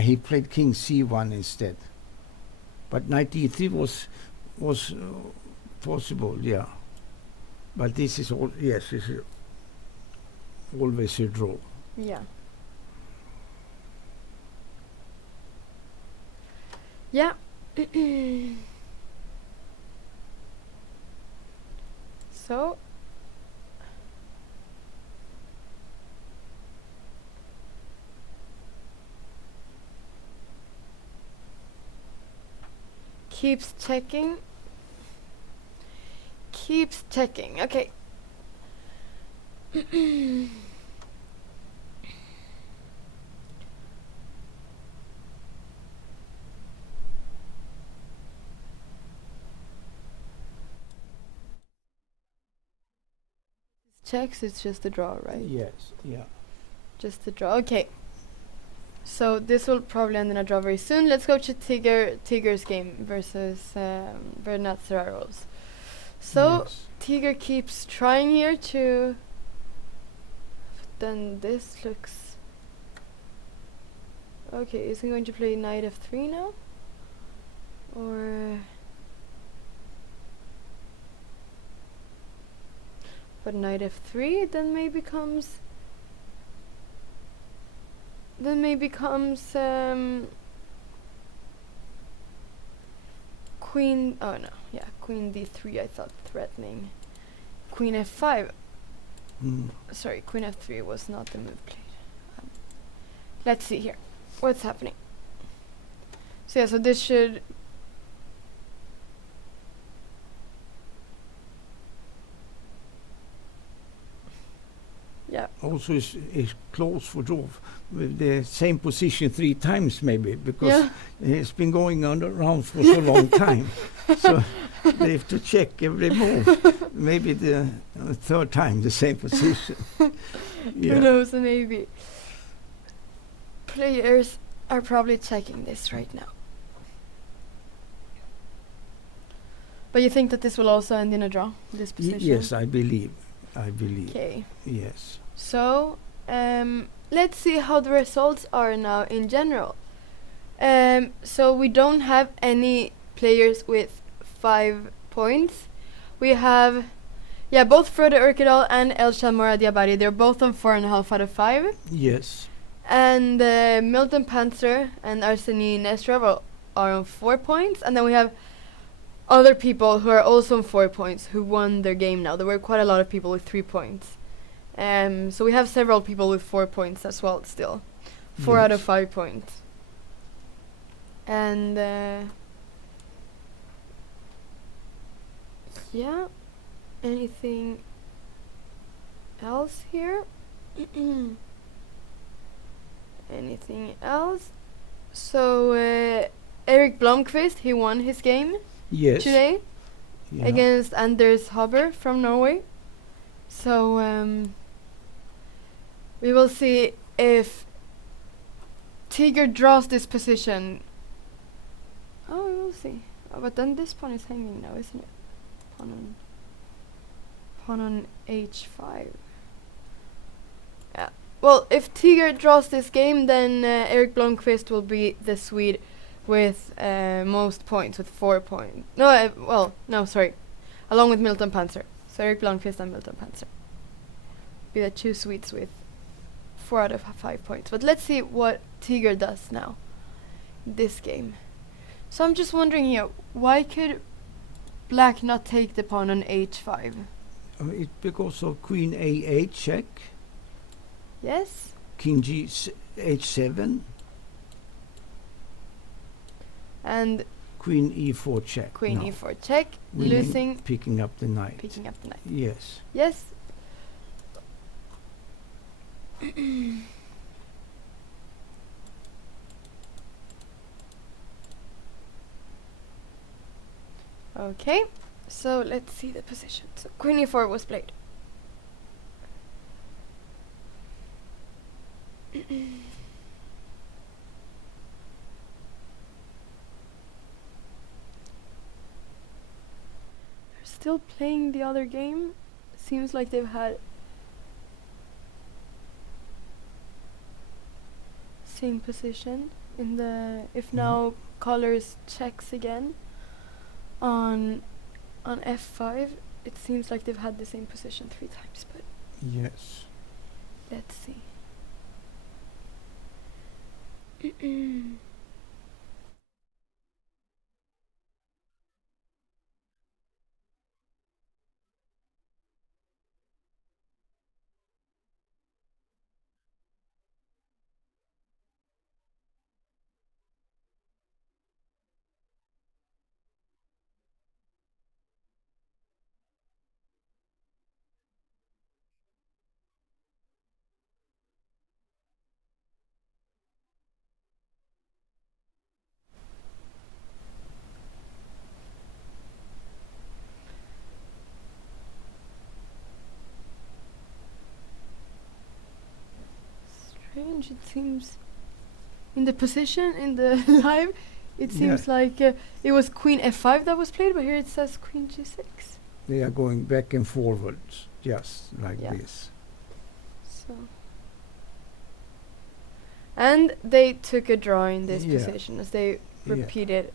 He played king c1 instead. But knight e3 was possible, yeah. But this is all, yes, this is always a draw. Yeah. Yeah. So keeps checking. Keeps checking. Okay. Checks, it's just a draw, right? Yes, yeah. Just a draw. Okay. So this will probably end in a draw very soon. Let's go to Tigger's game versus Bernat Serraro's. So yes. Tiger keeps trying here to then this looks... Okay, is he going to play knight f3 now? Or... But knight f3 then maybe comes... queen... Oh no, yeah, queen d3 I thought threatening. Queen f5. Sorry, queen f3 was not the move played. Let's see here. What's happening? So yeah, so this should... Yeah. Also is close for draw with the same position 3 times maybe, because it's been going on around for so long time. So they have to check every move. Maybe the third time the same position. Who knows, maybe. Players are probably checking this right now. But you think that this will also end in a draw, this position? Yes, I believe. Okay. Yes. So, let's see how the results are now in general. So we don't have any players with 5 points. We have, both Frode Urkedal and Elshad Moradiabadi. They're both on 4.5 out of 5. Yes. And Milton Panzer and Arseny Nesterov are on 4 points. And then we have other people who are also on 4 points who won their game now. There were quite a lot of people with 3 points. So we have several people with 4 points as well still. 4 out of 5 points. And anything else here? Anything else? So Erik Blomqvist, he won his game today against Anders Haber from Norway. So we will see if Tiger draws this position. Oh, we will see. But then this pawn is hanging now, isn't it? Pawn on h5. Yeah. Well, if Tiger draws this game, then Erik Blomqvist will be the Swede with most points, with 4 points. Sorry. Along with Milton Panzer. So Erik Blomqvist and Milton Panzer be the 2 Swedes with 4 out of 5 points. But let's see what Tiger does now this game. So I'm just wondering here, why could Black not take the pawn on h5? It's because of Queen a8 check. Yes. King h7. And Queen e4 check. Queen e4 check, losing. Picking up the knight. Picking up the knight. Yes. Yes. Okay, so let's see the position. So Queen e4 was played. Still playing the other game. Seems like they've had same position in the now colors checks again on f5. It seems like they've had the same position 3 times, but yes, let's see. Strange, it seems in the position in the live it seems like it was Queen f5 that was played, but here it says Queen g6. They are going back and forwards just like this. So And they took a draw in this Yeah. position as they Yeah. repeated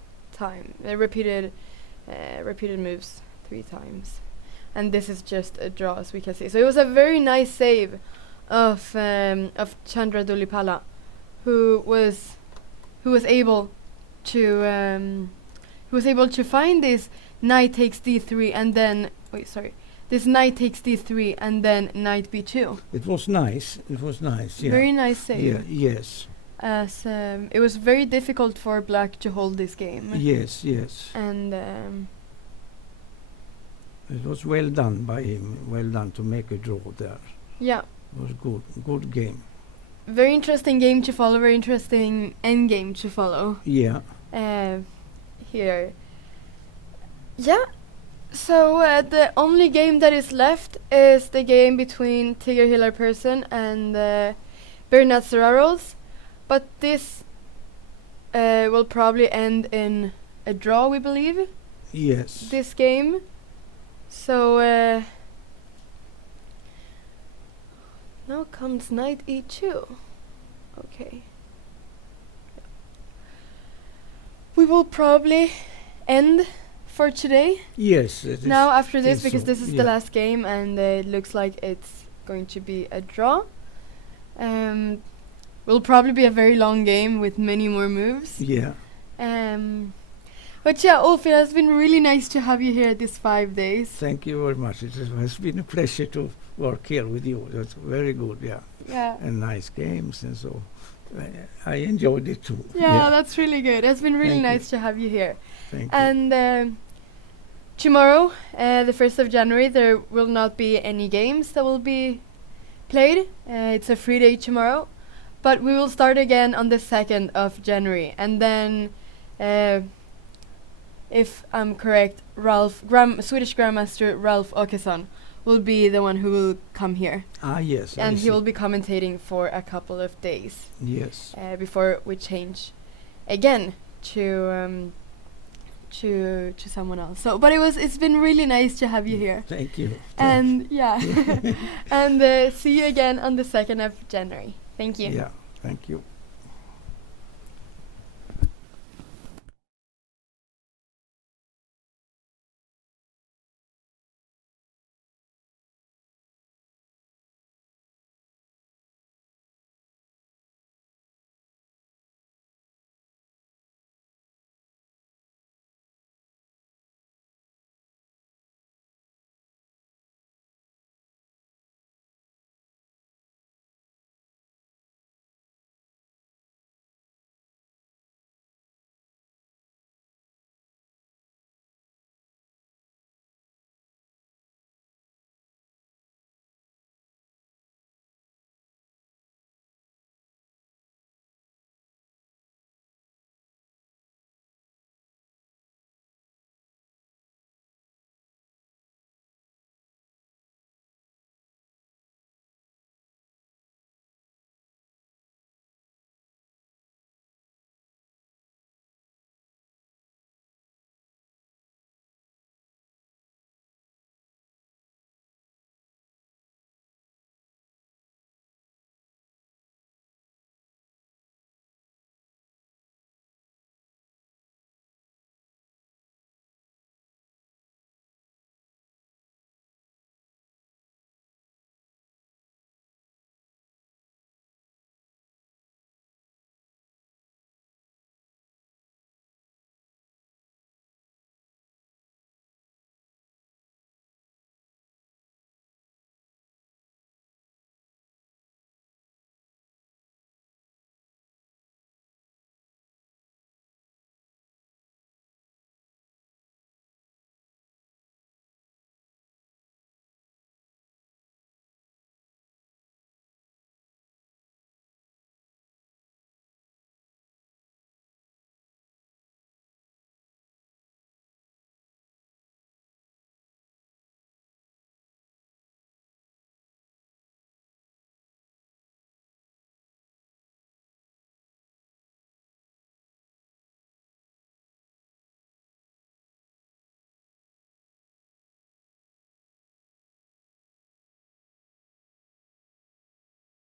repeated moves 3 times. And this is just a draw, as we can see. So it was a very nice save of Chandra Dulipala, who was able to find this knight takes d3 and then this knight takes d3 and then knight b2. It was nice. Yeah. Very nice save. Yeah. Yes. As it was very difficult for black to hold this game. Yes. And it was well done by him. Well done to make a draw there. yeah, It was good game. very interesting game to follow. Very interesting end game to follow. Yeah. Here. Yeah. So the only game that is left is the game between Tigger Hillar Persson and Bernard Serraros, but this will probably end in a draw, we believe. Yes. This game. So now comes knight e2. Okay. We will probably end for today. Yes. It Now is- after it this, is because so, this is yeah. the last game and it looks like it's going to be a draw. Will probably be a very long game with many more moves. Yeah. But yeah, Ulf, it has been really nice to have you here these 5 days. Thank you very much. It has been a pleasure to work here with you. That's very good. Yeah. Yeah. And nice games and so. I enjoyed it too. Yeah, that's really good. It's been really Thank you. nice to have you here. Thank you. And tomorrow, the 1st of January, there will not be any games that will be played. It's a free day tomorrow. But we will start again on the 2nd of January. And then, if I'm correct, Swedish Grandmaster Ralph Åkesson will be the one who will come here. Yes. I And he see. will be commentating for a couple of days Yes. before we change again to someone else. So, but it's been really nice to have you here. Thank you. And yeah, and see you again on the 2nd of January. Thank you. Yeah. Thank you.